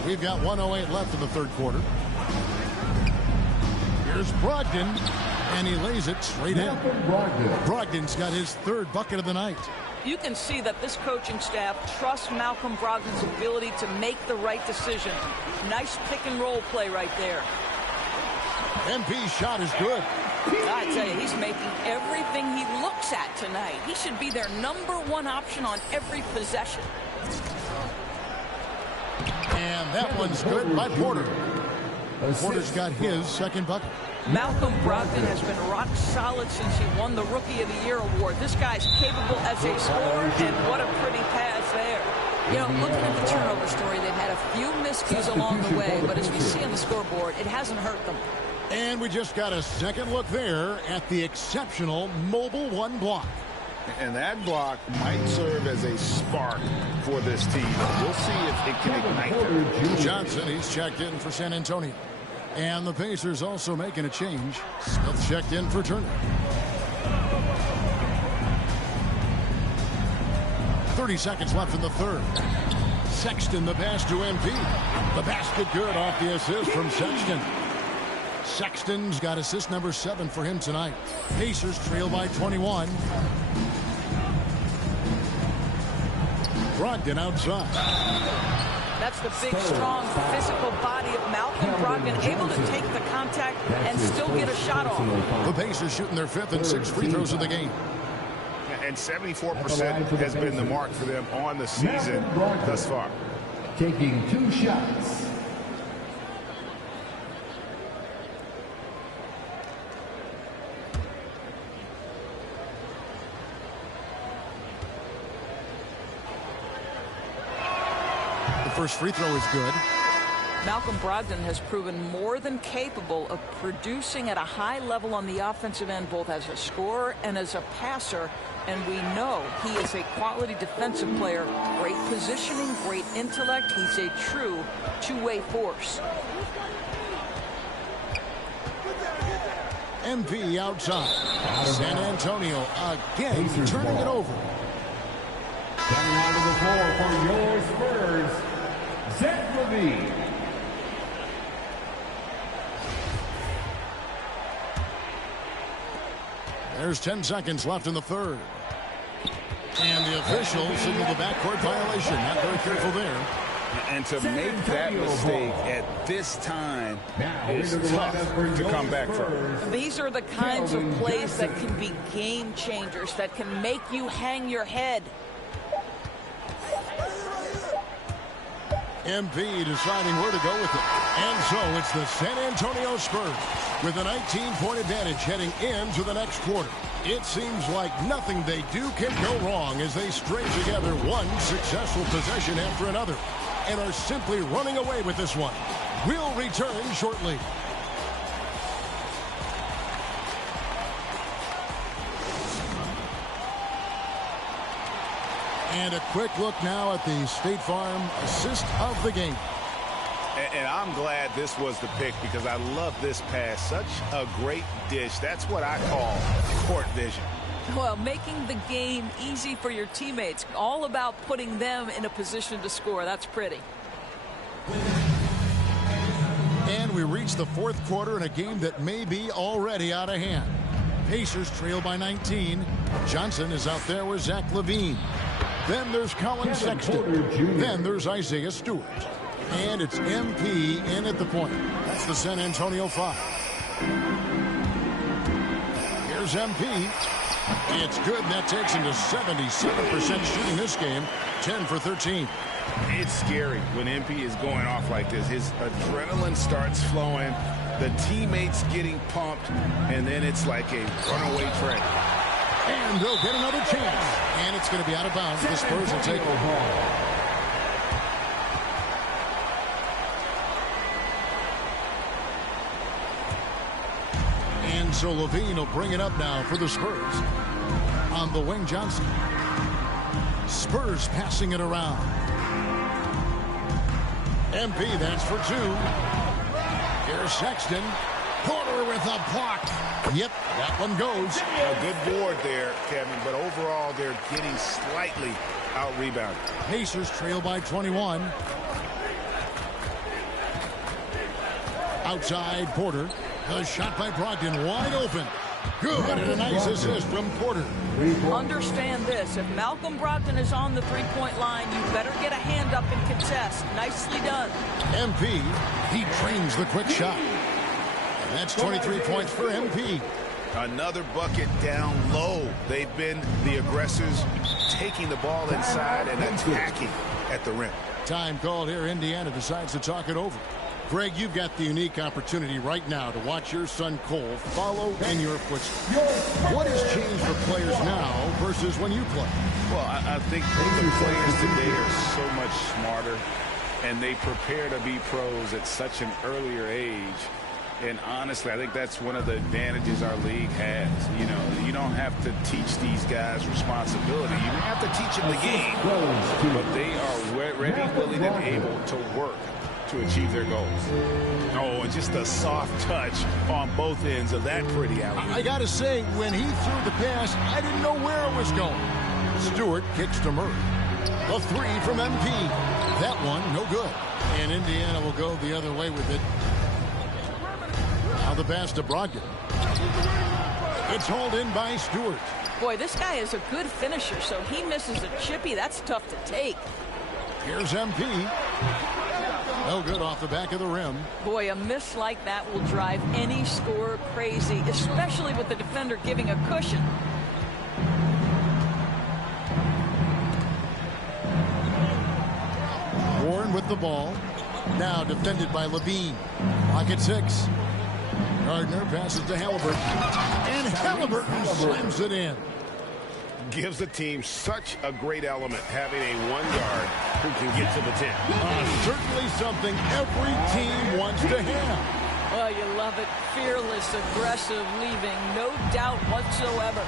We've got 1:08 left in the third quarter. Here's Brogdon, and he lays it straight in. Brogdon's got his third bucket of the night. You can see that this coaching staff trusts Malcolm Brogdon's ability to make the right decision. Nice pick and roll play right there. MP's shot is good. I tell you, he's making everything he looks at tonight. He should be their #1 option on every possession. And that one's good by Porter. Porter's got his second bucket. Malcolm Brogdon has been rock solid since he won the Rookie of the Year award. This guy's capable as a scorer, and what a pretty pass there. You know, looking at the turnover story, they've had a few miscues along the way, but as we see on the scoreboard, it hasn't hurt them. And we just got a second look there at the exceptional Mobile One block. And that block might serve as a spark for this team. We'll see if it can ignite them. Johnson, he's checked in for San Antonio. And the Pacers also making a change. Smith checked in for Turner. 30 seconds left in the third. Sexton, the pass to MP. The basket good off the assist from Sexton. Sexton's got assist number 7 for him tonight. Pacers trail by 21. Brogdon outside. That's the big, strong, physical body of Malcolm Brogdon, able to take the contact and still get a shot off. The Pacers shooting their 5th and 6th free throws of the game. And 74% has been the mark for them on the season thus far. Taking 2 shots. First free throw is good. Malcolm Brogdon has proven more than capable of producing at a high level on the offensive end, both as a scorer and as a passer. And we know he is a quality defensive player. Great positioning, great intellect. He's a true two-way force. MP outside. San Antonio again turning it over. Coming onto the floor for your Spurs, Zach LaVine. There's 10 seconds left in the third. And the official signaled the backcourt violation. Not very careful there. And to make that mistake at this time is tough to come back from. These are the kinds of plays that can be game changers, that can make you hang your head. MP deciding where to go with it. And so it's the San Antonio Spurs with a 19-point advantage heading into the next quarter. It seems like nothing they do can go wrong as they string together one successful possession after another and are simply running away with this one. We'll return shortly. And a quick look now at the State Farm assist of the game. And I'm glad this was the pick because I love this pass. Such a great dish. That's what I call court vision. Well, making the game easy for your teammates. All about putting them in a position to score. That's pretty. And we reach the fourth quarter in a game that may be already out of hand. Pacers trail by 19. Johnson is out there with Zach LaVine. Then there's Colin Sexton. Then there's Isaiah Stewart. And it's MP in at the point. That's the San Antonio 5. Here's MP. It's good. That takes him to 77% shooting this game. 10 for 13. It's scary when MP is going off like this. His adrenaline starts flowing. The teammates getting pumped. And then it's like a runaway train. And they'll get another chance. And it's going to be out of bounds. The Spurs will take it. And so LaVine will bring it up now for the Spurs. On the wing, Johnson. Spurs passing it around. MP, that's for 2. Here's Sexton. Porter with a block. Yep, that one goes. A good board there, Kevin, but overall they're getting slightly out-rebounded. Pacers trail by 21. Outside Porter. The shot by Brogdon wide open. Good, and a nice assist from Porter. Understand this. If Malcolm Brogdon is on the three-point line, you better get a hand up and contest. Nicely done. MP, he trains the quick shot. And that's 23 points for MP. Another bucket down low. They've been the aggressors, taking the ball inside and attacking at the rim. Time called here. Indiana decides to talk it over. Greg, you've got the unique opportunity right now to watch your son Cole follow in your footsteps. What has changed for players now versus when you played? Well, I think the players today are so much smarter, and they prepare to be pros at such an earlier age. And honestly, I think that's one of the advantages our league has. You know, you don't have to teach these guys responsibility. You may have to teach them the game, but they are ready, willing, and able to work to achieve their goals. Oh, and just a soft touch on both ends of that pretty alley. I got to say, when he threw the pass, I didn't know where it was going. Stewart kicks to Murray. A three from MP. That one, no good. And Indiana will go the other way with it. Now the pass to Brogdon. It's hauled in by Stewart. Boy, this guy is a good finisher, so he misses a chippy. That's tough to take. Here's MP. No good off the back of the rim. Boy, a miss like that will drive any scorer crazy, especially with the defender giving a cushion. Warren with the ball. Now defended by Levine. Clock at 6. Gardner passes to Halliburton. And Halliburton slams it in. Gives the team such a great element having a one guard who can get to the 10. Certainly something every team wants to have. Well, you love it. Fearless, aggressive, leaving no doubt whatsoever.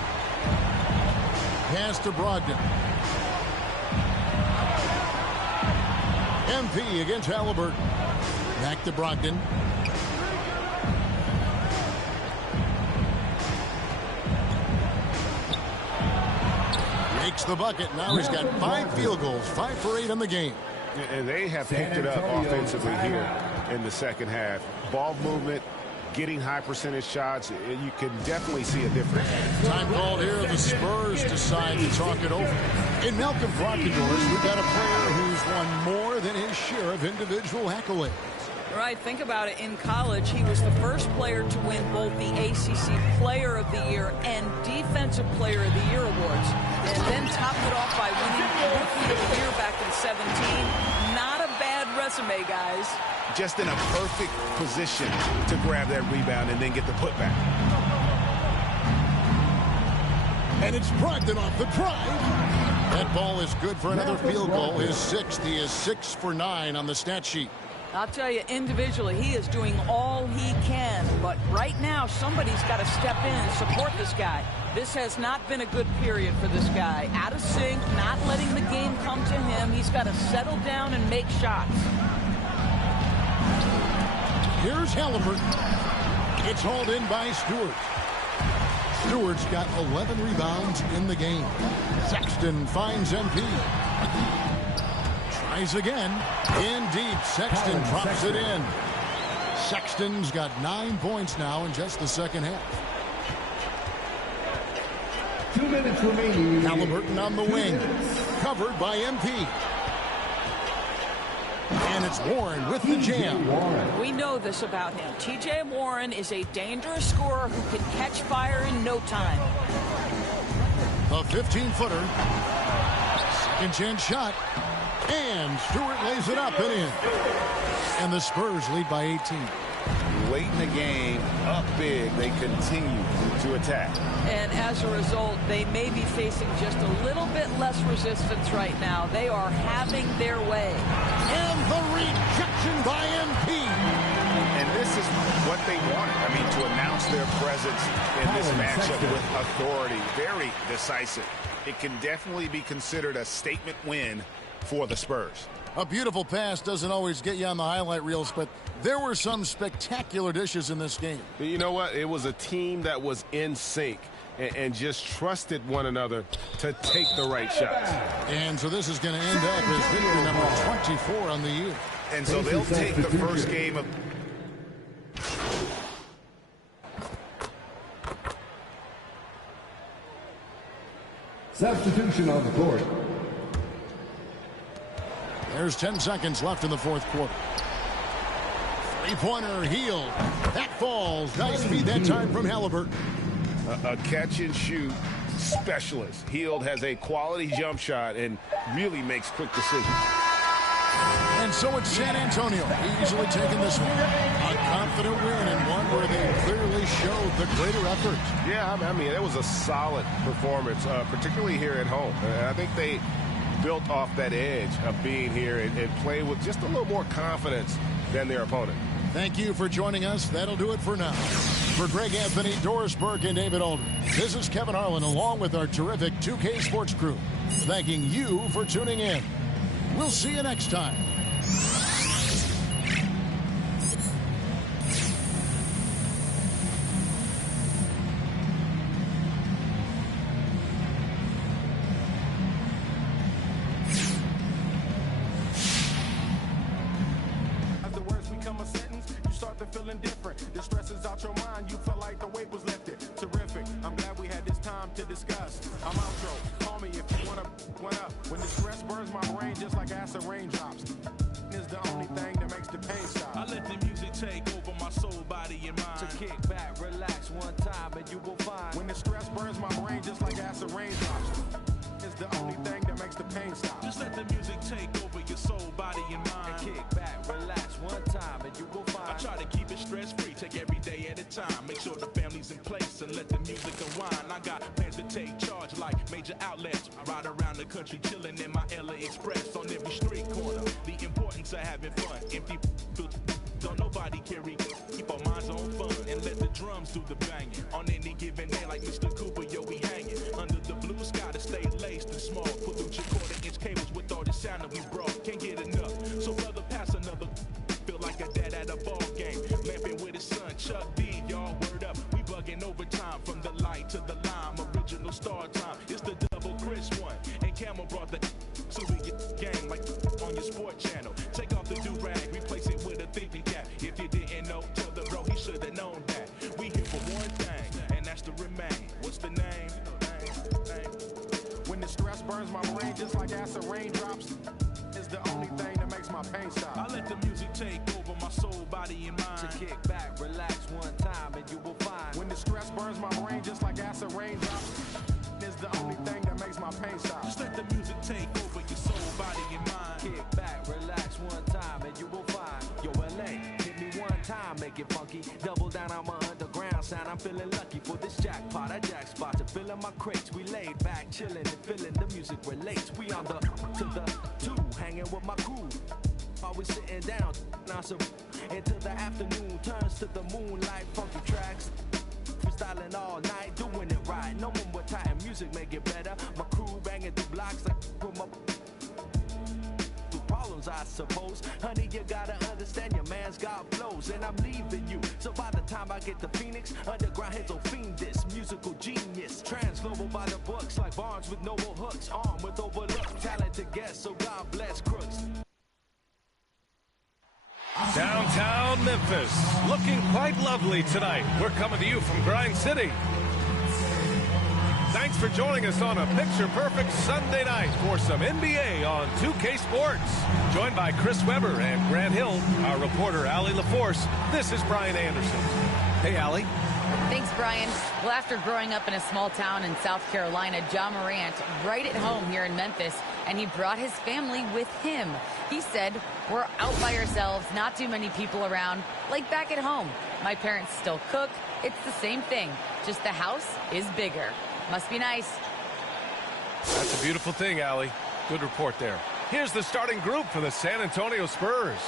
Pass to Brogdon. MP against Halliburton. Back to Brogdon. Makes the bucket. Now he's got 5 field goals, 5 for 8 in the game. And they have picked it up offensively here in the second half. Ball movement, getting high percentage shots. You can definitely see a difference. Time called here. The Spurs decide to talk it over. In Malcolm Brogdon, we've got a player who's won more than his share of individual accolades. Right, think about it. In college, he was the first player to win both the ACC Player of the Year and Defensive Player of the Year awards, and then topped it off by winning Rookie of the Year back in 2017. Not a bad resume, guys. Just in a perfect position to grab that rebound and then get the putback. And it's Brogdon off the drive. That ball is good for another field goal. His 6th. He is 6 for 9 on the stat sheet. I'll tell you, individually, he is doing all he can. But right now, somebody's got to step in and support this guy. This has not been a good period for this guy. Out of sync, not letting the game come to him. He's got to settle down and make shots. Here's Halliburton. It's hauled in by Stewart. Stewart's got 11 rebounds in the game. Sexton finds MP. Tries again. In deep. Sexton drops it in. Sexton's got 9 points now in just the second half. 2 minutes remaining. Halliburton on the wing. Covered by MP. And it's Warren with the jam. We know this about him. T.J. Warren is a dangerous scorer who can catch fire in no time. A 15-footer. Second chance shot. And Stewart lays it up and in. And the Spurs lead by 18. Late in the game, up big, they continue to attack. And as a result, they may be facing just a little bit less resistance right now. They are having their way. And the rejection by MP. And this is what they wanted. I mean, to announce their presence in this matchup with authority. Very decisive. It can definitely be considered a statement win for the Spurs. A beautiful pass doesn't always get you on the highlight reels, but there were some spectacular dishes in this game. You know what? It was a team that was in sync and just trusted one another to take the right shots. And so this is going to end up as victory number 24 on the year. And so they'll take the first game of... Substitution on the court. There's 10 seconds left in the fourth quarter. Three-pointer, Hield. That falls. Nice feed that time from Halliburton. A catch-and-shoot specialist. Hield has a quality jump shot and really makes quick decisions. And so it's San Antonio easily taking this one. A confident win and one where they clearly showed the greater effort. Yeah, I mean, it was a solid performance, particularly here at home. I think they built off that edge of being here and play with just a little more confidence than their opponent. Thank you for joining us. That'll do it for now. For Greg Anthony, Doris Burke, and David Aldridge, this is Kevin Harlan along with our terrific 2K Sports crew, thanking you for tuning in. We'll see you next time. As the words become a sentence, you start to feeling different. The stress is out your mind, you feel like the weight was lifted. Terrific, I'm glad we had this time to discuss. I'm outro, call me if you wanna one up. When the stress burns my brain just like acid raindrops, is the only thing that makes the pain stop. I let the music take over my soul, body, and mind. To kick back, relax one time, and you will find. When the stress burns my brain just like acid raindrops, is the only thing that makes the pain stop. Just let the music take over your soul, body, and mind. And kick back, relax one time, and you will find. I try to keep it stress-free, take every day at a time. Make sure the family's in place and let the music unwind. I got plans to take charge like major outlets. I ride around the country chilling in my LA Express on every street corner. The importance of having fun. Empty don't nobody carry. Keep our minds on fun and let the drums do the banging. On any given day like Mr. Cooper, yo, we hanging. Under the blue sky to stay laced and small. Pollute your quarter-inch cables with all the sound that we brought. Can't get enough. So brother, pass another. Feel like a dad at a ball game. Lamping with his son, Chuck D, y'all word up. We bugging overtime from the light to the lime. Original star time. It's the double Chris one. And Camel brought the so we get game like on your sport channel. Take off the do-rag, replace it with a thinking cap. If you didn't know, tell the bro he should have known that. We here for one thing, and that's to remain. What's the name? When the stress burns my brain just like acid raindrops, is the only thing that makes my pain stop. I let the music take over my soul, body, and mind. To kick back, relax one time, and you will find. When the stress burns my brain just like acid raindrops, is the only thing that makes my pain stop. Just let the music take over your soul, body, and mind. Kick back, relax one time, and you will find. Yo, LA, hit me one time, make it funky. Double down on my underground sound. I'm feeling lucky for this jackpot. I jack spot to fill in my crates. We laid back, chilling and feeling the music relates. We on the to the two, hanging with my crew. Always sitting down, until the afternoon turns to the moonlight. Funky tracks, freestyling all night, doing it right. No more time, music make it better. My crew banging through blocks like from up. Problems, I suppose. Honey, you gotta understand your man's got flows, and I'm leaving you. So by the time I get to Phoenix, underground heads will fiend this musical genius. Trans-global by the books, like Barnes with noble hooks, armed with overlooked talented guests. So God bless crooks. Downtown Memphis, looking quite lovely tonight. We're coming to you from Grind City. Thanks for joining us on a picture-perfect Sunday night for some NBA on 2K Sports. Joined by Chris Webber and Grant Hill, our reporter Allie LaForce, this is Brian Anderson. Hey, Allie. Thanks, Brian. Well, after growing up in a small town in South Carolina, Ja Morant right at home here in Memphis, and he brought his family with him. He said, "We're out by ourselves, not too many people around, like back at home. My parents still cook. It's the same thing, just the house is bigger. Must be nice." That's a beautiful thing, Allie. Good report there. Here's the starting group for the San Antonio Spurs.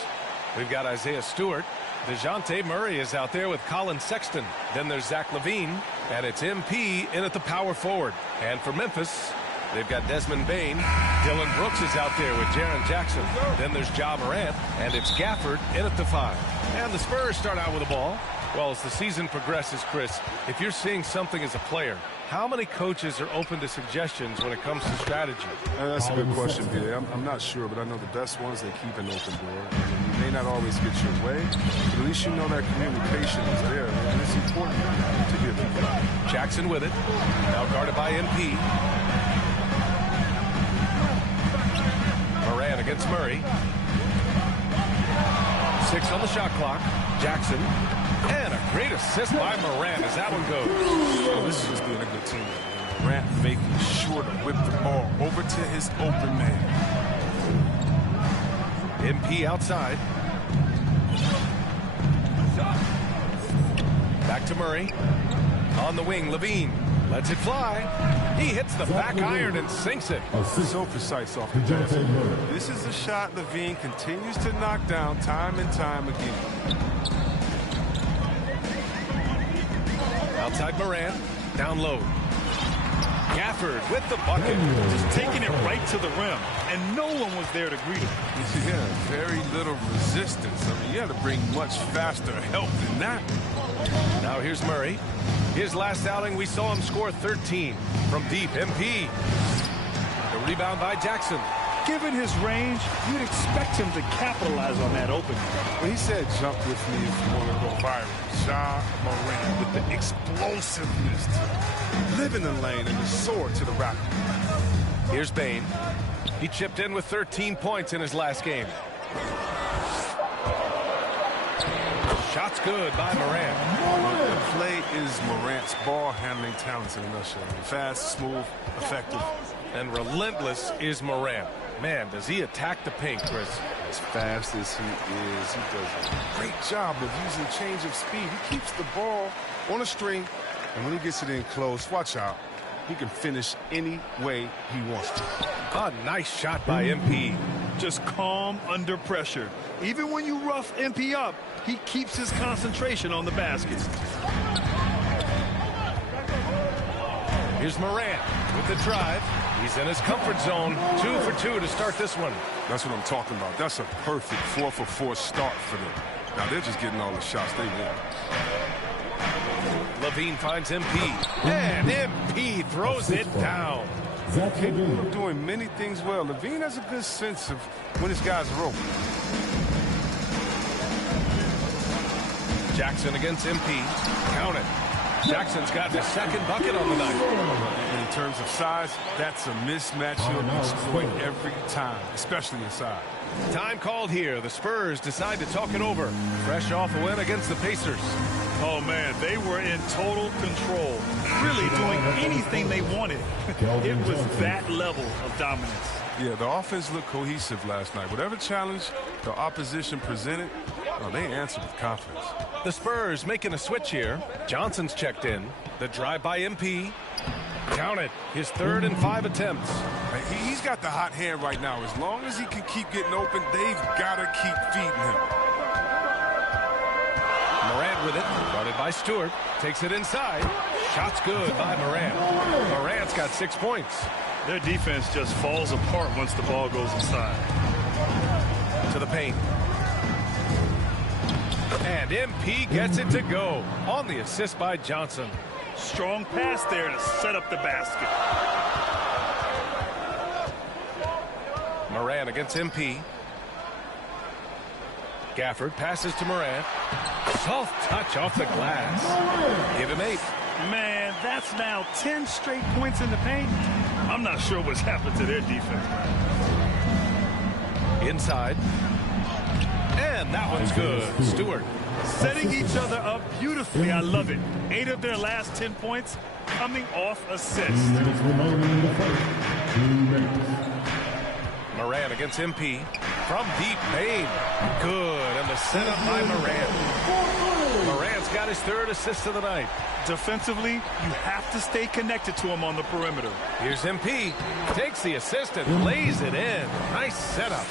We've got Isaiah Stewart. DeJounte Murray is out there with Colin Sexton. Then there's Zach LaVine, and it's MP in at the power forward. And for Memphis, they've got Desmond Bain. Dylan Brooks is out there with Jaren Jackson. Then there's Ja Morant, and it's Gafford in at the 5. And the Spurs start out with the ball. Well, as the season progresses, Chris, if you're seeing something as a player, how many coaches are open to suggestions when it comes to strategy? That's a good question, Peter. I'm not sure, but I know the best ones, they keep an open door. You may not always get your way, but at least you know that communication is there, and it's important to hear them. Jackson with it. Now guarded by MP. Moran against Murray. 6 on the shot clock. Jackson. And a great assist by Moran as that one goes. Well, this is just being a good team. Moran making sure to whip the ball over to his open man. MP outside. Back to Murray. On the wing, Levine lets it fly. He hits the back iron and sinks it. So precise off the basket. This is a shot Levine continues to knock down time and time again. Outside Moran, down low. Gafford with the bucket. Just taking it right to the rim, and no one was there to greet him. Yeah, very little resistance. I mean, you had to bring much faster help than that. Now here's Murray. His last outing, we saw him score 13 from deep. MP. The rebound by Jackson. Given his range, you'd expect him to capitalize on that opening. Well, he said, jump with me if you want to go viral. Ja Morant with the explosiveness to live in the lane and the sword to the rack. Here's Bain. He chipped in with 13 points in his last game. Shot's good by Morant. The play is Morant's ball handling talents in a nutshell. Fast, smooth, effective. And relentless is Morant. Man, does he attack the paint, Chris. As fast as he is, he does a great job of using change of speed. He keeps the ball on a string, and when he gets it in close, watch out. He can finish any way he wants to. A nice shot by MP. Just calm under pressure. Even when you rough MP up, he keeps his concentration on the basket. Here's Morant with the drive. He's in his comfort zone. 2 for 2 to start this one. That's what I'm talking about. That's a perfect 4 for 4 start for them. Now they're just getting all the shots they want. Levine finds MP. And MP throws it down. Capable of doing many things well. Levine has a good sense of when his guys are open. Jackson against MP. Count it. Jackson's got his second bucket on the night. And in terms of size, that's a mismatch he'll exploit every time, especially inside. Time called here. The Spurs decide to talk it over. Fresh off a win against the Pacers. Oh, man, they were in total control. Really doing anything they wanted. It was that level of dominance. Yeah, the offense looked cohesive last night. Whatever challenge the opposition presented, they answered with confidence. The Spurs making a switch here. Johnson's checked in. The drive by MP. Count it. His 3rd and 5 attempts. He's got the hot hand right now. As long as he can keep getting open, they've got to keep feeding him. Morant with it. Guarded by Stewart. Takes it inside. Shot's good by Morant. Morant's got 6 points. Their defense just falls apart once the ball goes inside. To the paint. And MP gets it to go on the assist by Johnson. Strong pass there to set up the basket. Moran against MP. Gafford passes to Moran. Soft touch off the glass. Give him 8. Man, that's now 10 straight points in the paint. I'm not sure what's happened to their defense. Inside. And that one's good. Stewart. Setting each other up beautifully. I love it. 8 of their last 10 points coming off assists. Moran against MP. From deep, Bain. Good. And the setup by Moran. Moran's got his 3rd assist of the night. Defensively, you have to stay connected to him on the perimeter. Here's MP. Takes the assist and lays it in. Nice setup.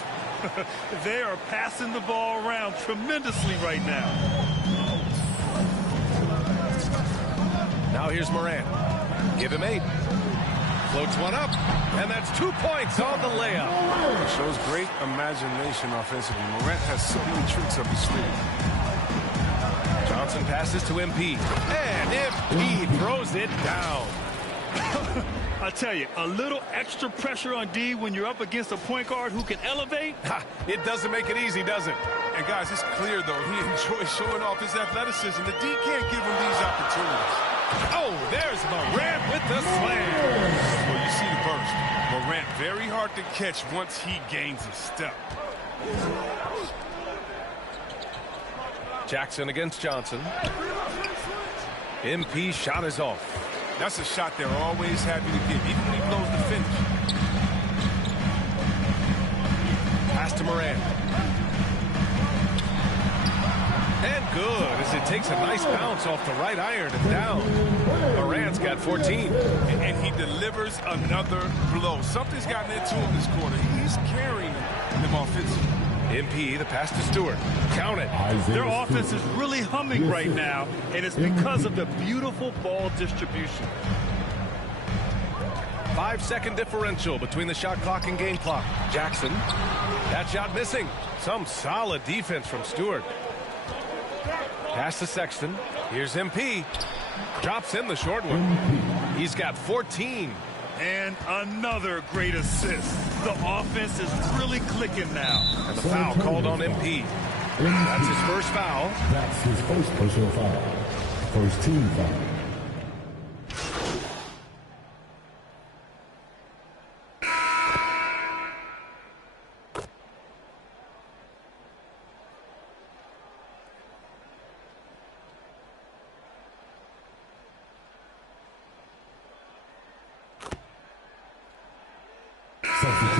They are passing the ball around tremendously right now. Now here's Moran. Give him 8. Floats one up. And that's 2 points on the layup. It shows great imagination offensively. Morant has so many tricks up his sleeve. Johnson passes to MP. And MP throws it down. I tell you, a little extra pressure on D when you're up against a point guard who can elevate. It doesn't make it easy, does it? And guys, it's clear, though, he enjoys showing off his athleticism. The D can't give him these opportunities. Oh, there's Morant with the slam. Well, you see the burst. Morant very hard to catch once he gains a step. Jackson against Johnson. MP shot is off. That's a shot they're always happy to give, even when he blows the finish. Pass to Morant. And good, as it takes a nice bounce off the right iron and down. Morant's got 14. And he delivers another blow. Something's gotten into him this quarter. He's carrying them offensively. MP, the pass to Stewart. Count it. Their offense is really humming right now, and it's because of the beautiful ball distribution. 5-second differential between the shot clock and game clock. Jackson. That shot missing. Some solid defense from Stewart. Pass to Sexton. Here's MP. Drops in the short one. He's got 14. And another great assist. The offense is really clicking now. And the foul called on MP. That's his first foul. That's his first personal foul. First team foul.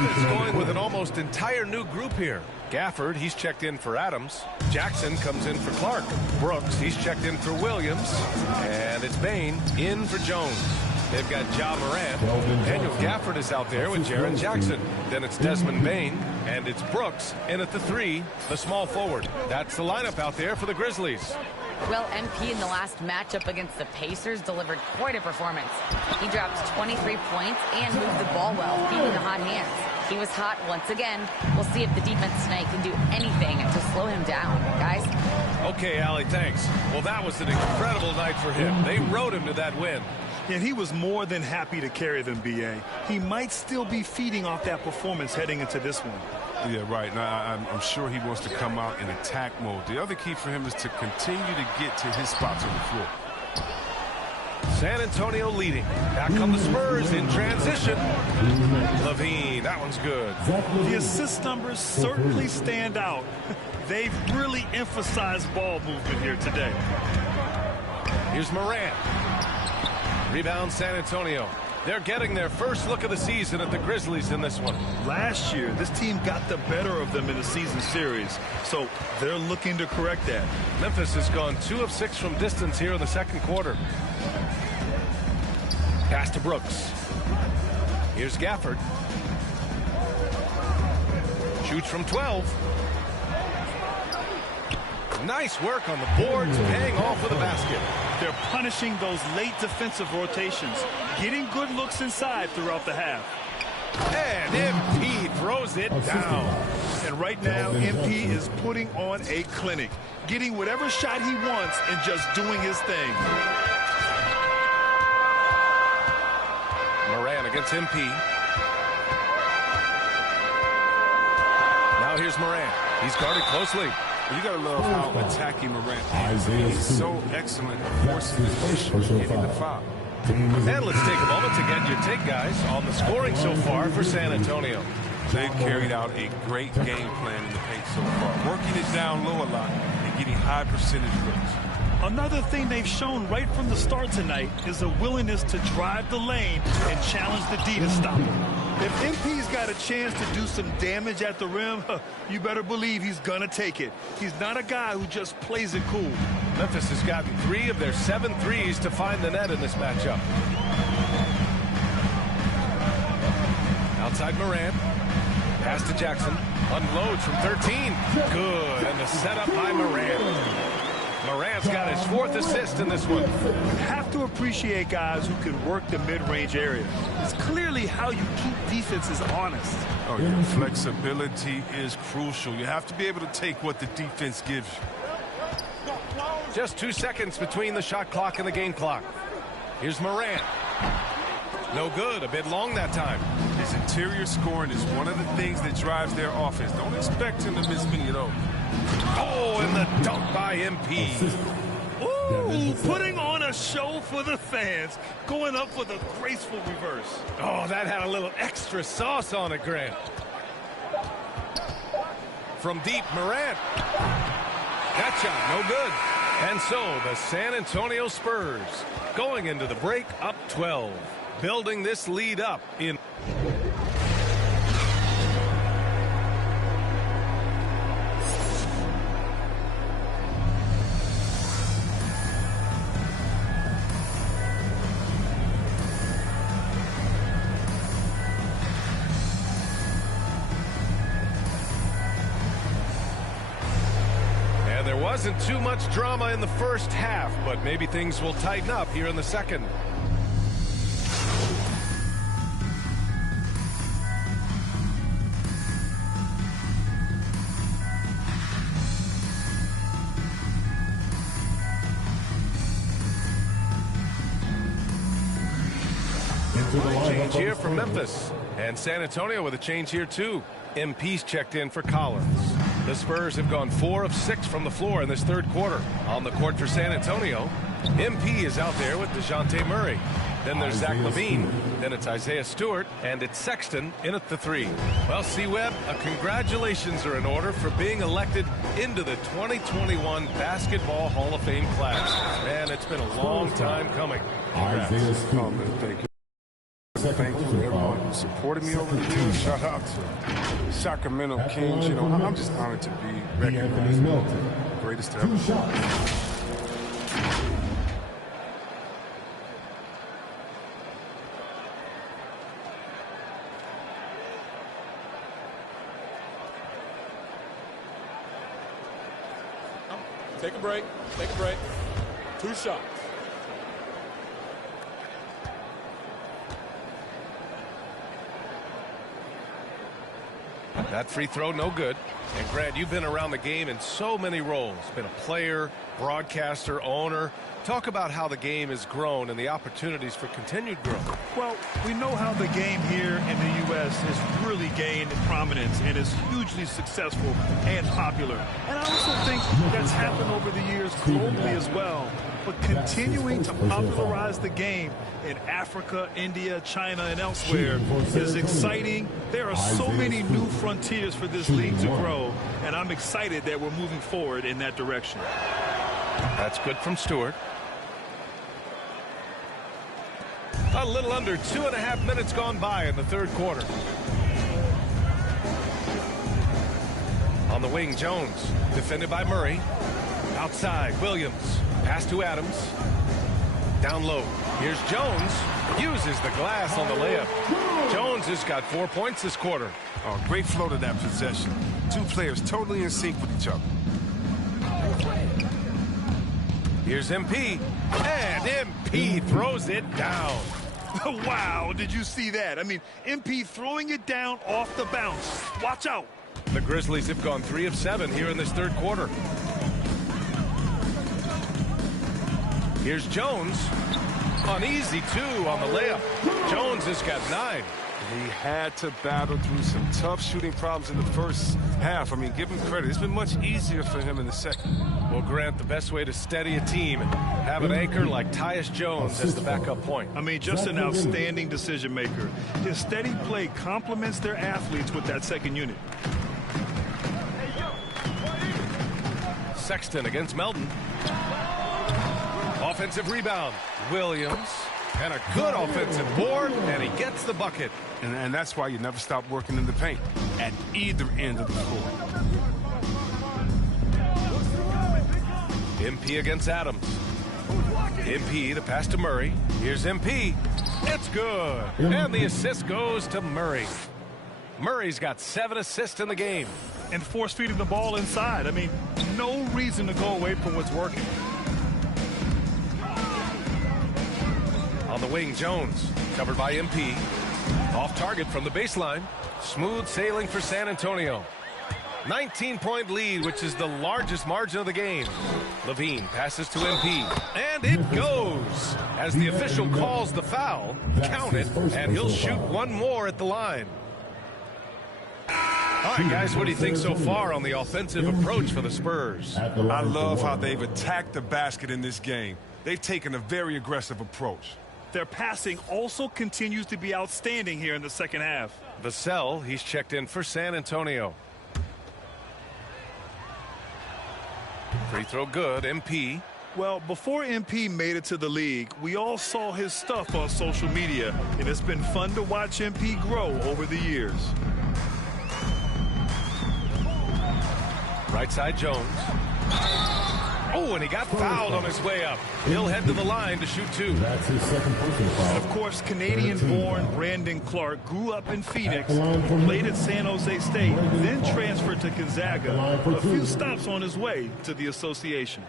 It's going with an almost entire new group here. Gafford, he's checked in for Adams. Jackson comes in for Clark. Brooks, he's checked in for Williams. And it's Bain in for Jones. They've got Ja Morant. Daniel Gafford is out there with Jaren Jackson. Then it's Desmond Bain. And it's Brooks in at the 3, the small forward. That's the lineup out there for the Grizzlies. Well, MP in the last matchup against the Pacers delivered quite a performance. He dropped 23 points and moved the ball well, feeding the hot hands. He was hot once again. We'll see if the defense tonight can do anything to slow him down. Guys? Okay, Allie, thanks. Well, that was an incredible night for him. They rode him to that win. And he was more than happy to carry them, B.A. He might still be feeding off that performance heading into this one. Yeah, right. Now, I'm sure he wants to come out in attack mode. The other key for him is to continue to get to his spots on the floor. San Antonio leading. Back come the Spurs in transition. Levine, that one's good. The assist numbers certainly stand out. They've really emphasized ball movement here today. Here's Morant. Rebound San Antonio. They're getting their first look of the season at the Grizzlies in this one. Last year, this team got the better of them in the season series, so they're looking to correct that. Memphis has gone 2 of 6 from distance here in the second quarter. Pass to Brooks. Here's Gafford. Shoots from 12. Nice work on the boards, paying off with a basket. They're punishing those late defensive rotations, getting good looks inside throughout the half. And MP throws it down. And right now, MP is putting on a clinic, getting whatever shot he wants and just doing his thing. Morant against MP. Now here's Morant. He's guarded closely. You got to love how attacking Morant is. He's so excellent at forcing getting the foul. And let's take a moment to get your take, guys, on the scoring so far for San Antonio. They've carried out a great game plan in the paint so far, working it down low a lot and getting high percentage looks. Another thing they've shown right from the start tonight is a willingness to drive the lane and challenge the D to stop him. If MP's got a chance to do some damage at the rim, you better believe he's going to take it. He's not a guy who just plays it cool. Memphis has gotten 3 of their 7 threes to find the net in this matchup. Outside Morant. Pass to Jackson. Unloads from 13. Good. And the setup by Morant. Morant's got his 4th assist in this one. You have to appreciate guys who can work the mid-range area. It's clearly how you keep defenses honest. Oh, yeah. Flexibility is crucial. You have to be able to take what the defense gives you. Just 2 seconds between the shot clock and the game clock. Here's Morant. No good. A bit long that time. His interior scoring is one of the things that drives their offense. Don't expect him to miss many of those. Oh, and the dunk by MP. Ooh, putting on a a show for the fans, going up with a graceful reverse. Oh, that had a little extra sauce on it, Grant. From deep, Morant. That shot, no good. And so the San Antonio Spurs going into the break up 12, building this lead up in. Wasn't too much drama in the first half, but maybe things will tighten up here in the second. Change here for Memphis, and San Antonio with a change here too. MP's checked in for Collins. The Spurs have gone 4 of 6 from the floor in this third quarter. On the court for San Antonio, MP is out there with DeJounte Murray. Then there's Zach LaVine. Then it's Isaiah Stewart. And it's Sexton in at the 3. Well, C-Webb, congratulations are in order for being elected into the 2021 Basketball Hall of Fame class. Man, it's been a long time coming. Isaiah Stewart. Thank you. Thank you for everyone who supported me over the years. Shout out to Sacramento Kings. You know, I'm just honored to be recognized as the greatest to ever. 2 shots. Take a break. Take a break. 2 shots. That free throw, no good. And Grant, you've been around the game in so many roles. Been a player, broadcaster, owner. Talk about how the game has grown and the opportunities for continued growth. Well, we know how the game here in the U.S. has really gained prominence and is hugely successful and popular. And I also think that's happened over the years globally as well. But continuing to popularize the game in Africa, India, China, and elsewhere is exciting. There are so many new frontiers for this league to grow, and I'm excited that we're moving forward in that direction. That's good from Stewart. A little under 2.5 minutes gone by in the third quarter. On the wing, Jones, defended by Murray. Outside, Williams. Pass to Adams. Down low. Here's Jones. Uses the glass on the layup. Jones has got 4 points this quarter. Oh, great flow to that possession. 2 players totally in sync with each other. Here's MP. And MP throws it down. Wow, did you see that? I mean, MP throwing it down off the bounce. Watch out. The Grizzlies have gone 3 of 7 here in this third quarter. Here's Jones. Uneasy, too, on the layup. Jones has got 9. He had to battle through some tough shooting problems in the first half. I mean, give him credit. It's been much easier for him in the second. Well, Grant, the best way to steady a team, have an anchor like Tyus Jones as the backup point. I mean, just an outstanding decision maker. His steady play complements their athletes with that second unit. Sexton against Melton. Offensive rebound. Williams. And a good offensive board, and he gets the bucket. And that's why you never stop working in the paint at either end of the floor. MP against Adams. MP, the pass to Murray. Here's MP. It's good. And the assist goes to Murray. Murray's got 7 assists in the game. And force feeding the ball inside. I mean, no reason to go away from what's working. On the wing, Jones, covered by MP. Off target from the baseline. Smooth sailing for San Antonio. 19-point lead, which is the largest margin of the game. LaVine passes to MP. And it goes. As the official calls the foul, count it, and he'll shoot one more at the line. All right, guys, what do you think so far on the offensive approach for the Spurs? I love how they've attacked the basket in this game. they've taken a very aggressive approach. Their passing also continues to be outstanding here in the second half. Vassell, he's checked in for San Antonio. Free throw good, MP. Well, before MP made it to the league, we all saw his stuff on social media, and it's been fun to watch MP grow over the years. Right side Jones. Oh, and he got fouled on his way up. He'll head to the line to shoot 2. That's his second personal foul. Of course, Canadian-born Brandon Clark grew up in Phoenix, played at San Jose State, then transferred to Gonzaga. A few stops on his way to the association.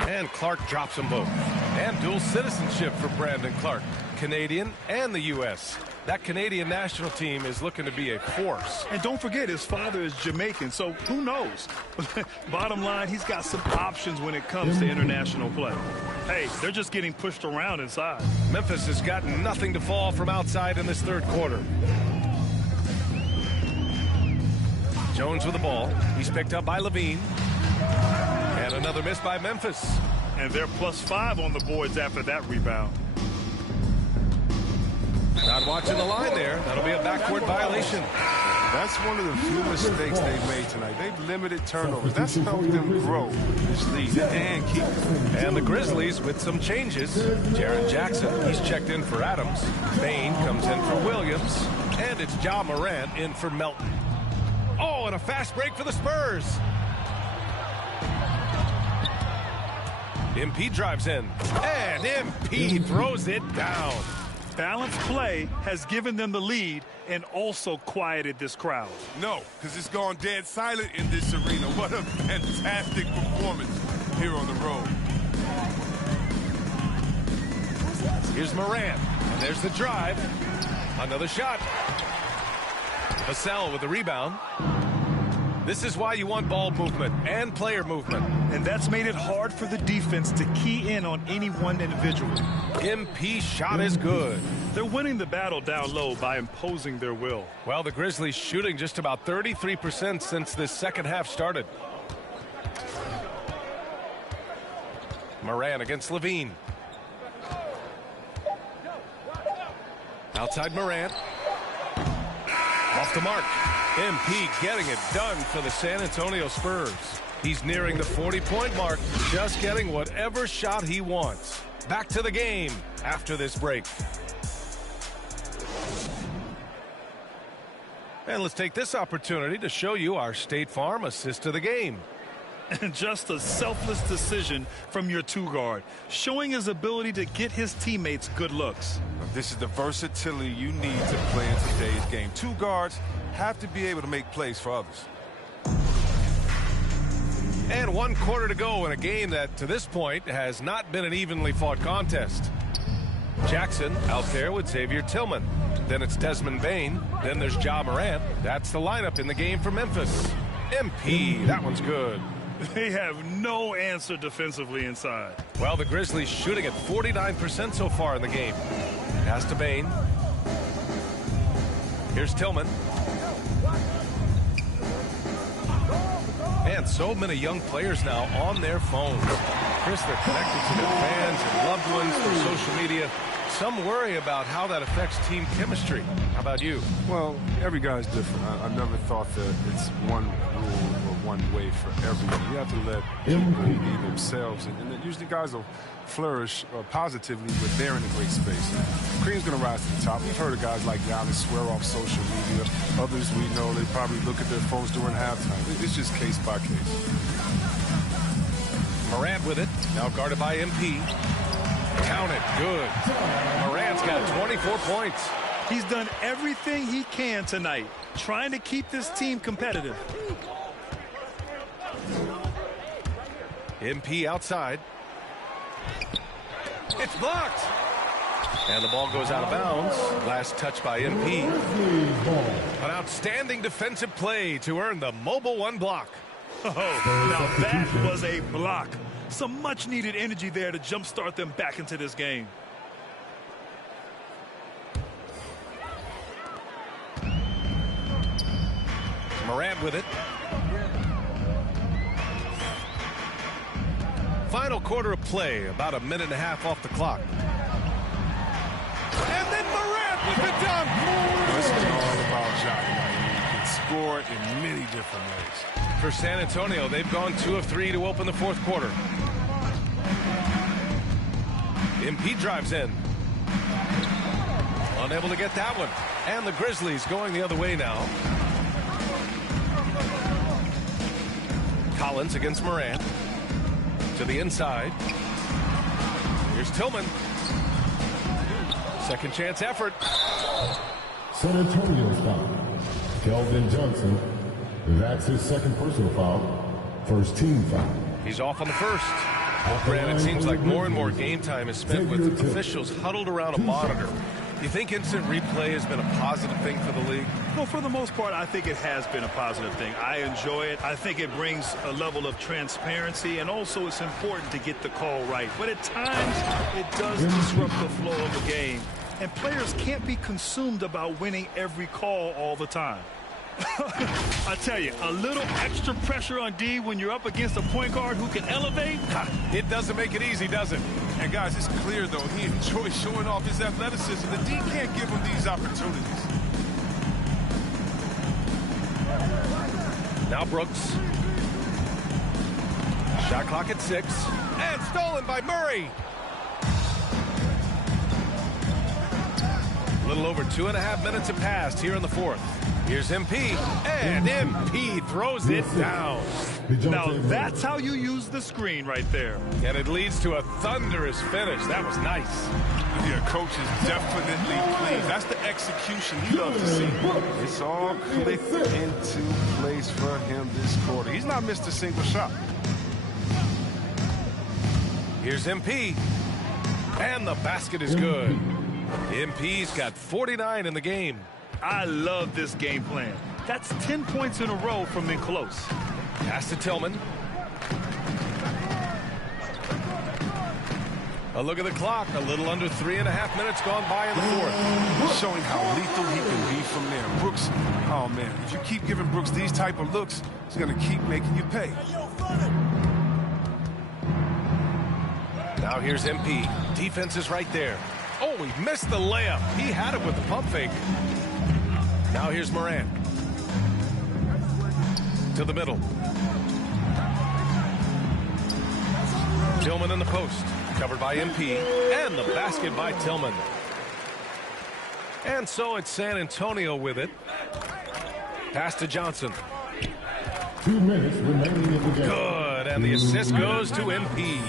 And Clark drops them both. And dual citizenship for Brandon Clark. Canadian and the U.S. That Canadian national team is looking to be a force. And don't forget, his father is Jamaican, so who knows? Bottom line, he's got some options when it comes to international play. Hey, they're just getting pushed around inside. Memphis has got nothing to fall from outside in this third quarter. Jones with the ball. He's picked up by Levine. And another miss by Memphis. And they're +5 on the boards after that rebound. Not watching the line there. That'll be a backcourt violation. That's one of the few mistakes they've made tonight. They've limited turnovers. That's helped them grow this lead and keep it. And the Grizzlies with some changes. Jaren Jackson, he's checked in for Adams. Bain comes in for Williams. And it's Ja Morant in for Melton. Oh, and a fast break for the Spurs. MP drives in, and MP throws it down. Balanced play has given them the lead and also quieted this crowd. No, because it's gone dead silent in this arena. What a fantastic performance here on the road. Here's Morant, and there's the drive. Another shot. Vassell with the rebound. This is why you want ball movement and player movement. And that's made it hard for the defense to key in on any one individual. MP shot is good. They're winning the battle down low by imposing their will. Well, the Grizzlies shooting just about 33% since this second half started. Morant against Levine. Outside Morant. Off the mark. MP getting it done for the San Antonio Spurs. He's nearing the 40-point mark, just getting whatever shot he wants. Back to the game after this break. And let's take this opportunity to show you our State Farm assist of the game. And just a selfless decision from your two-guard, showing his ability to get his teammates good looks. This is the versatility you need to play in today's game. Two guards have to be able to make plays for others. And 1 quarter to go in a game that, to this point, has not been an evenly fought contest. Jackson out there with Xavier Tillman. Then it's Desmond Bain. Then there's Ja Morant. That's the lineup in the game for Memphis. MP, that one's good. They have no answer defensively inside. Well, the Grizzlies shooting at 49% so far in the game. Pass to Bain. Here's Tillman. And so many young players now on their phones. Chris, they're connected to their fans and loved ones through social media. Some worry about how that affects team chemistry. How about you? Well, every guy's different. I never thought that it's one rule or one way for everyone. You have to let people be themselves. And usually guys will flourish positively, but they're in a great space. Cream's going to rise to the top. We've heard of guys like Giannis swear off social media. Others we know, they probably look at their phones during halftime. It's just case by case. Morant with it. Now guarded by MP. Count it. Good. Morant's got 24 points. He's done everything he can tonight, trying to keep this team competitive. MP outside. It's blocked. And the ball goes out of bounds. Last touch by MP. An outstanding defensive play to earn the Mobile One block. Oh, now that was a block. Some much-needed energy there to jumpstart them back into this game. Morant with it. Final quarter of play, about a minute and a half off the clock. And then Morant with the dunk. This is all about shot. You can score in many different ways. For San Antonio, they've gone 2 of 3 to open the fourth quarter. MP drives in. Unable to get that one. And the Grizzlies going the other way now. Collins against Morant. To the inside. Here's Tillman. Second chance effort. San Antonio's foul. Kelvin Johnson. That's his second personal foul. First team foul. He's off on the first. Grant, it seems like more and more game time is spent with officials huddled around a monitor. Do you think instant replay has been a positive thing for the league? Well, for the most part, I think it has been a positive thing. I enjoy it. I think it brings a level of transparency, and also it's important to get the call right. But at times, it does disrupt the flow of the game, and players can't be consumed about winning every call all the time. I tell you, a little extra pressure on D when you're up against a point guard who can elevate. It doesn't make it easy, does it? And guys, it's clear, though, he enjoys showing off his athleticism. The D can't give him these opportunities. Now Brooks. Shot clock at 6. And stolen by Murray. A little over 2.5 minutes have passed here in the fourth. Here's MP, and MP throws it down. Now that's how you use the screen right there. And it leads to a thunderous finish. That was nice. Yeah, coach is definitely pleased. That's the execution he loves to see. It's all clicked into place for him this quarter. He's not missed a single shot. Here's MP, and the basket is good. MP's got 49 in the game. I love this game plan. That's 10 points in a row from in close. Pass to Tillman. A look at the clock. A little under 3.5 minutes gone by in the fourth. Showing how lethal he can be from there. Brooks, oh man, if you keep giving Brooks these type of looks, he's going to keep making you pay. Now here's MP. Defense is right there. Oh, he missed the layup. He had it with the pump fake. Now here's Morant. To the middle. Tillman in the post. Covered by MP. And the basket by Tillman. And so it's San Antonio with it. Pass to Johnson. 2 minutes remaining in the game. Good, and the assist goes to MP.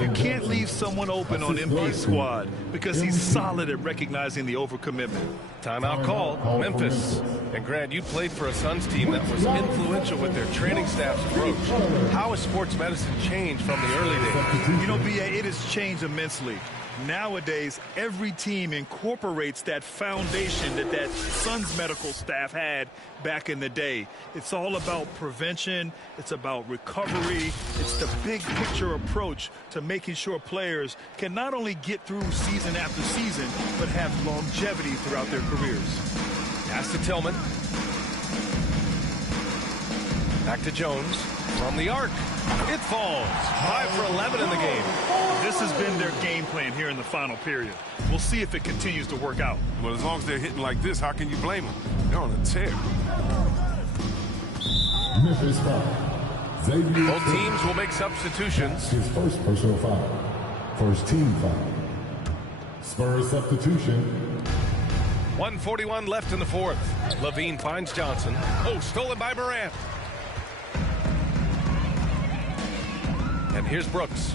You can't leave someone open on MP's squad because he's solid at recognizing the overcommitment. Timeout call, Memphis. And Grant, you played for a Suns team that was influential with their training staff's approach. How has sports medicine changed from the early days? You know, B.A., it has changed immensely. Nowadays, every team incorporates that foundation that Suns medical staff had back in the day. It's all about prevention. It's about recovery. It's the big picture approach to making sure players can not only get through season after season, but have longevity throughout their careers. Pass to Tillman. Back to Jones. From the arc. It falls. 5 for 11 in the game. This has been their game plan here in the final period. We'll see if it continues to work out. Well, as long as they're hitting like this, how can you blame them? They're on a tear. Memphis foul. Both teams will make substitutions. His first personal foul. First team foul. Spurs substitution. 1:41 left in the fourth. Levine finds Johnson. Oh, stolen by Morant. And here's Brooks.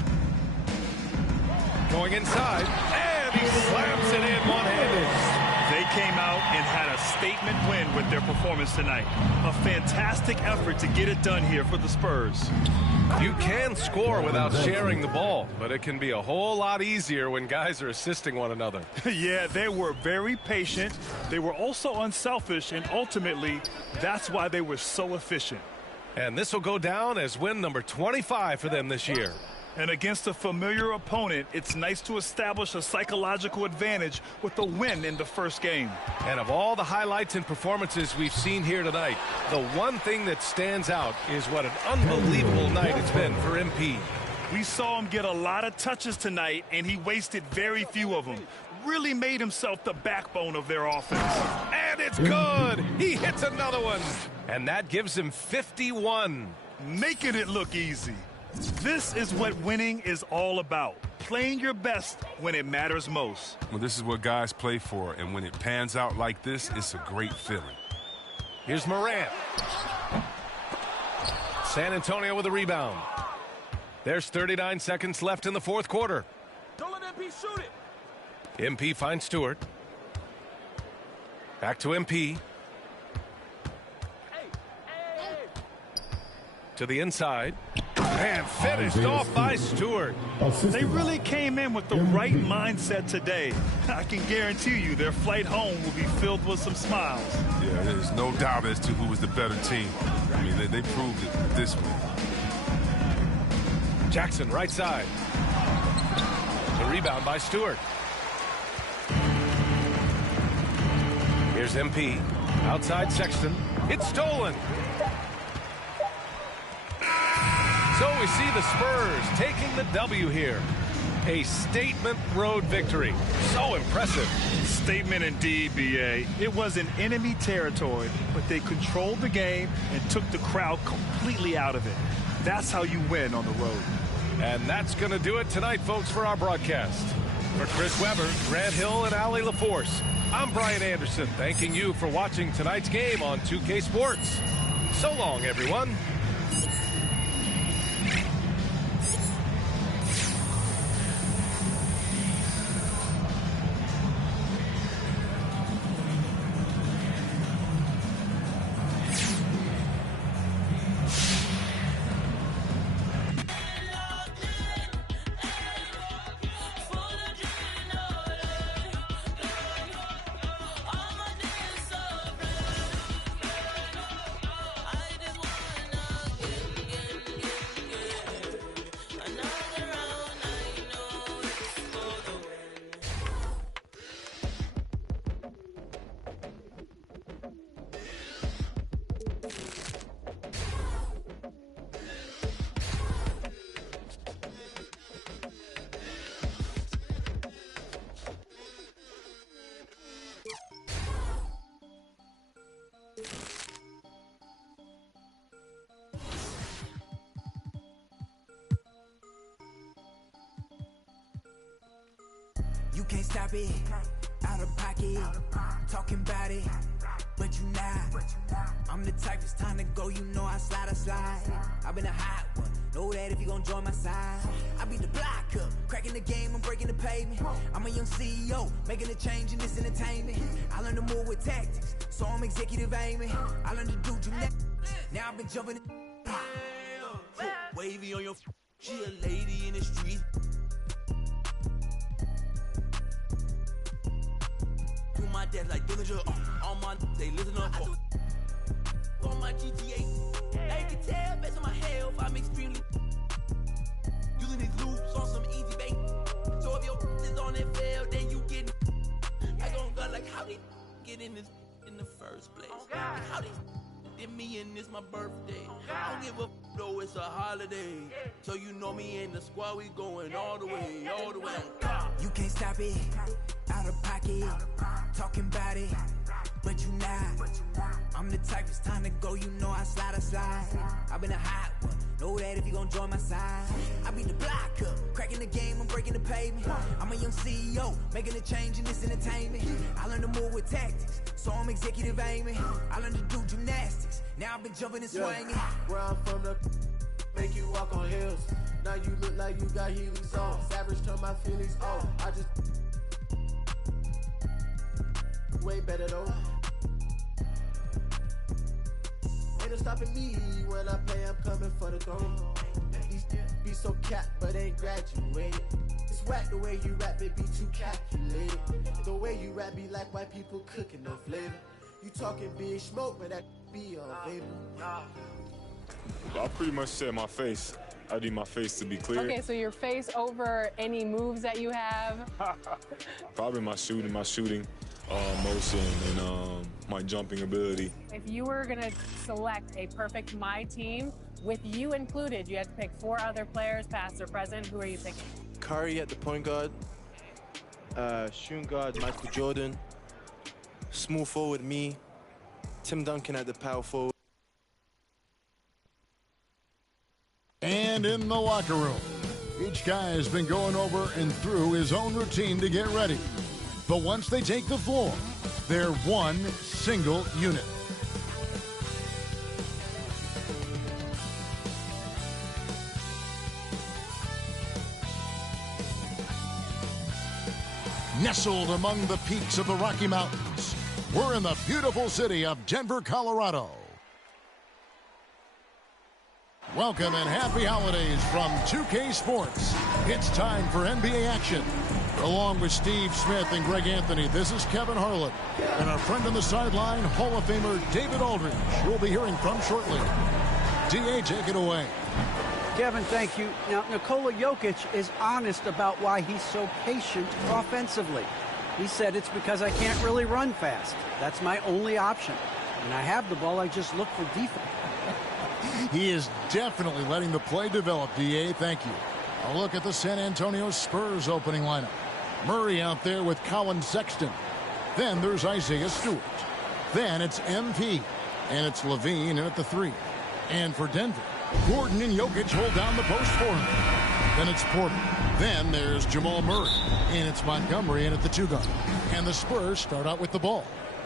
Going inside, and he slams it in one-handed. They came out and had a statement win with their performance tonight. A fantastic effort to get it done here for the Spurs. You can score without sharing the ball, but it can be a whole lot easier when guys are assisting one another. Yeah, they were very patient. They were also unselfish, and ultimately, that's why they were so efficient. And this will go down as win number 25 for them this year. And against a familiar opponent, it's nice to establish a psychological advantage with a win in the first game. And of all the highlights and performances we've seen here tonight, the one thing that stands out is what an unbelievable night it's been for MP. We saw him get a lot of touches tonight, and he wasted very few of them. Really made himself the backbone of their offense. And it's good. He hits another one. And that gives him 51. Making it look easy. This is what winning is all about. Playing your best when it matters most. Well, this is what guys play for, and when it pans out like this, it's a great feeling. Here's Morant. San Antonio with a rebound. There's 39 seconds left in the fourth quarter. Don't let MP shoot it. MP finds Stewart. Back to MP. To the inside. And finished off by Stewart. They really came in with the right mindset today. I can guarantee you their flight home will be filled with some smiles. Yeah, there's no doubt as to who was the better team. I mean, they proved it this way. Jackson, right side. The rebound by Stewart. Here's MP. Outside Sexton. It's stolen. So we see the Spurs taking the W here. A statement road victory. So impressive. Statement indeed, B.A. It was in enemy territory, but they controlled the game and took the crowd completely out of it. That's how you win on the road. And that's going to do it tonight, folks, for our broadcast. For Chris Webber, Grant Hill, and Allie LaForce, I'm Brian Anderson, thanking you for watching tonight's game on 2K Sports. So long, everyone. You can't stop it, out of pocket, talking about it, but you not. I'm the type, it's time to go, you know I slide. I've been a hot one, know that if you gon' join my side. I be the block up, cracking the game, I'm breaking the pavement. I'm a young CEO, making a change in this entertainment. I learned to move with tactics, so I'm executive aiming. I learned to do gymnastics, now I've been jumping. Wavy on your, she a lady in the streets. My dad like Dillinger, on my they listen up on my GTA. I can tell based on my health, I'm extremely using these loops on some easy bait. So if your is on that fail, then you get. I gon' go like how they get in this in the first place. Like how they did me and this my birthday. I don't give a though it's a holiday. So you know me and the squad, we going all the way, all the way. You can't stop it, out of pocket, talking about it, but you not. I'm the type, it's time to go, you know I slide. I've been a hot one, know that if you gon' join my side. I be the block up, cracking the game, I'm breaking the pavement. I'm a young CEO, making a change in this entertainment. I learned to move with tactics, so I'm executive aiming. I learned to do gymnastics, now I've been jumping and swinging. Where I'm from, the make you walk on hills. Now you look like you got Heelys on. Savage turn my feelings off. I just way better though. Ain't no stopping me when I play, I'm coming for the throne. These be so capped, but ain't graduated. It's whack the way you rap, it be too calculated. The way you rap be like white people cooking no flavor. You talking big smoke, but that be on vapor. I pretty much set my face. I need my face to be clear. Okay, so your face over any moves that you have? Probably my shooting motion and my jumping ability. If you were going to select a perfect My Team, with you included, you had to pick 4 other players, past or present. Who are you picking? Curry at the point guard, shooting guard Michael Jordan, small forward me, Tim Duncan at the power forward. And in the locker room, each guy has been going over and through his own routine to get ready. But once they take the floor, they're one single unit. Nestled among the peaks of the Rocky Mountains, we're in the beautiful city of Denver, Colorado. Welcome and happy holidays from 2K Sports. It's time for NBA action. Along with Steve Smith and Greg Anthony, this is Kevin Harlan. And our friend on the sideline, Hall of Famer David Aldridge, you'll be hearing from shortly. DA, take it away. Kevin, thank you. Now, Nikola Jokic is honest about why he's so patient offensively. He said it's because I can't really run fast. That's my only option. When I have the ball, I just look for defense. He is definitely letting the play develop, DA. Thank you. A look at the San Antonio Spurs opening lineup. Murray out there with Colin Sexton. Then there's Isaiah Stewart. Then it's MP. And it's Levine in at the 3. And for Denver, Gordon and Jokic hold down the post for him. Then it's Porter. Then there's Jamal Murray. And it's Montgomery in at the 2 guard. And the Spurs start out with the ball.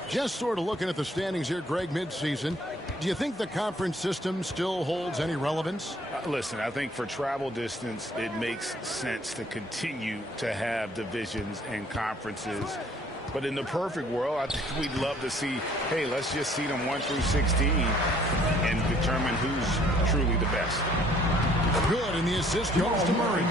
Just sort of looking at the standings here, Greg, midseason. Do you think the conference system still holds any relevance? Listen, I think for travel distance, it makes sense to continue to have divisions and conferences. But in the perfect world, I think we'd love to see, hey, let's just see them 1 through 16 and determine who's truly the best. Good, and the assist goes to Murray.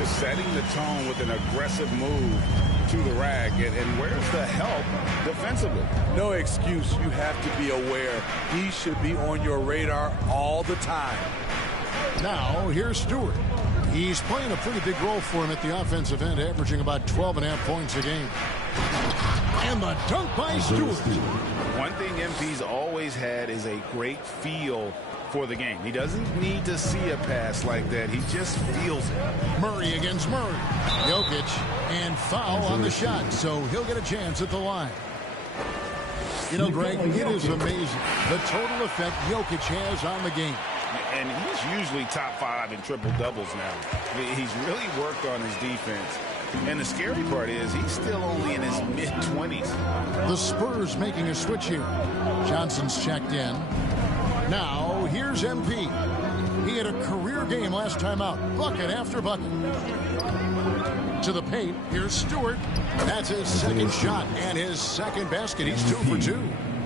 Just setting the tone with an aggressive move to the rack, and where's the help defensively? No excuse. You have to be aware. He should be on your radar all the time. Now, here's Stewart. He's playing a pretty big role for him at the offensive end, averaging about 12.5 points a game. And the dunk by Stewart. One thing MP's always had is a great feel for the game. He doesn't need to see a pass like that. He just feels it. Murray against Murray. Jokic, and foul on the shot, so he'll get a chance at the line. You know, Greg, it is amazing the total effect Jokic has on the game. And he's usually top 5 in triple-doubles now. He's really worked on his defense. And the scary part is he's still only in his mid-20s. The Spurs making a switch here. Johnson's checked in. Now, here's MP. He had a career game last time out. Bucket after bucket. To the paint. Here's Stewart. That's his second shot and his second basket. He's 2 for 2.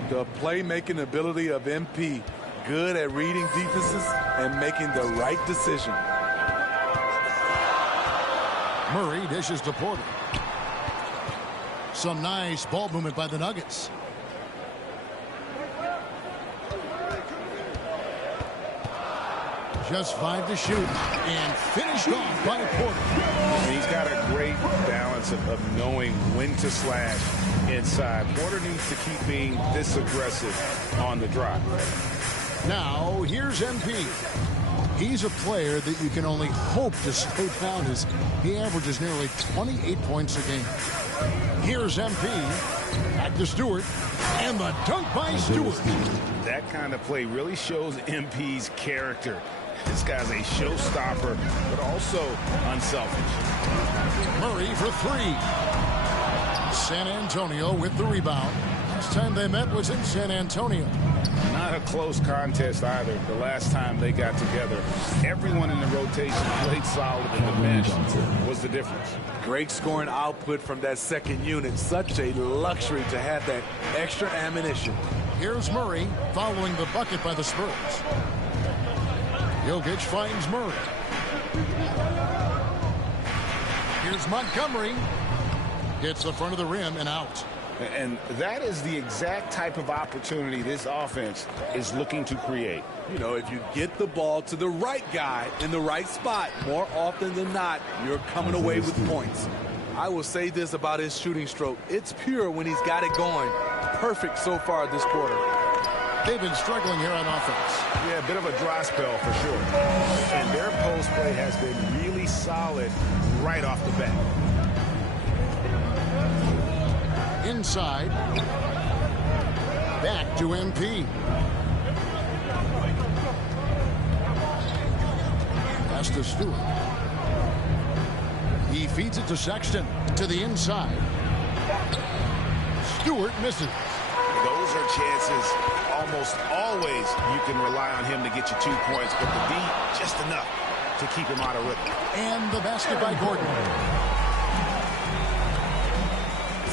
The playmaking ability of MP. Good at reading defenses and making the right decision. Murray dishes to Porter. Some nice ball movement by the Nuggets. Just 5 to shoot and finished off by Porter. And he's got a great balance of knowing when to slash inside. Porter needs to keep being this aggressive on the drive. Now, here's MP. He's a player that you can only hope to slow down as he averages nearly 28 points a game. Here's MP. Back to Stewart. And the dunk by Stewart. That kind of play really shows MP's character. This guy's a showstopper, but also unselfish. Murray for 3. San Antonio with the rebound. Last time they met was in San Antonio. Not a close contest either. The last time they got together, everyone in the rotation played solid, and the bench was the difference. Great scoring output from that second unit. Such a luxury to have that extra ammunition. Here's Murray following the bucket by the Spurs. Jokic finds Murray. Here's Montgomery. Hits the front of the rim and out. And that is the exact type of opportunity this offense is looking to create. You know, if you get the ball to the right guy in the right spot, more often than not, you're coming away with points. I will say this about his shooting stroke. It's pure when he's got it going. Perfect so far this quarter. They've been struggling here on offense. Yeah, a bit of a dry spell for sure. And their post play has been really solid right off the bat. Inside. Back to MP. Pass to Stewart. He feeds it to Sexton. To the inside. Stewart misses. Those are chances almost always you can rely on him to get you 2 points, but the D just enough to keep him out of rhythm. And the basket by Gordon.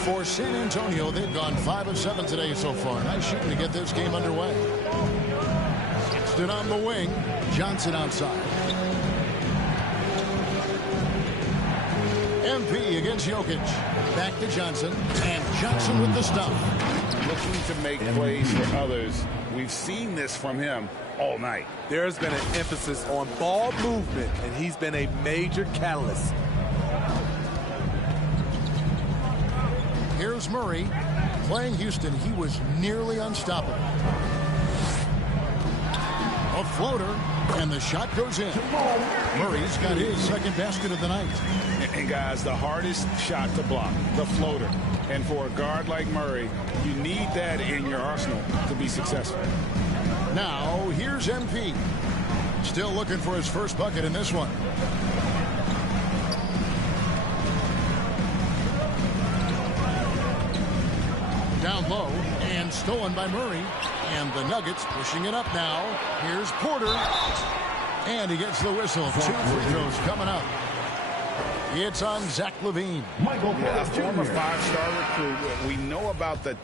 For San Antonio, they've gone 5 of 7 today so far. Nice shooting to get this game underway. Sexton on the wing. Johnson outside. MP against Jokic. Back to Johnson. And Johnson with the stop. Looking to make plays for others. We've seen this from him all night. There's been an emphasis on ball movement, and he's been a major catalyst. Here's Murray. Playing Houston, he was nearly unstoppable. A floater, and the shot goes in. Murray's got his second basket of the night. And guys, the hardest shot to block, the floater. And for a guard like Murray, you need that in your arsenal to be successful. Now, here's MP. Still looking for his first bucket in this one. Down low, and stolen by Murray. And the Nuggets pushing it up now. Here's Porter. And he gets the whistle. 2 free throws coming up. It's on Zach LaVine. Yeah, a former 5-star recruit. We know about the...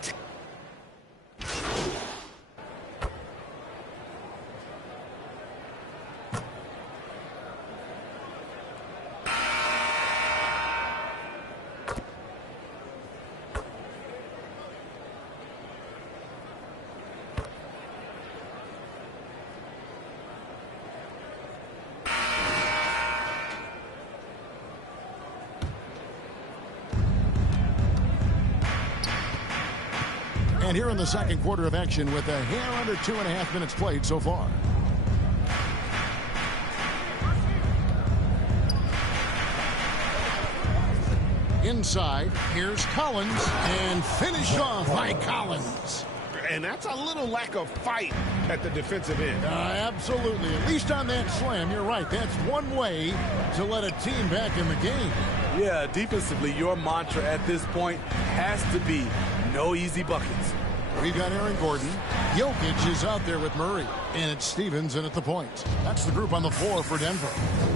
And here in the second quarter of action with a hair under 2.5 minutes played so far. Inside, here's Collins, and finished off by Collins. And that's a little lack of fight at the defensive end. Absolutely. At least on that slam, you're right. That's one way to let a team back in the game. Yeah, defensively, your mantra at this point has to be no easy buckets. We've got Aaron Gordon. Jokic is out there with Murray. And it's Stevens in at the point. That's the group on the floor for Denver.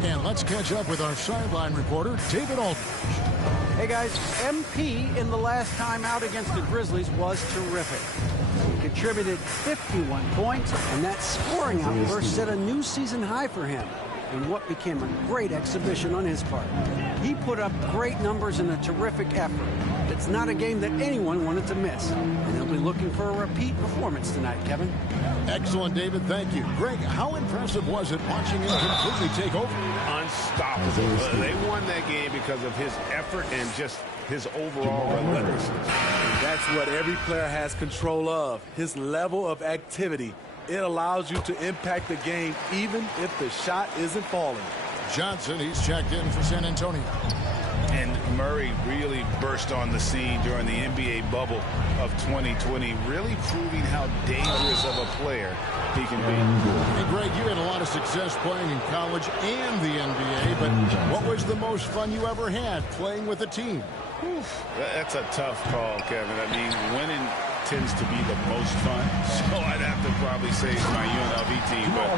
And let's catch up with our sideline reporter, David Aldridge. Hey, guys, MP in the last time out against the Grizzlies was terrific. He contributed 51 points, and that scoring outburst set a new season high for him in what became a great exhibition on his part. He put up great numbers in a terrific effort. It's not a game that anyone wanted to miss, and he'll be looking for a repeat performance tonight, Kevin. Excellent, David. Thank you. Greg, how impressive was it watching him completely take over? Unstoppable. They won that game because of his effort and just his overall relentlessness. That's what every player has control of, his level of activity. It allows you to impact the game even if the shot isn't falling. Johnson, he's checked in for San Antonio. And Murray really burst on the scene during the NBA bubble of 2020, really proving how dangerous of a player he can be. Hey, Greg, you had a lot of success playing in college and the NBA, but what was the most fun you ever had playing with a team? Oof, that's a tough call, Kevin. I mean, winning tends to be the most fun, so I'd have to probably say it's my UNLV team, but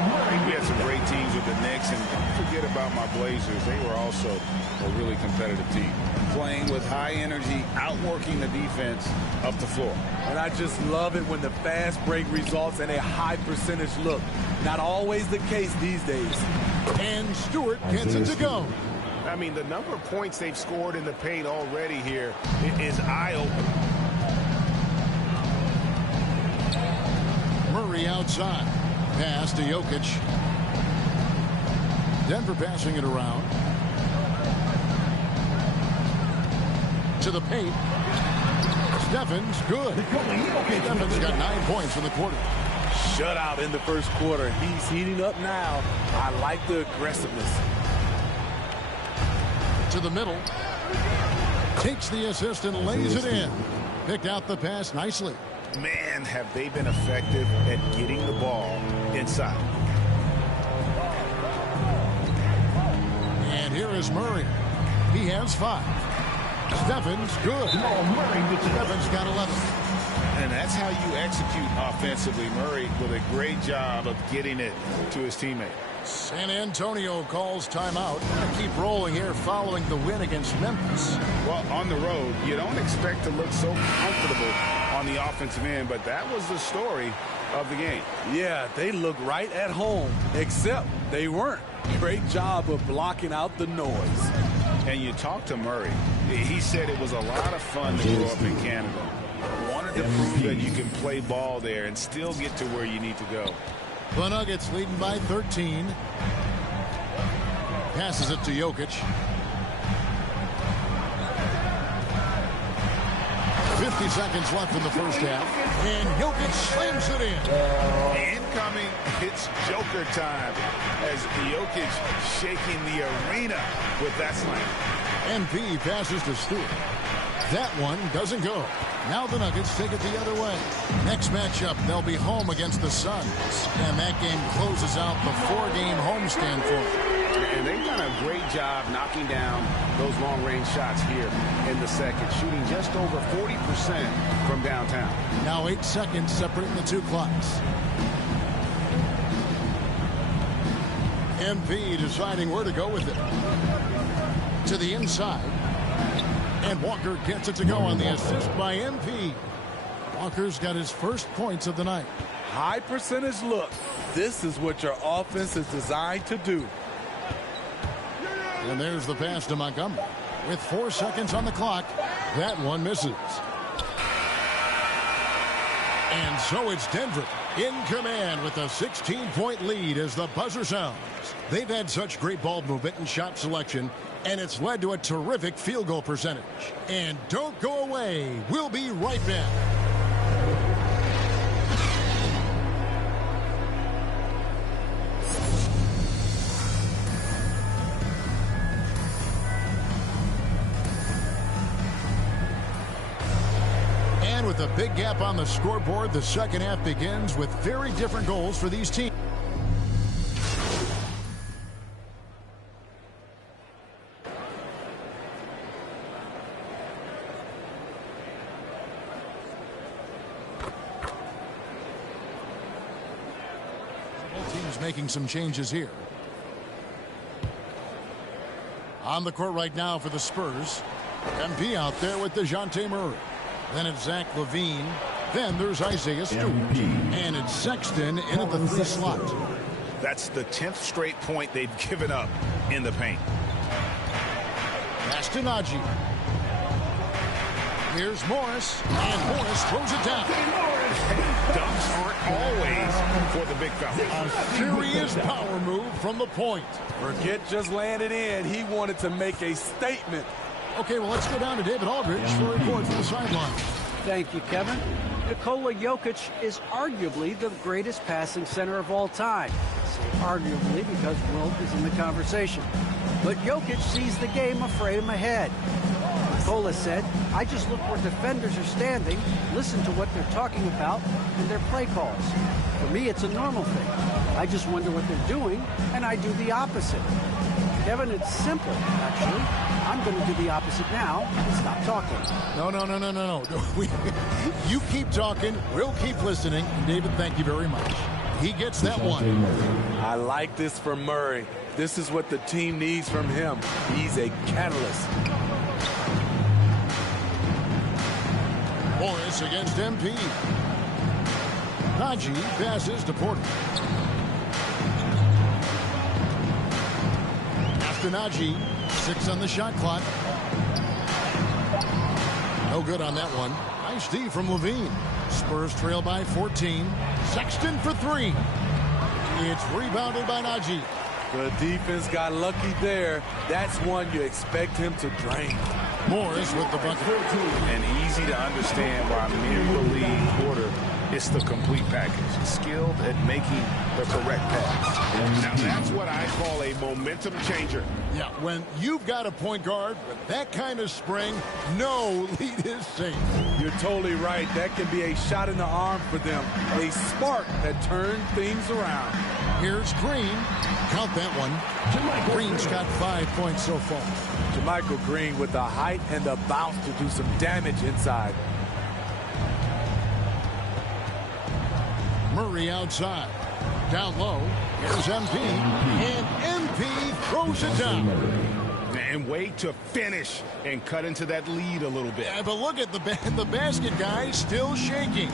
we had some great teams with the Knicks, and don't forget about my Blazers. They were also a really competitive team, playing with high energy, outworking the defense up the floor. And I just love it when the fast break results in a high percentage look. Not always the case these days. And Stewart gets it to go. I mean, the number of points they've scored in the paint already here is eye-opening. Murray outside. Pass to Jokic. Denver passing it around. To the paint. Stephens, good. Stephens got 9 points in the quarter. Shutout in the first quarter. He's heating up now. I like the aggressiveness. To the middle. Takes the assist and lays it in. Picked out the pass nicely. Man, have they been effective at getting the ball inside. And here is Murray. He has 5. Stephens, good. Stephens got 11. And that's how you execute offensively. Murray with a great job of getting it to his teammate. San Antonio calls timeout. Keep rolling here following the win against Memphis. Well, on the road, you don't expect to look so comfortable on the offensive end, but that was the story of the game. Yeah, they look right at home, except they weren't. Great job of blocking out the noise. And you talk to Murray. He said it was a lot of fun to grow up in Canada. Wanted to prove that you can play ball there and still get to where you need to go. The Nuggets leading by 13. Passes it to Jokic. 50 seconds left in the first half. And Jokic slams it in. Incoming, it's Joker time as Jokic shaking the arena with that slam. MP passes to Stewart. That one doesn't go. Now the Nuggets take it the other way. Next matchup, they'll be home against the Suns. And that game closes out the 4-game homestand for them. And they've done a great job knocking down those long-range shots here in the second, shooting just over 40% from downtown. Now 8 seconds separating the two clocks. MP deciding where to go with it. To the inside. And Walker gets it to go on the assist by MP. Walker's got his first points of the night. High percentage look. This is what your offense is designed to do. And there's the pass to Montgomery. With 4 seconds on the clock, that one misses. And so it's Denver in command with a 16-point lead as the buzzer sounds. They've had such great ball movement and shot selection, and it's led to a terrific field goal percentage. And don't go away. We'll be right back. And with a big gap on the scoreboard, the second half begins with very different goals for these teams. Making some changes here. On the court right now for the Spurs. MP out there with DeJounte Murray. Then it's Zach LaVine. Then there's Isaiah Stewart. And it's Sexton in at the 3 slot. That's the 10th straight point they've given up in the paint. Pass to Najee. Here's Morris. And Morris throws it down. Dunks aren't always for the big fella. A serious power move from the point. Forget just laying it in. He wanted to make a statement. Okay, well, let's go down to David Aldridge for a report from the sideline. Thank you, Kevin. Nikola Jokic is arguably the greatest passing center of all time. I say arguably because Wilt is in the conversation. But Jokic sees the game a frame ahead. Nikola said, I just look where defenders are standing, listen to what they're talking about, and their play calls. For me, it's a normal thing. I just wonder what they're doing, and I do the opposite. Kevin, it's simple, actually. I'm going to do the opposite now and stop talking. No. You keep talking, we'll keep listening. And David, thank you very much. He gets that one. I like this for Murray. This is what the team needs from him. He's a catalyst. Morris against MP. Najee passes to Porter. After Najee, 6 on the shot clock. No good on that one. Nice D from LaVine. Spurs trail by 14. Sexton for three. It's rebounded by Najee. The defense got lucky there. That's one you expect him to drain. Morris with the bucket. And easy to understand why many believe Porter is the complete package. Skilled at making the correct pass. Now that's what I call a momentum changer. Yeah, when you've got a point guard with that kind of spring, no lead is safe. You're totally right. That can be a shot in the arm for them. A spark that turns things around. Here's Green. Count that one. Green's got 5 points so far. JaMychal Green with the height and the bounce to do some damage inside. Murray outside. Down low. Here's MP. And MP throws it down. And wait to finish and cut into that lead a little bit. Yeah, but look at the basket guy still shaking.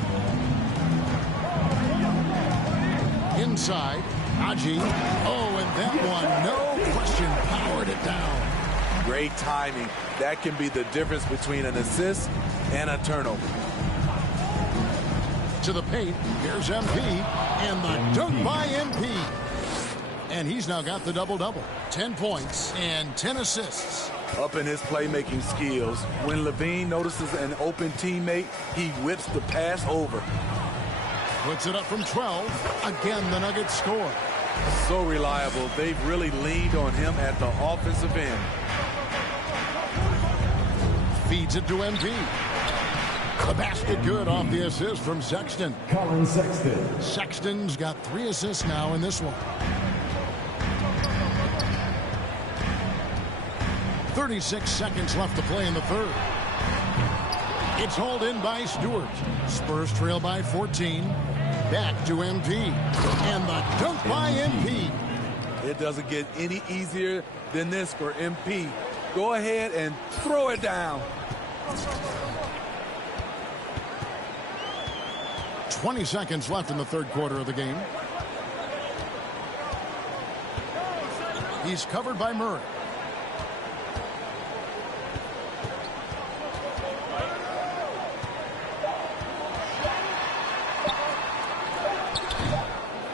Inside. Najee. Oh, and that one, no question, powered it down. Great timing. That can be the difference between an assist and a turnover. To the paint. Here's MP. And the dunk by MP. And he's now got the double-double. 10 points and 10 assists. Up in his playmaking skills. When Levine notices an open teammate, he whips the pass over. Puts it up from 12. Again, the Nuggets score. So reliable. They've really leaned on him at the offensive end. Feeds it to MP. The basket good off the assist from Sexton. Colin Sexton. Sexton's got 3 assists now in this one. 36 seconds left to play in the third. It's hauled in by Stewart. Spurs trail by 14. Back to MP. And the dunk by MP. It doesn't get any easier than this for MP. Go ahead and throw it down. 20 seconds left in the third quarter of the game. He's covered by Murray.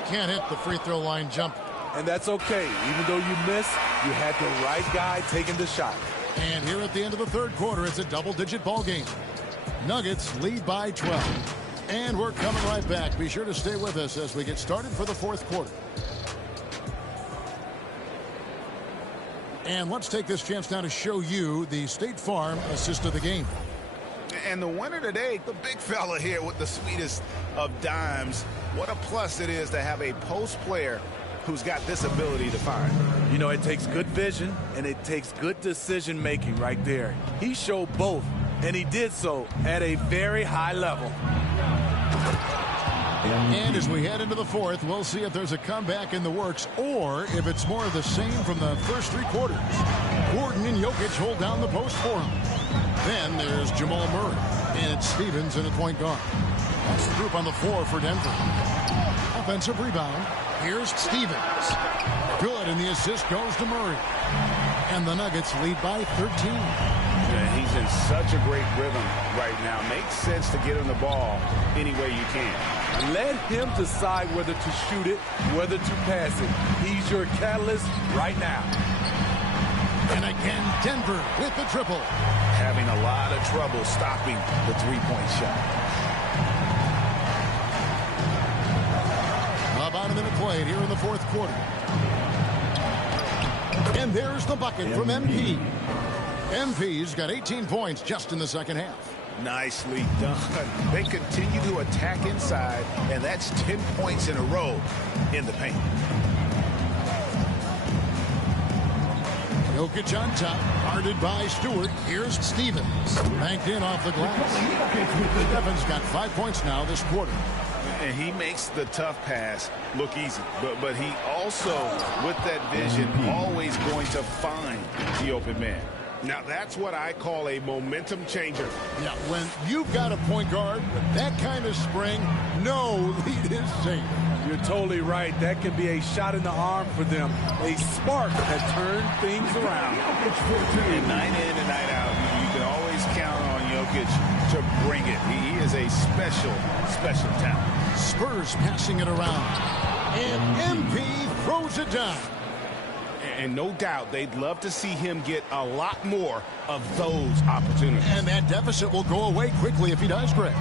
Can't hit the free throw line jump. And that's okay. Even though you miss, you had the right guy taking the shot. And here at the end of the third quarter, it's a double-digit ball game. Nuggets lead by 12. And we're coming right back. Be sure to stay with us as we get started for the fourth quarter. And let's take this chance now to show you the State Farm assist of the game. And the winner today, the big fella here with the sweetest of dimes. What a plus it is to have a post player who's got this ability to find. You know, it takes good vision and it takes good decision making right there. He showed both, and he did so at a very high level. And as we head into the fourth, we'll see if there's a comeback in the works or if it's more of the same from the first 3 quarters. Gordon and Jokic hold down the post for him. Then there's Jamal Murray, and it's Stevens in at point guard. That's the group on the floor for Denver. Offensive rebound. Here's Stevens. Good, and the assist goes to Murray. And the Nuggets lead by 13. Yeah, he's in such a great rhythm right now. Makes sense to get him the ball any way you can. Let him decide whether to shoot it, whether to pass it. He's your catalyst right now. And again, Denver with the triple. Having a lot of trouble stopping the three-point shot. About a minute played here in the fourth quarter. And there's the bucket from MP. MP's got 18 points just in the second half. Nicely done. They continue to attack inside, and that's 10 points in a row in the paint. Jokic on top, guarded by Stewart. Here's Stevens. Banked in off the glass. Stevens got 5 points now this quarter. And he makes the tough pass look easy. But he also, with that vision, always going to find the open man. Now, that's what I call a momentum changer. Yeah, when you've got a point guard with that kind of spring, no lead is safe. You're totally right. That can be a shot in the arm for them. A spark that turns things around. And night in and night out, you can always count on Jokic to bring it. He is a special, special talent. Spurs passing it around. And MP throws it down. And no doubt they'd love to see him get a lot more of those opportunities. And that deficit will go away quickly if he does, Greg.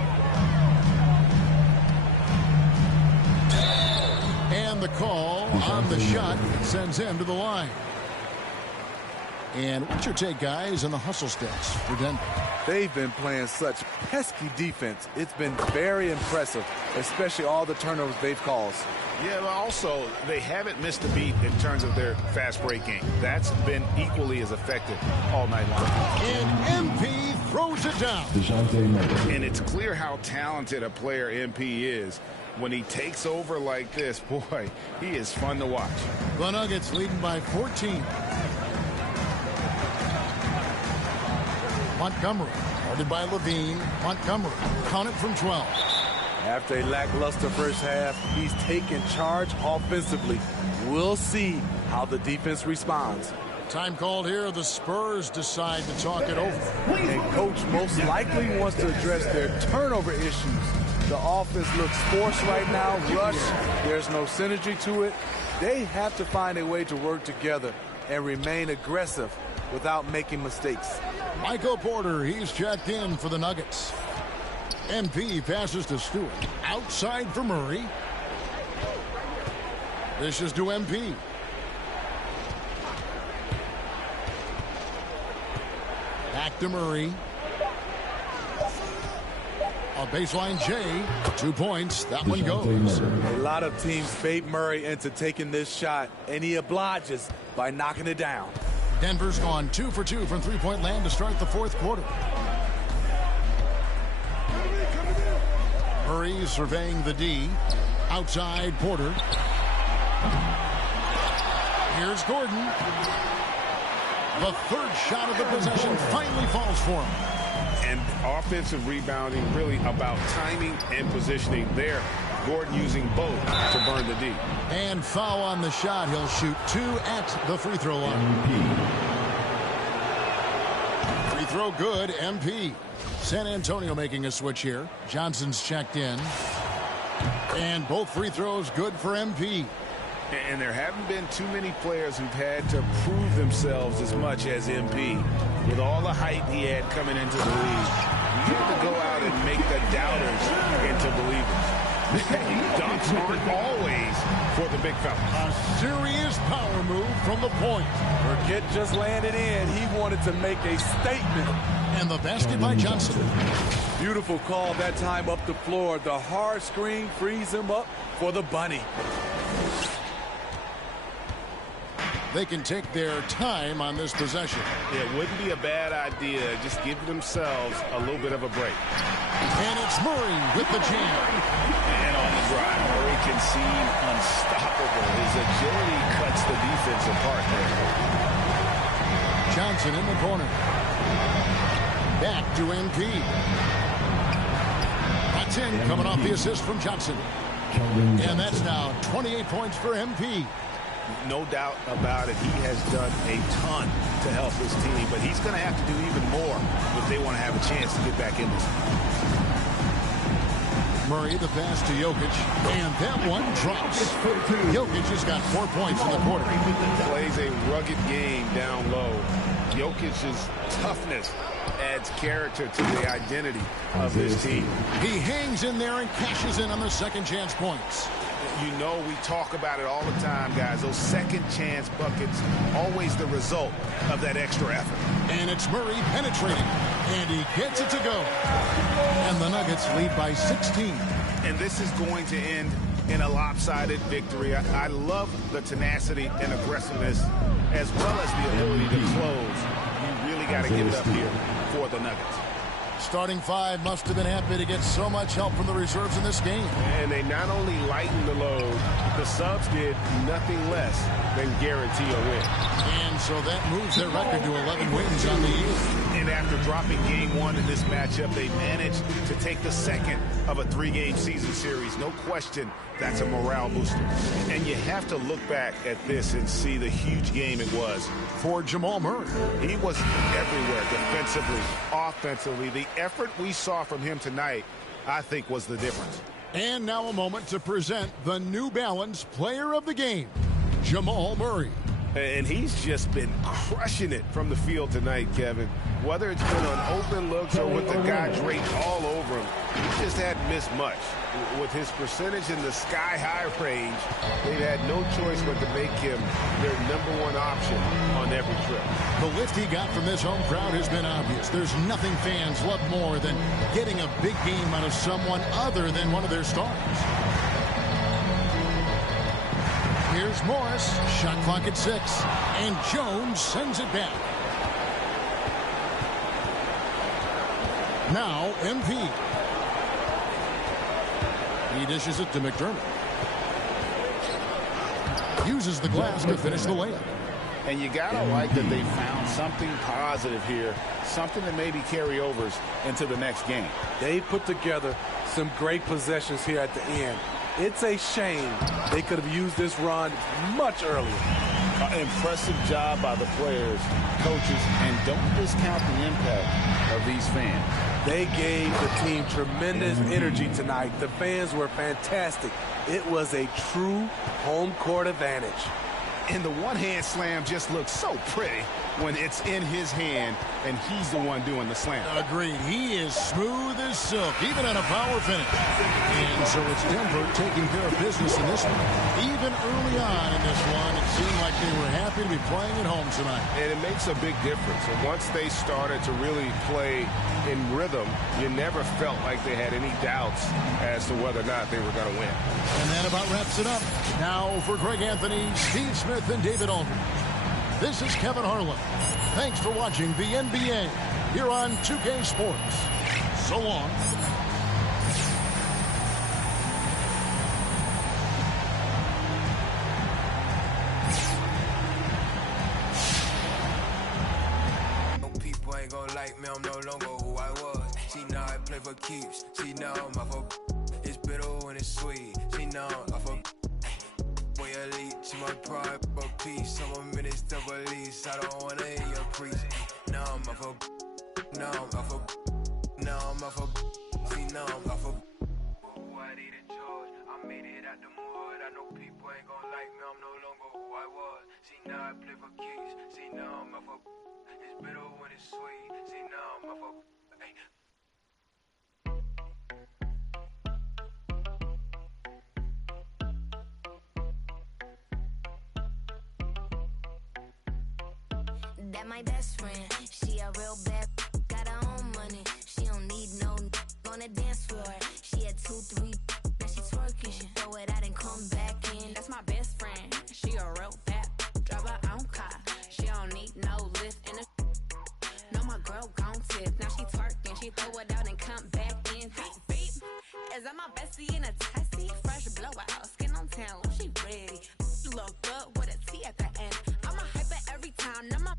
And the call on the shot sends him to the line. And what's your take, guys, on the hustle stats for Denver? They've been playing such pesky defense. It's been very impressive, especially all the turnovers they've caused. Yeah, but also, they haven't missed a beat in terms of their fast break game. That's been equally as effective all night long. And MP throws it down. And it's clear how talented a player MP is. When he takes over like this, boy, he is fun to watch. The Nuggets leading by 14. Montgomery, guarded by Levine. Montgomery, counted from 12. After a lackluster first half, he's taken charge offensively. We'll see how the defense responds. Time called here. The Spurs decide to talk it over. And coach most likely wants to address their turnover issues. The offense looks forced right now, rush. There's no synergy to it. They have to find a way to work together and remain aggressive without making mistakes. Michael Porter, he's checked in for the Nuggets. MP passes to Stewart. Outside for Murray. This is to MP. Back to Murray. A baseline J. 2 points. That one goes. A lot of teams bait Murray into taking this shot, and he obliges by knocking it down. Denver's gone 2 for 2 from three-point land to start the fourth quarter. Murray surveying the D. Outside Porter. Here's Gordon. The third shot of the possession finally falls for him. And offensive rebounding really about timing and positioning there. Gordon using both to burn the D. And foul on the shot. He'll shoot 2 at the free throw line. Free throw good, MP. San Antonio making a switch here. Johnson's checked in. And both free throws good for MP. And there haven't been too many players who've had to prove themselves as much as MP. With all the hype he had coming into the league, he had to go out and make the doubters into believers. Dunks aren't always for the big fella. A serious power move from the point. Burkett just landed in. He wanted to make a statement. And the basket by Johnson. Beautiful call that time up the floor. The hard screen frees him up for the bunny. They can take their time on this possession. It wouldn't be a bad idea. Just give themselves a little bit of a break. And it's Murray with the jam. And on the drive, Murray can seem unstoppable. His agility cuts the defense apart there. Johnson in the corner. Back to MP. That's in, coming off the assist from Johnson. And that's now 28 points for MP. No doubt about it. He has done a ton to help his team, but he's going to have to do even more if they want to have a chance to get back in this. Murray, the pass to Jokic, and that one drops. Jokic has got 4 points in the quarter. Plays a rugged game down low. Jokic's toughness adds character to the identity of this team. He hangs in there and cashes in on the second chance points. You know, we talk about it all the time, guys. Those second chance buckets, always the result of that extra effort. And it's Murray penetrating, and he gets it to go. And the Nuggets lead by 16. And this is going to end in a lopsided victory. I love the tenacity and aggressiveness, as well as the ability to close. You really got to give it up here for the Nuggets. Starting five must have been happy to get so much help from the reserves in this game. And they not only lightened the load, the subs did nothing less than guarantee a win. And so that moves their record to 11 wins on the year. And after dropping game one in this matchup, they managed to take the second of a three-game season series. No question, that's a morale booster. And you have to look back at this and see the huge game it was for Jamal Murray. He was everywhere, defensively, offensively. The effort we saw from him tonight I think was the difference. And now a moment to present the New Balance Player of the Game, Jamal Murray. And he's just been crushing it from the field tonight, Kevin. Whether it's been on open looks or with the guy draped all over him, he just hadn't missed much. With his percentage in the sky-high range, they've had no choice but to make him their #1 option on every trip. The lift he got from this home crowd has been obvious. There's nothing fans love more than getting a big game out of someone other than one of their stars. Here's Morris, shot clock at 6, and Jones sends it back. Now MP. He dishes it to McDermott. Uses the glass to finish the layup. And you got to like that they found something positive here, something that maybe carry overs into the next game. They put together some great possessions here at the end. It's a shame they could have used this run much earlier. Impressive job by the players, coaches, and don't discount the impact of these fans. They gave the team tremendous energy tonight. The fans were fantastic. It was a true home court advantage. And the one-hand slam just looks so pretty when it's in his hand and he's the one doing the slam. Agreed. He is smooth as silk, even on a power finish. And so it's Denver taking care of business in this one. Even early on in this one, it seemed like they were happy to be playing at home tonight. And it makes a big difference. And once they started to really play in rhythm, you never felt like they had any doubts as to whether or not they were going to win. And that about wraps it up. Now for Greg Anthony, Steve Smith, and David Aldridge. This is Kevin Harlan. Thanks for watching the NBA here on 2K Sports. So long. People ain't gonna like me, I'm no longer who I was. See now I play for keeps. See now I'm off of it's bitter when it's sweet. See now I'm off of boy elite. See my pride, but peace. Some minutes to release. I don't wanna hear your preach. Now I'm off of now I'm off of now I'm off of see now I'm off of I need a George. I made it out the mud. I know people ain't gonna like me, I'm no longer who I was. See now I play for keeps. See now I'm off of it's bitter when it's sweet. See now I'm off of That my best friend, she a real bad, got her own money. She don't need no on the dance floor. She had 2, 3, now she twerking. She throw it out and come back in. That's my best friend. She a real bad, drive her own car. She don't need no lift in the. No, my girl gon' tip. Now she twerking. She throw it out and come back in. Beep, beep. Is that my bestie in a tessie? Fresh blowout, skin on town. She ready. Look good with a T at the end. I'm a hyper every time. Now my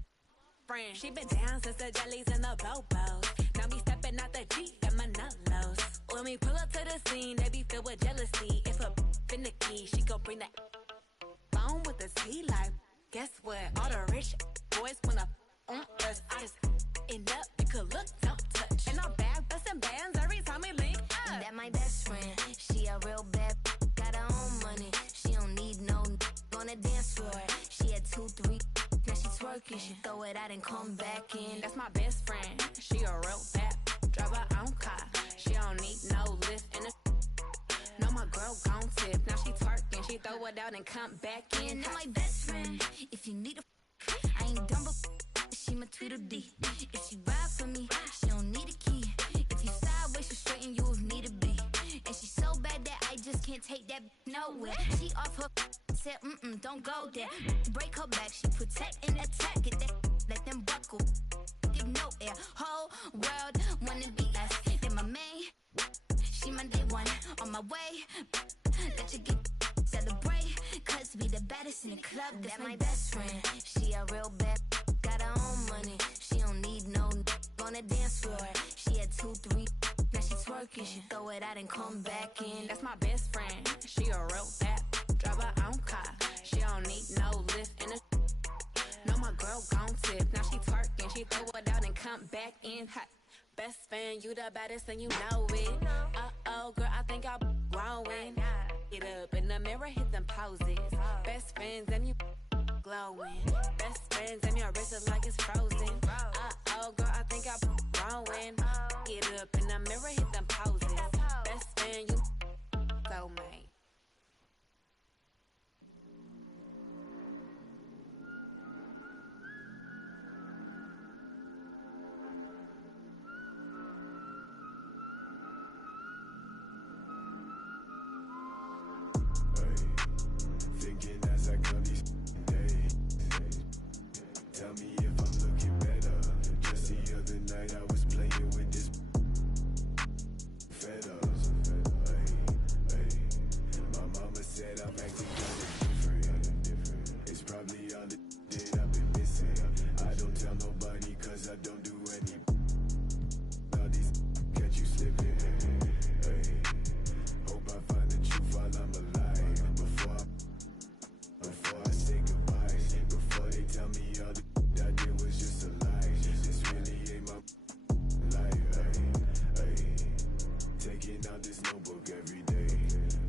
friend. She been down since the jellies and the bobos. Now me stepping out the Jeep, got my nullos. When we pull up to the scene, they be filled with jealousy. If a finicky, she gon' bring that phone with the T like. Guess what? All the rich boys wanna on us. I just end up, you could look, don't touch. And I'm back bustin' bands every time we link up. That my best friend, she a real bad, got her own money. She don't need no on the dance floor. She had 2, 3. Now she twerking, she throw it out and come back in. That's my best friend. She a real bad, drive her own car. She don't need no lift in the. No, my girl gon' tip. Now she twerking, she throw it out and come back in. That my best friend, if you need a, I ain't dumb but she my Tweedledee. If she ride for me, she don't need a key. If you sideways, she straighten you if need to be. And she's so bad that I just can't take that nowhere. She off her. Said, don't go there. Break her back, she protect and attack. Get that, let them buckle. Give no air. Whole world wanna be us. Then my main, she my day one. On my way, let you get celebrate. Cause we the baddest in the club. That's my best friend. She a real bad, got her own money. She don't need no on the dance floor. She had 2, 3. Now she twerking, she throw it out and come back in. That's my best friend. She a real bad, drive her own car. She don't need no lift in the. No, my girl gon' tip. Now she twerking, she throw it out and come back in. Hot. Best fan, you the baddest and you know it. Uh-oh, girl, I think I'm growing. Get up in the mirror, hit them poses. Best friends, and you glowing. Best friends, and your wrist is like it's frozen. Uh-oh, girl, I think I'm growing. Get up in the mirror, hit them poses. Best friend, you soulmate. Thinking as I come these days, tell me if I'm looking better. Just the other night I was playing with this fed up. My mama said I'm acting kind of different. It's probably all the that I've been missing. I don't tell nobody cause I don't do any. All these catch you slipping. Hope I find the truth while I'm alive. Before I say goodbye, before they tell me all the I did was just a lie. This really ain't my life. Taking out this notebook every day,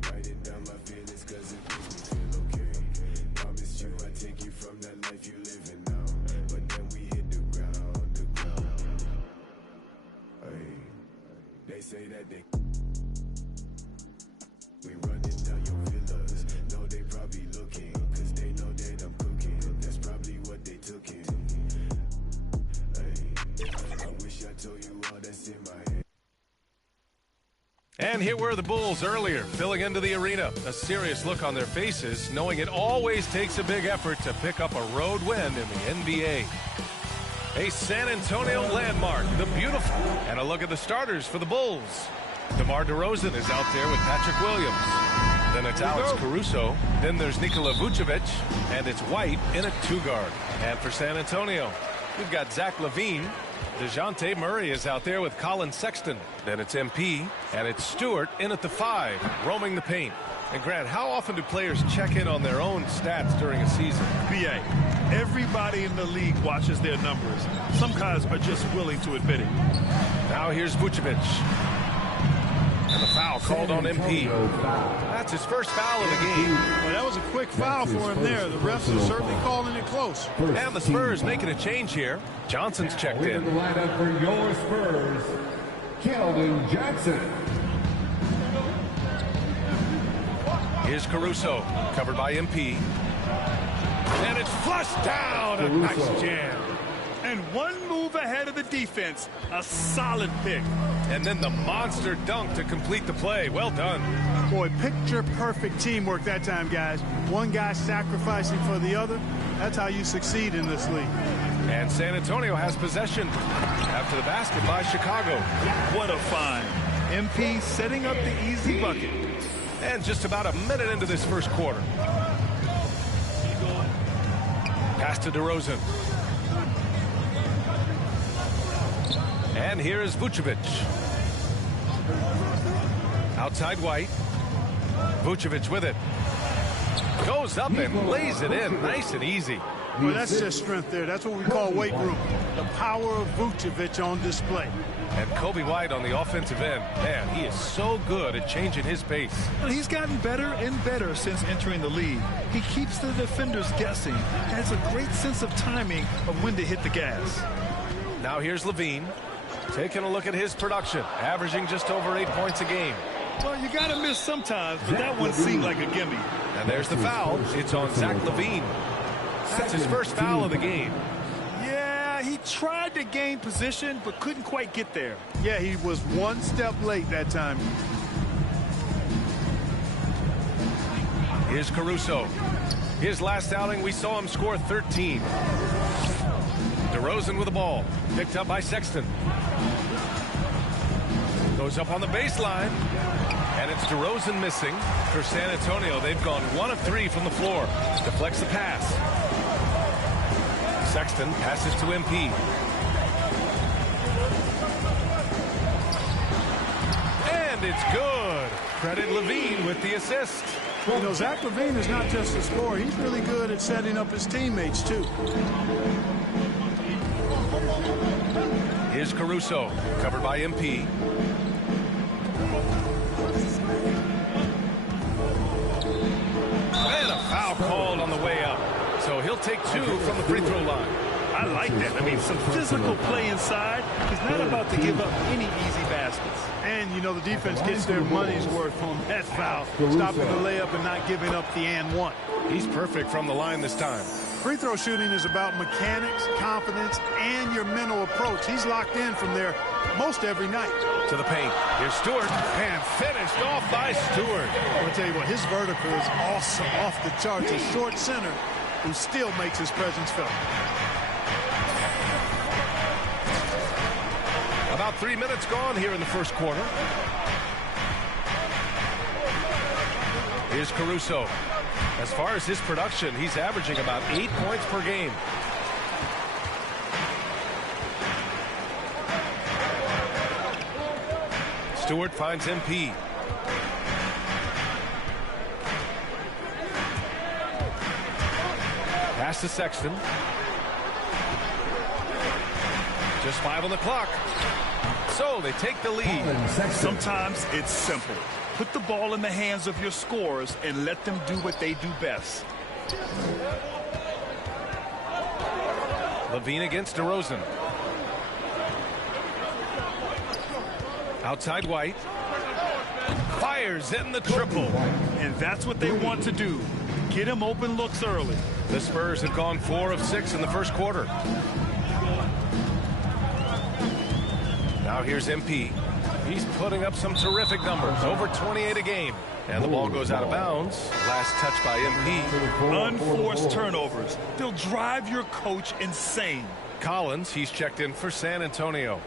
writing down my feelings cause it makes me feel okay. Promised you I'd take you from that life you living now, but then we hit the ground. They say that they we running down your villas. No, they probably looking, cause they know that I'm cooking. That's probably what they took in. I wish I told you all that's in my head. And here were the Bulls earlier, filling into the arena. A serious look on their faces, knowing it always takes a big effort to pick up a road win in the NBA. A San Antonio landmark, the Beautiful. And a look at the starters for the Bulls. DeMar DeRozan is out there with Patrick Williams. Then it's Alex Caruso. Then there's Nikola Vucevic. And it's White in a two-guard. And for San Antonio, we've got Zach LaVine. DeJounte Murray is out there with Colin Sexton. Then it's MP. And it's Stewart in at the 5, roaming the paint. And Grant, how often do players check in on their own stats during a season? BA, everybody in the league watches their numbers. Some guys are just willing to admit it. Now here's Vucevic. And the foul called on MP. That's his first foul of the game. Well, that was a quick foul for him there. The refs are certainly calling it close. And the Spurs making a change here. Johnson's checked in. The lineup for your Spurs, Keldon Johnson. Here's Caruso, covered by MP. And it's flushed down. A nice jam. And one move ahead of the defense. A solid pick. And then the monster dunk to complete the play. Well done. Boy, picture-perfect teamwork that time, guys. One guy sacrificing for the other. That's how you succeed in this league. And San Antonio has possession after the basket by Chicago. What a find. MP setting up the easy bucket. And just about a minute into this first quarter. Pass to DeRozan. And here is Vucevic. Outside White. Vucevic with it. Goes up and lays it in. Nice and easy. Well, that's just strength there. That's what we call weight room. The power of Vucevic on display. And Kobe White on the offensive end. Man, he is so good at changing his pace. Well, he's gotten better and better since entering the league. He keeps the defenders guessing. Has a great sense of timing of when to hit the gas. Now here's LaVine. Taking a look at his production. Averaging just over 8 points a game. Well, you got to miss sometimes, but that one seemed like a gimme. And there's the foul. It's on Zach LaVine. That's his first foul of the game. Yeah, he tried to gain position, but couldn't quite get there. Yeah, he was one step late that time. Here's Caruso. His last outing, we saw him score 13. DeRozan with the ball. Picked up by Sexton. Goes up on the baseline. And it's DeRozan missing. For San Antonio, they've gone 1 of 3 from the floor. Deflects the pass. Sexton passes to MP. And it's good. Credit LaVine with the assist. You know, Zach LaVine is not just a scorer. He's really good at setting up his teammates, too. Here's Caruso, covered by MP. And a foul called on the way up. So he'll take 2 from the free throw line. I like that. I mean, some physical play inside. He's not about to give up any easy baskets. And, you know, the defense gets their money's worth on that foul, stopping the layup and not giving up the and one. He's perfect from the line this time. Free throw shooting is about mechanics, confidence, and your mental approach. He's locked in from there most every night. To the paint. Here's Stewart, and finished off by Stewart. I'll tell you what, his vertical is awesome, off the charts. A short center who still makes his presence felt. About 3 minutes gone here in the first quarter. Here's Caruso. As far as his production, he's averaging about 8 points per game. Stewart finds MP. Pass to Sexton. Just 5 on the clock. So they take the lead. Sometimes it's simple. Put the ball in the hands of your scorers and let them do what they do best. Levine against DeRozan. Outside White. Fires in the triple. And that's what they want to do. Get him open looks early. The Spurs have gone 4 of 6 in the first quarter. Now here's MP. He's putting up some terrific numbers, over 28 a game. And the ball goes out of bounds. Last touch by MP. Unforced turnovers. They'll drive your coach insane. Collins, he's checked in for San Antonio.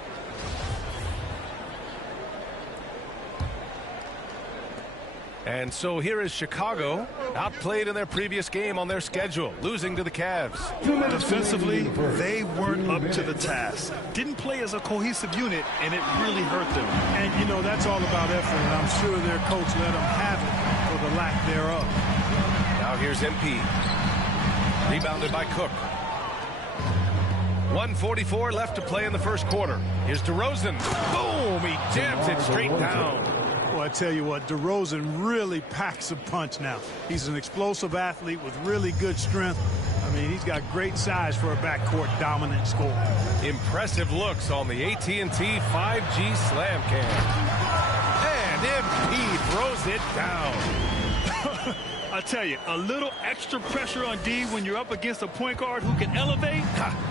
And so here is Chicago, outplayed in their previous game on their schedule, losing to the Cavs. Defensively, they weren't up to the task. Didn't play as a cohesive unit, and it really hurt them. And, you know, that's all about effort, and I'm sure their coach let them have it for the lack thereof. Now here's MP. Rebounded by Cook. 1:44 left to play in the first quarter. Here's DeRozan. Boom! He jams it straight down. Well, I tell you what, DeRozan really packs a punch now. He's an explosive athlete with really good strength. I mean, he's got great size for a backcourt dominant scorer. Impressive looks on the AT&T 5G Slam Cam. And MP throws it down. I tell you, a little extra pressure on D when you're up against a point guard who can elevate.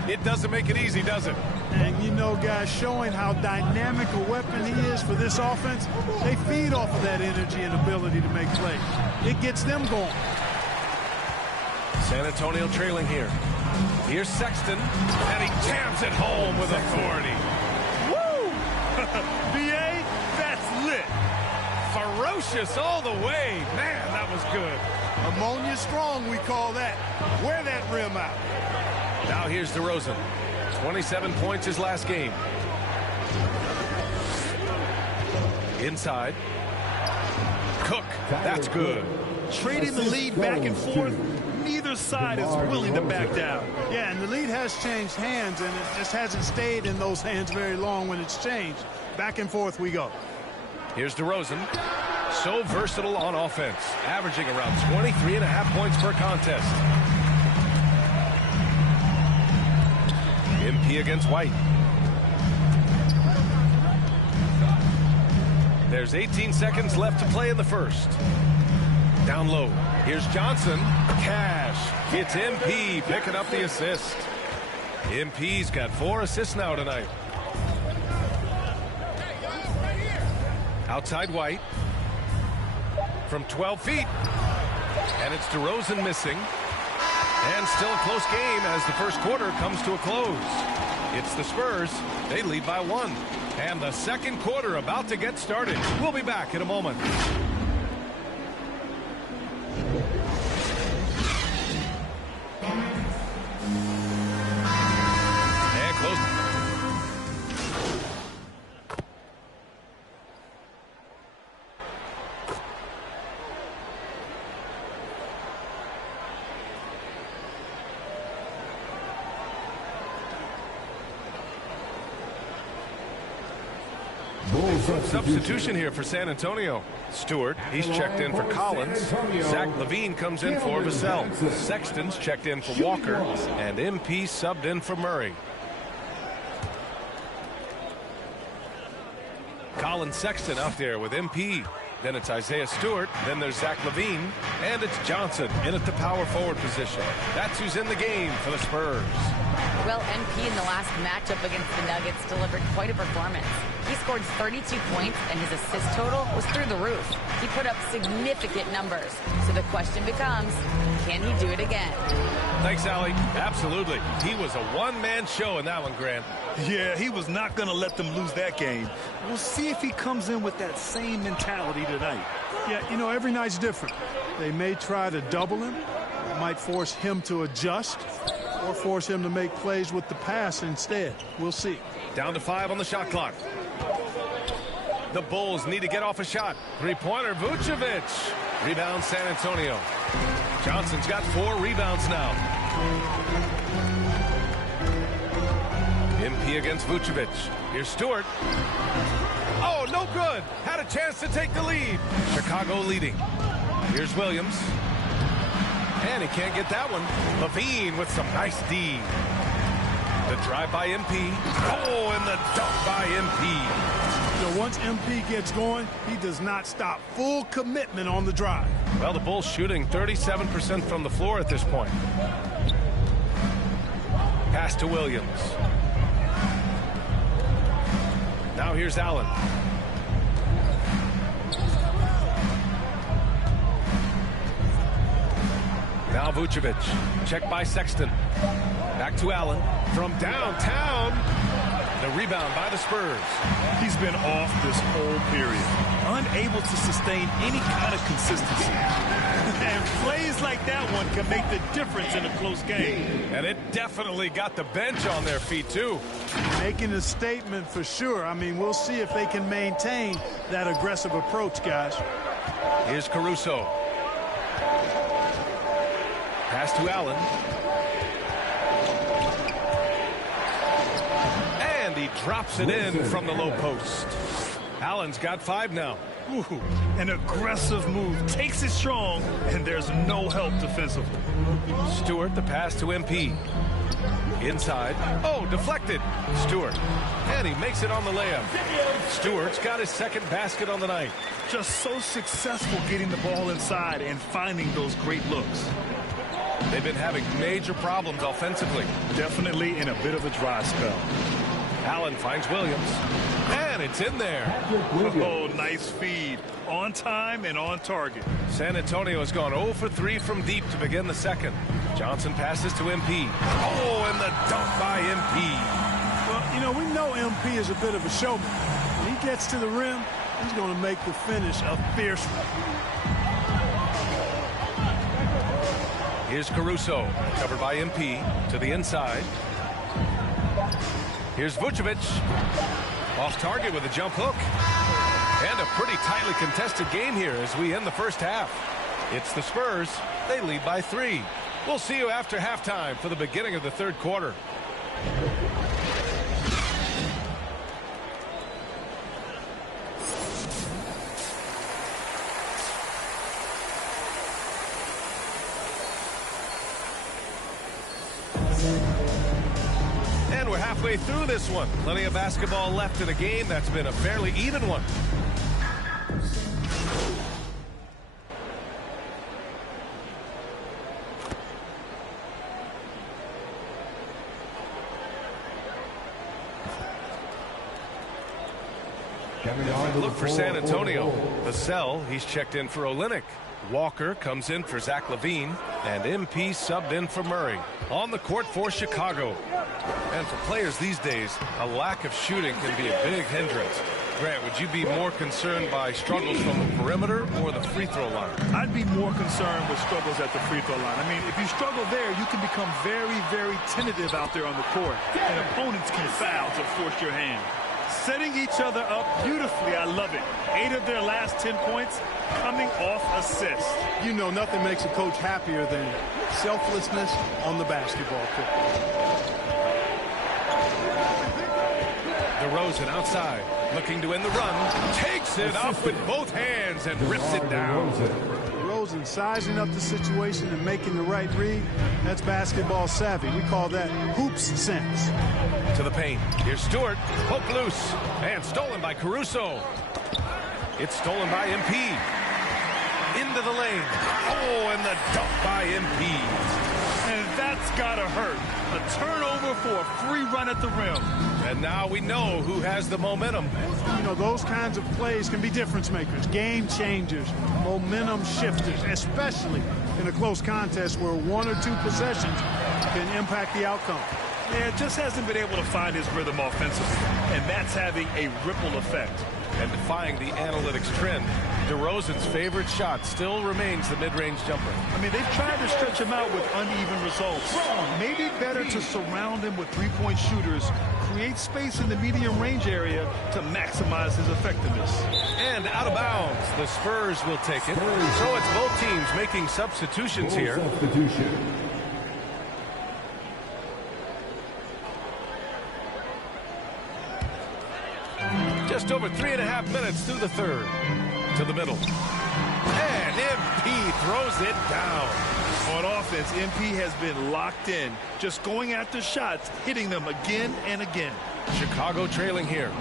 It doesn't make it easy, does it? And, you know, guys, showing how dynamic a weapon he is for this offense, they feed off of that energy and ability to make plays. It gets them going. San Antonio trailing here. Here's Sexton, and he jams it home with authority. Woo! BA, that's lit. Ferocious all the way. Man, that was good. Ammonia strong, we call that. Wear that rim out. Now here's DeRozan. 27 points his last game. Inside. Cook. That's good. Trading the lead back and forth. Neither side is willing to back down. Yeah, and the lead has changed hands, and it just hasn't stayed in those hands very long when it's changed. Back and forth we go. Here's DeRozan. So versatile on offense, averaging around 23.5 points per contest. MP against White. There's 18 seconds left to play in the first. Down low. Here's Johnson. Cash. It's MP picking up the assist. MP's got 4 assists now tonight. Outside White. From 12 feet. And it's DeRozan missing. And still a close game as the first quarter comes to a close. It's the Spurs. They lead by 1. And the second quarter about to get started. We'll be back in a moment. And close. Substitution here for San Antonio. Stewart, he's checked in for Collins. Zach LaVine comes in for Vassell. Sexton's checked in for Walker. And MP subbed in for Murray. Colin Sexton out there with MP. Then it's Isaiah Stewart. Then there's Zach LaVine. And it's Johnson in at the power forward position. That's who's in the game for the Spurs. Well, MP in the last matchup against the Nuggets delivered quite a performance. He scored 32 points, and his assist total was through the roof. He put up significant numbers. So the question becomes, can he do it again? Thanks, Allie. Absolutely. He was a one-man show in that one, Grant. Yeah, he was not going to let them lose that game. We'll see if he comes in with that same mentality tonight. Yeah, you know, every night's different. They may try to double him. It might force him to adjust or force him to make plays with the pass instead. We'll see. Down to 5 on the shot clock. The Bulls need to get off a shot. Three-pointer, Vucevic. Rebound, San Antonio. Johnson's got 4 rebounds now. MP against Vucevic. Here's Stewart. Oh, no good. Had a chance to take the lead. Chicago leading. Here's Williams. And he can't get that one. LaVine with some nice D. The drive by MP. Oh, and the dunk by MP. You know, once MP gets going, he does not stop. Full commitment on the drive. Well, the Bulls shooting 37% from the floor at this point. Pass to Williams. Now here's Allen. Now Vucevic. Check by Sexton. Back to Allen. From downtown. The rebound by the Spurs. He's been off this whole period. Unable to sustain any kind of consistency. And plays like that one can make the difference in a close game. And it definitely got the bench on their feet, too. Making a statement for sure. I mean, we'll see if they can maintain that aggressive approach, guys. Here's Caruso. Pass to Allen. And he drops it in from the low post. Allen's got 5 now. Ooh, an aggressive move. Takes it strong, and there's no help defensively. Stewart, the pass to MP. Inside. Oh, deflected. Stewart. And he makes it on the layup. Stewart's got his second basket on the night. Just so successful getting the ball inside and finding those great looks. They've been having major problems offensively. Definitely in a bit of a dry spell. Allen finds Williams. And it's in there. Oh, nice feed. On time and on target. San Antonio has gone 0 for 3 from deep to begin the second. Johnson passes to MP. Oh, and the dunk by MP. Well, you know, we know MP is a bit of a showman. When he gets to the rim, he's going to make the finish a fierce one. Here's Caruso, covered by MP, to the inside. Here's Vucevic. Off target with a jump hook. And a pretty tightly contested game here as we end the first half. It's the Spurs. They lead by 3. We'll see you after halftime for the beginning of the third quarter. And we're halfway through this one. Plenty of basketball left in a game that's been a fairly even one. Look for San Antonio. Vassell, he's checked in for Olynyk. Walker comes in for Zach LaVine. And MP subbed in for Murray. On the court for Chicago. And for players these days, a lack of shooting can be a big hindrance. Grant, would you be more concerned by struggles from the perimeter or the free throw line? I'd be more concerned with struggles at the free throw line. I mean, if you struggle there, you can become very, very tentative out there on the court. And opponents can foul to force your hand. Setting each other up beautifully. I love it. 8 of their last 10 points coming off assists. You know, nothing makes a coach happier than selflessness on the basketball court. DeRozan outside. Looking to win the run. Takes it up with both hands and rips it down. DeRozan sizing up the situation and making the right read. That's basketball savvy. We call that hoops sense. To the paint. Here's Stewart. Poke loose. And stolen by Caruso. It's stolen by MP. Into the lane. Oh, and the dunk by MP. And that's gotta hurt. A turnover for a free run at the rim. And now we know who has the momentum. You know, those kinds of plays can be difference makers, game changers, momentum shifters, especially in a close contest where 1 or 2 possessions can impact the outcome. Yeah, just hasn't been able to find his rhythm offensively, and that's having a ripple effect. And defying the analytics trend, DeRozan's favorite shot still remains the mid-range jumper. I mean, they've tried to stretch him out with uneven results. Maybe better to surround him with three-point shooters, create space in the medium range area to maximize his effectiveness. And out of bounds, the Spurs will take it. So it's both teams making substitutions here. Just over 3.5 minutes through the third. To the middle. And MP throws it down. On offense, MP has been locked in, just going after shots, hitting them again and again. Chicago trailing here.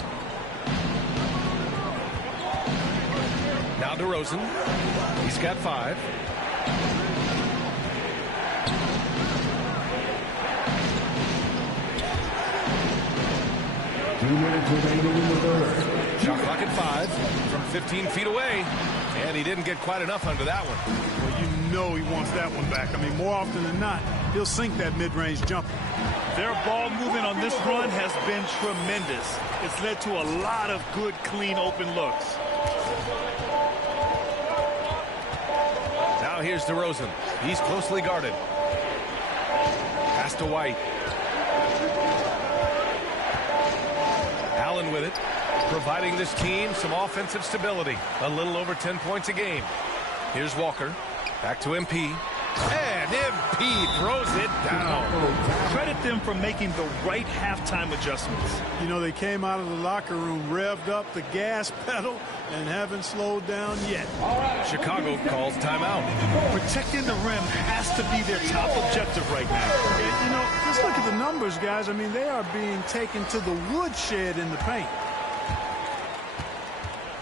Now DeRozan. He's got 5. Shot clock at 5 from 15 feet away. And he didn't get quite enough under that one. Well, you know he wants that one back. I mean, more often than not, he'll sink that mid-range jumper. Their ball movement on this run has been tremendous. It's led to a lot of good, clean, open looks. Now here's DeRozan. He's closely guarded. Pass to White. Allen with it, providing this team some offensive stability. A little over 10 points a game. Here's Walker. Back to MP. And MP throws it down. Credit them for making the right halftime adjustments. You know, they came out of the locker room, revved up the gas pedal, and haven't slowed down yet. Chicago calls timeout. Protecting the rim has to be their top objective right now. And, you know, just look at the numbers, guys. I mean, they are being taken to the woodshed in the paint.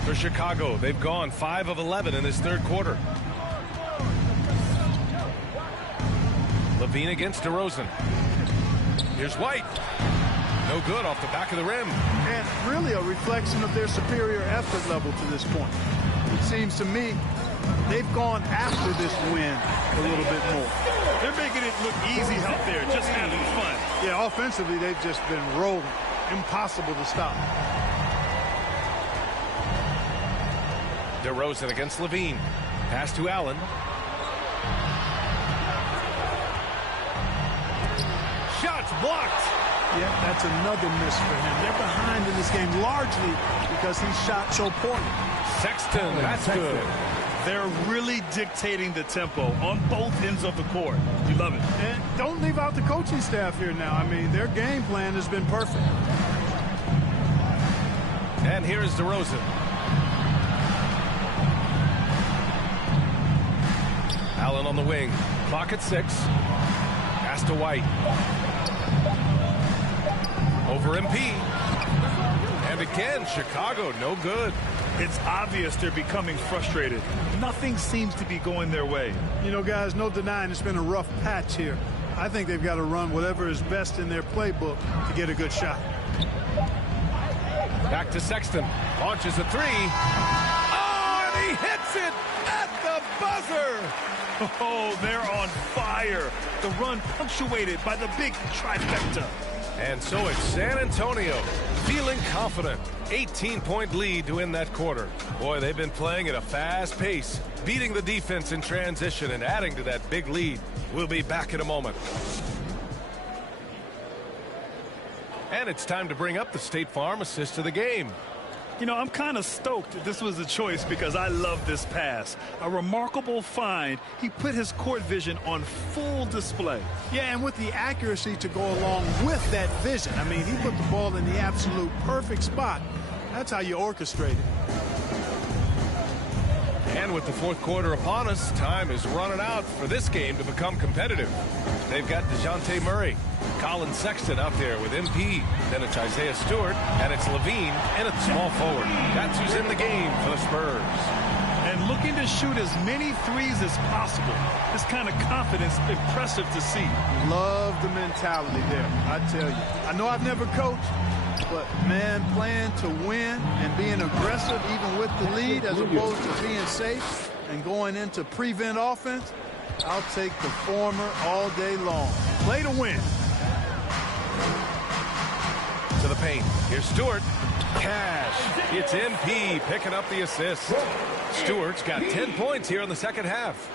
For Chicago, they've gone 5 of 11 in this third quarter. Levine against DeRozan. Here's White. No good off the back of the rim. And really a reflection of their superior effort level to this point. It seems to me they've gone after this win a little bit more. They're making it look easy out there, just having fun. Yeah, offensively, they've just been rolling. Impossible to stop. DeRozan against Levine. Pass to Allen. Shots blocked. Yeah, that's another miss for him. They're behind in this game largely because he shot so poorly. Sexton, that's good. They're really dictating the tempo on both ends of the court. You love it. And don't leave out the coaching staff here now. I mean, their game plan has been perfect. And here is DeRozan. Allen on the wing. Clock at 6. Pass to White. Over MP. And again, Chicago, no good. It's obvious they're becoming frustrated. Nothing seems to be going their way. You know, guys, no denying it's been a rough patch here. I think they've got to run whatever is best in their playbook to get a good shot. Back to Sexton. Launches a 3. Oh, and he hits it at the buzzer. Oh, they're on fire. The run punctuated by the big trifecta. And so it's San Antonio feeling confident. 18-point lead to win that quarter. Boy, they've been playing at a fast pace, beating the defense in transition and adding to that big lead. We'll be back in a moment. And it's time to bring up the State Farm assist of the game. You know, I'm kind of stoked that this was a choice because I love this pass. A remarkable find. He put his court vision on full display. Yeah, and with the accuracy to go along with that vision. I mean, he put the ball in the absolute perfect spot That's how you orchestrate it. And with the fourth quarter upon us, time is running out for this game to become competitive. They've got DeJounte Murray, Colin Sexton out there with MP. Then it's Isaiah Stewart, and it's Levine, and it's small forward. That's who's in the game for the Spurs. And looking to shoot as many threes as possible. This kind of confidence, impressive to see. Love the mentality there, I tell you. I know I've never coached, but, man, playing to win and being aggressive even with the lead as opposed to being safe and going into prevent offense, I'll take the former all day long. Play to win. To the paint. Here's Stewart. Cash. It's MP picking up the assist. Stewart's got 10 points here in the second half.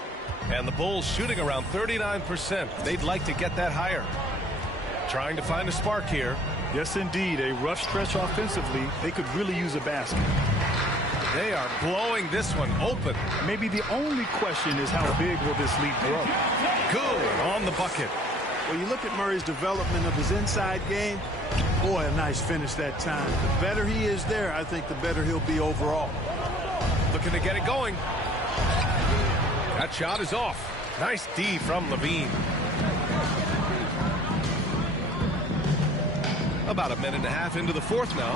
And the Bulls shooting around 39%. They'd like to get that higher. Trying to find a spark here. Yes, indeed. A rough stretch offensively. They could really use a basket. They are blowing this one open. Maybe the only question is how big will this lead grow? Good on the bucket. When you look at Murray's development of his inside game, boy, a nice finish that time. The better he is there, I think the better he'll be overall. Looking to get it going. That shot is off. Nice D from Levine. About a minute and a half into the fourth now.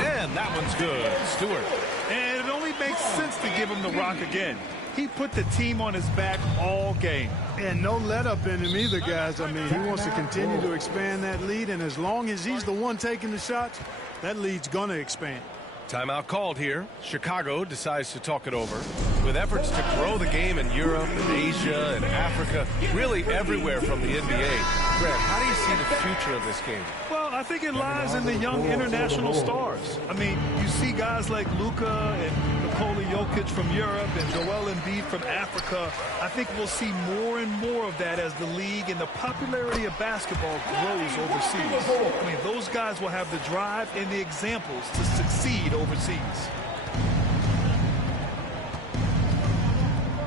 And that one's good. Stewart. And it only makes sense to give him the rock again. He put the team on his back all game. And no let up in him either, guys. I mean, he wants to continue to expand that lead, and as long as he's the one taking the shots, that lead's going to expand. Timeout called here. Chicago decides to talk it over. With efforts to grow the game in Europe and Asia and Africa, really everywhere from the NBA. Greg, how do you see the future of this game? Well, I think it lies in the young international stars. I mean, you see guys like Luka and Nikola Jokic from Europe and Joel Embiid from Africa. I think we'll see more and more of that as the league and the popularity of basketball grows overseas. I mean, those guys will have the drive and the examples to succeed overseas.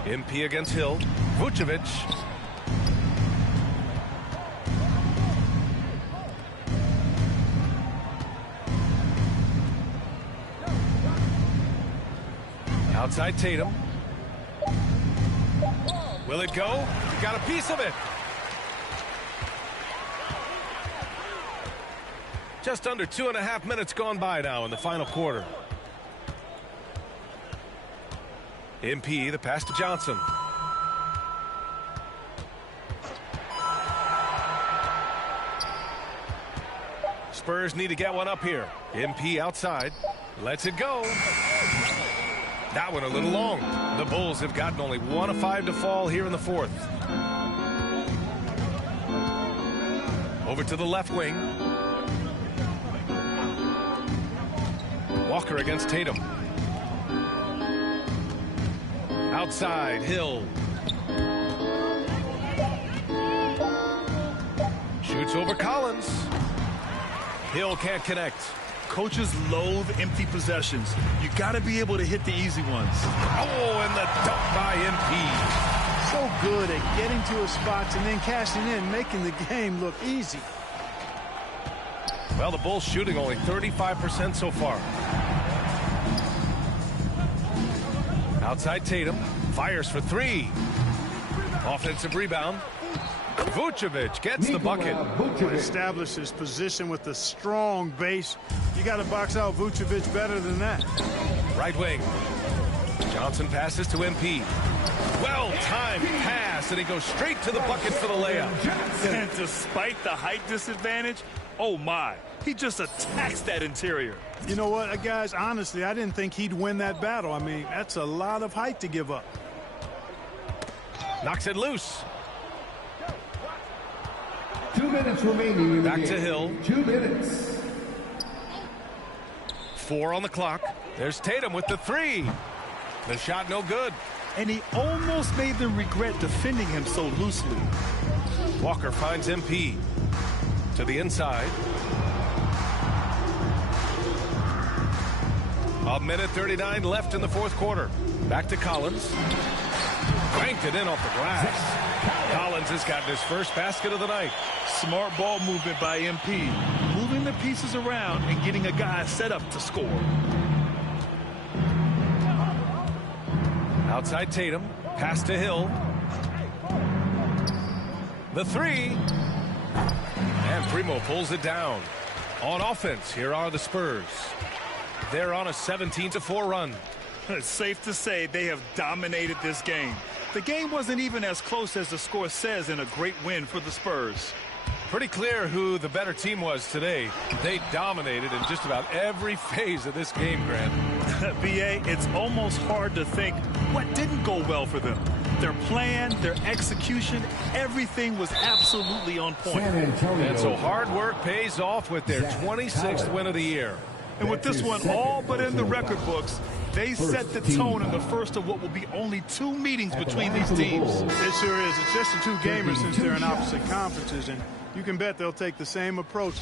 MP against Hill. Vucevic. Outside Tatum. Will it go? Got a piece of it. Just under 2.5 minutes gone by now in the final quarter. MP, the pass to Johnson. Spurs need to get one up here. MP outside. Lets it go. That one a little long. The Bulls have gotten only 1 of 5 to fall here in the fourth. Over to the left wing. Walker against Tatum. Outside, Hill. Shoots over Collins. Hill can't connect. Coaches loathe empty possessions. You got to be able to hit the easy ones. Oh, and the dunk by MP. So good at getting to his spots and then cashing in, making the game look easy. Well, the Bulls shooting only 35% so far. Outside Tatum. Fires for 3. Offensive rebound. Vucevic gets the bucket. Establishes his position with a strong base. You got to box out Vucevic better than that. Right wing. Johnson passes to MP. Well-timed pass, and he goes straight to the bucket for the layup. And despite the height disadvantage, oh my, he just attacks that interior. You know what, guys, honestly, I didn't think he'd win that battle. I mean, that's a lot of height to give up. Knocks it loose. 2 minutes remaining in the Back game. to Hill. 2 minutes. 4 on the clock. There's Tatum with the 3. The shot no good. And he almost made them regret defending him so loosely. Walker finds MP. To the inside. A minute 39 left in the fourth quarter. Back to Collins. Cranked it in off the glass. Collins has gotten his first basket of the night. Smart ball movement by MP. Moving their pieces around and getting a guy set up to score. Outside Tatum, pass to Hill. The three. And Primo pulls it down. On offense, here are the Spurs. They're on a 17-4 run. It's safe to say they have dominated this game. The game wasn't even as close as the score says in a great win for the Spurs. Pretty clear who the better team was today. They dominated in just about every phase of this game, Grant. BA, it's almost hard to think what didn't go well for them. Their plan, their execution, everything was absolutely on point. And so hard work pays off with their 26th win of the year. And with this one all but in the record books, they set the tone in the first of what will be only 2 meetings between these teams. It sure is. It's just the 2 gamers since they're in opposite conferences, and you can bet they'll take the same approach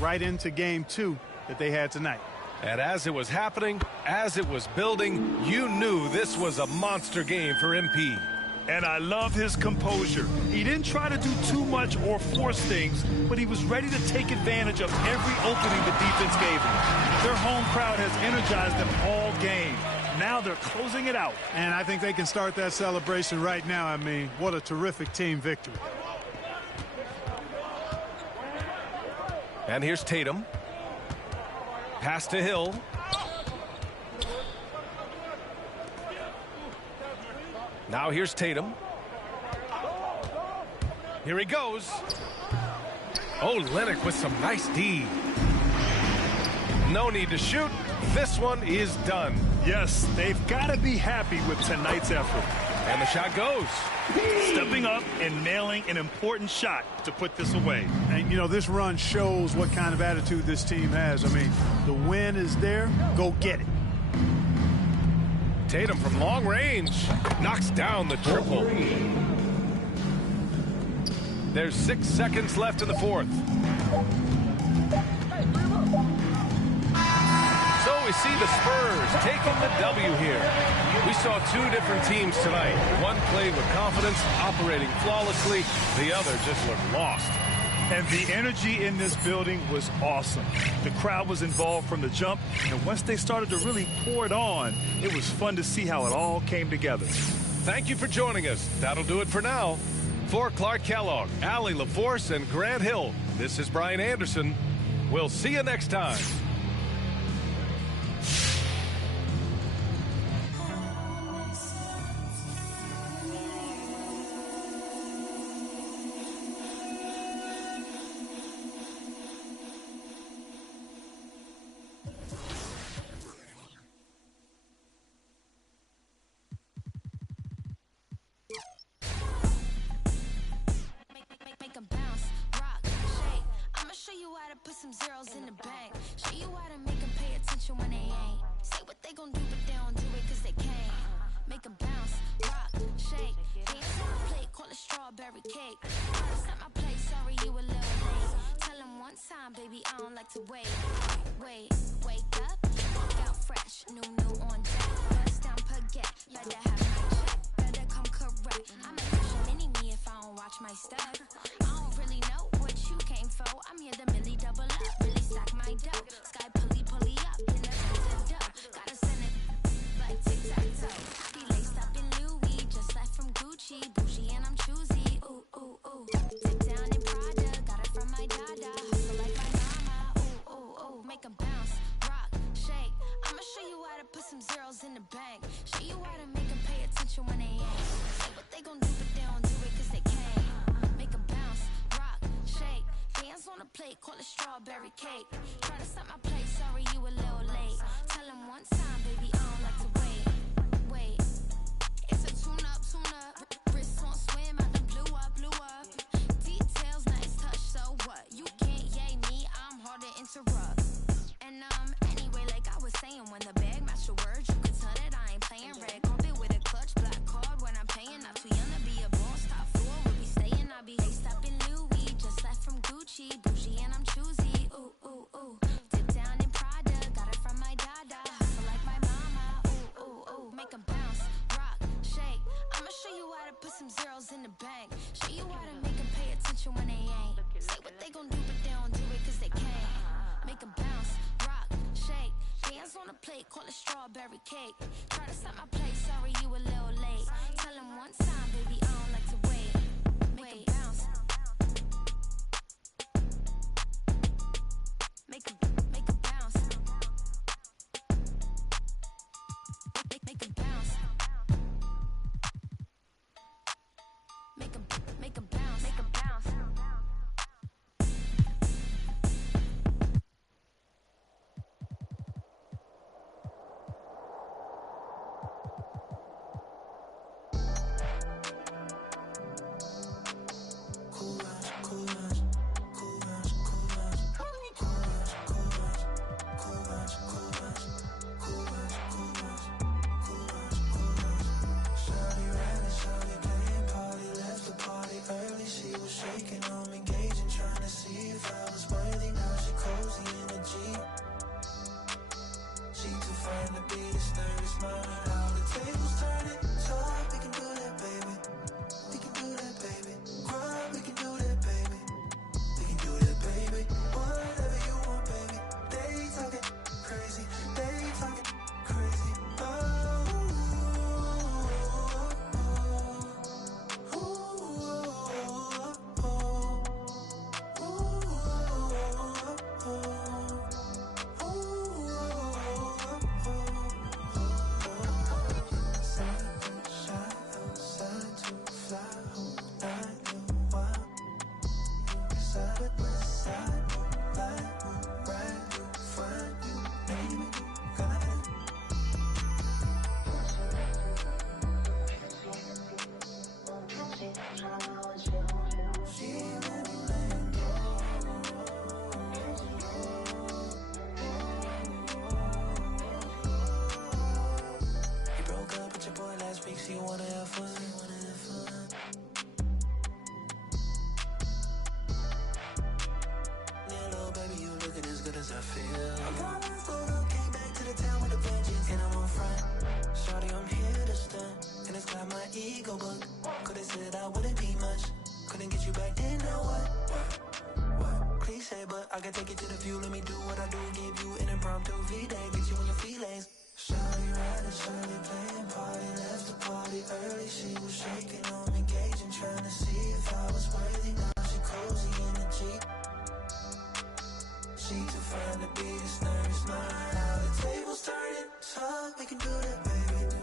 right into game 2 that they had tonight. And as it was happening, as it was building, you knew this was a monster game for MP. And I love his composure. He didn't try to do too much or force things, but he was ready to take advantage of every opening the defense gave him. Their home crowd has energized them all game. Now they're closing it out. And I think they can start that celebration right now. I mean, what a terrific team victory. And here's Tatum. Pass to Hill. Now here's Tatum. Here he goes. Oh, Lennox with some nice D. No need to shoot. This one is done. Yes, they've got to be happy with tonight's effort. And the shot goes. Stepping up and nailing an important shot to put this away. And, you know, this run shows what kind of attitude this team has. I mean, the win is there. Go get it. Tatum from long range knocks down the triple. There's 6 seconds left in the fourth. So we see the Spurs taking the W here. We saw 2 different teams tonight. One played with confidence, operating flawlessly. The other just looked lost. And the energy in this building was awesome. The crowd was involved from the jump, and once they started to really pour it on, it was fun to see how it all came together. Thank you for joining us. That'll do it for now. For Clark Kellogg, Allie LaForce, and Grant Hill, this is Brian Anderson. We'll see you next time. Put some zeros in the bank. Show you how to make them pay attention when they ain't. Say what they gon' do, but they don't do it cause they can't. Make them bounce, rock, shake. Dance on the plate, call it strawberry cake. It's not my place, sorry you a little late. Tell them one time, baby, I don't like to wait. Wake up, walk out fresh. New on deck. Bust down, baguette. Better have my check, better come correct. I'm a push a mini me if I don't watch my step. I don't really know what you came for. I'm here to Millie double up, really stack my dough. Sky pulley up, in the dough. Gotta send it like tic-tac-toe. Be laced up in Louis, just left from Gucci. Bougie and I'm choosy, ooh, ooh, ooh. Sit down in Prada, got it from my dada. Hustle like my mama, ooh, ooh, ooh. Make them bounce, rock, shake. I'ma show you how to put some zeros in the bank. Show you how to make them pay attention when they ain't. Say what they gon' do, but they don't do it cause they can't. Make them bounce, rock, shake. Dance on the plate, call it strawberry cake. Try to stop my play, sorry you a little late. Tell them one time, baby, I don't like to wait. It's a tune-up. Wrist on swim, I done blew up. Details, nice touch, so what? You can't yay me, I'm hard to interrupt. And anyway, like I was saying, when the bag match the words, you can tell that I ain't playing red carpet with a clutch, black card when I'm paying. Not too young to be a boss, top floor, we'll be staying. I be laced up in Louis, just left from Gucci, bougie and I'm choosy, ooh, ooh, ooh. Dip down in Prada, got it from my dada. Hustle like my mama, strawberry cake. Try to stop my plate, sorry you a little late. Tell him one time, baby, I don't like to wait. Make it bounce. Make it bounce. Make it bounce. Make it bounce. Make it bounce. I can take you to the view, let me do what I do, give you an impromptu V-Day, get you in your feelings. Shawty riding, shawty playing party, left the party early, she was shaking on me, gauging, trying to see if I was worthy, now she cozy in the Jeep. She too fine to be this nervous, mind how the tables turning, talk, we can do that, baby.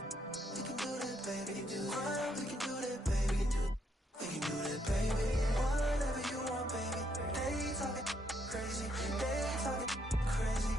We can do that, baby. Crime, we can do that, baby. We can do that, baby. Whatever you want, baby. They talking crazy. They talking crazy.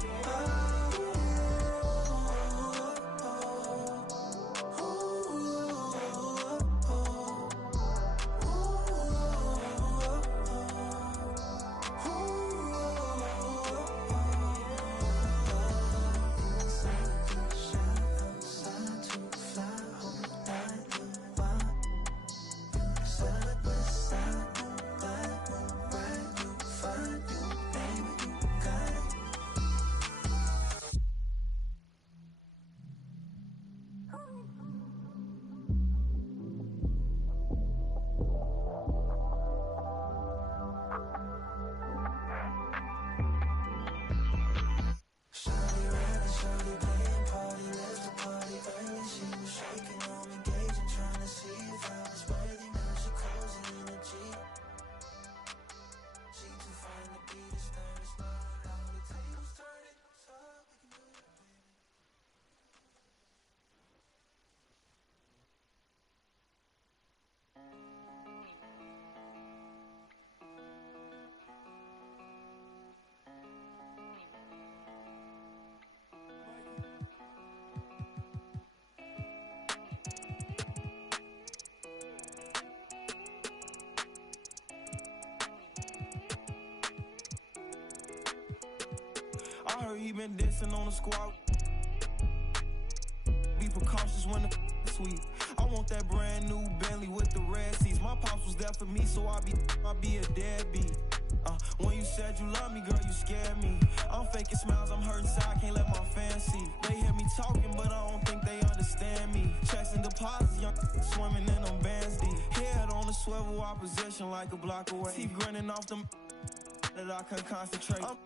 I heard he been dancing on the squad. Be precautious when the sweet. I want that brand new Bentley with the red seats. My pops was there for me, so I be a deadbeat. When you said you love me, girl, you scared me. I'm faking smiles, I'm hurting inside, I can't let my fans see. They hear me talking, but I don't think they understand me. Checks and deposits, young swimming in them bands deep. Head on the swivel, opposition like a block away. Teeth grinning off them that I couldn't concentrate. I'm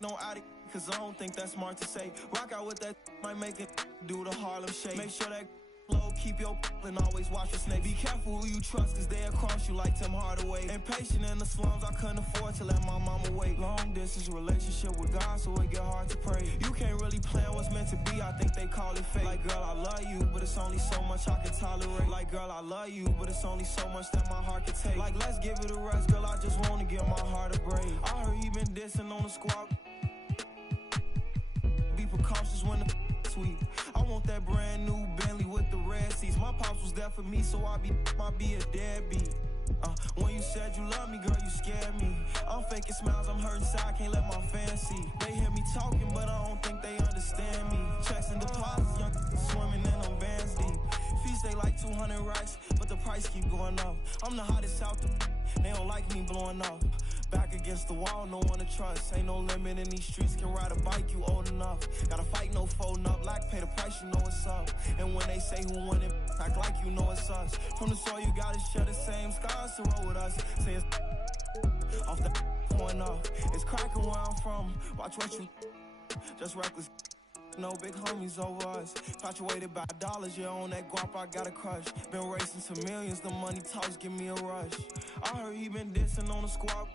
no out cause I don't think that's smart to say. Rock out with that might make it do the Harlem Shake. Make sure that low, keep your and always watch your snake. Be careful who you trust, cause they'll cross you like Tim Hardaway. Impatient in the slums, I couldn't afford to let my mama wait. Long distance relationship with God, so it get hard to pray. You can't really plan what's meant to be, I think they call it fate. Like, girl, I love you, but it's only so much I can tolerate. Like, girl, I love you, but it's only so much that my heart can take. Like, let's give it a rest, girl, I just wanna give my heart a break. I heard he been dissing on the squad. Be precautious when the sweet. I want that brand new Bentley with the red seats. My pops was there for me, so I be a deadbeat. When you said you love me, girl, you scared me. I'm faking smiles, I'm hurting inside, can't let my fans see. They hear me talking, but I don't think they understand me. Checks and deposits, young swimming in them bands deep. Fees they like 200 racks, but the price keep going up. I'm the hottest out the they don't like me blowing up. Back against the wall, no one to trust. Ain't no limit in these streets, can ride a bike, you old enough. Gotta fight, no folding up, like pay the price, you know what's up. And when they say who won it, act like you know it's us. From the soil, you gotta share the same scars to roll with us. Say it's off the point off. It's cracking where I'm from, watch what you just reckless. No big homies over us. Fluctuated by dollars, yeah, on that guap I got a crush. Been racing to millions, the money talks give me a rush. I heard he been dissing on the squad.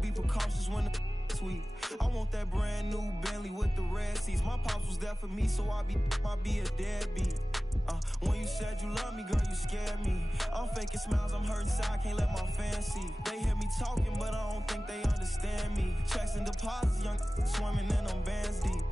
Be precautious when the sweet. I want that brand new Bentley with the red seats. My pops was there for me, so I be a deadbeat. When you said you love me, girl, you scared me. I'm faking smiles, I'm hurting inside, can't let my fans see. They hear me talking, but I don't think they understand me. Checks and deposits, young swimming in them bands deep.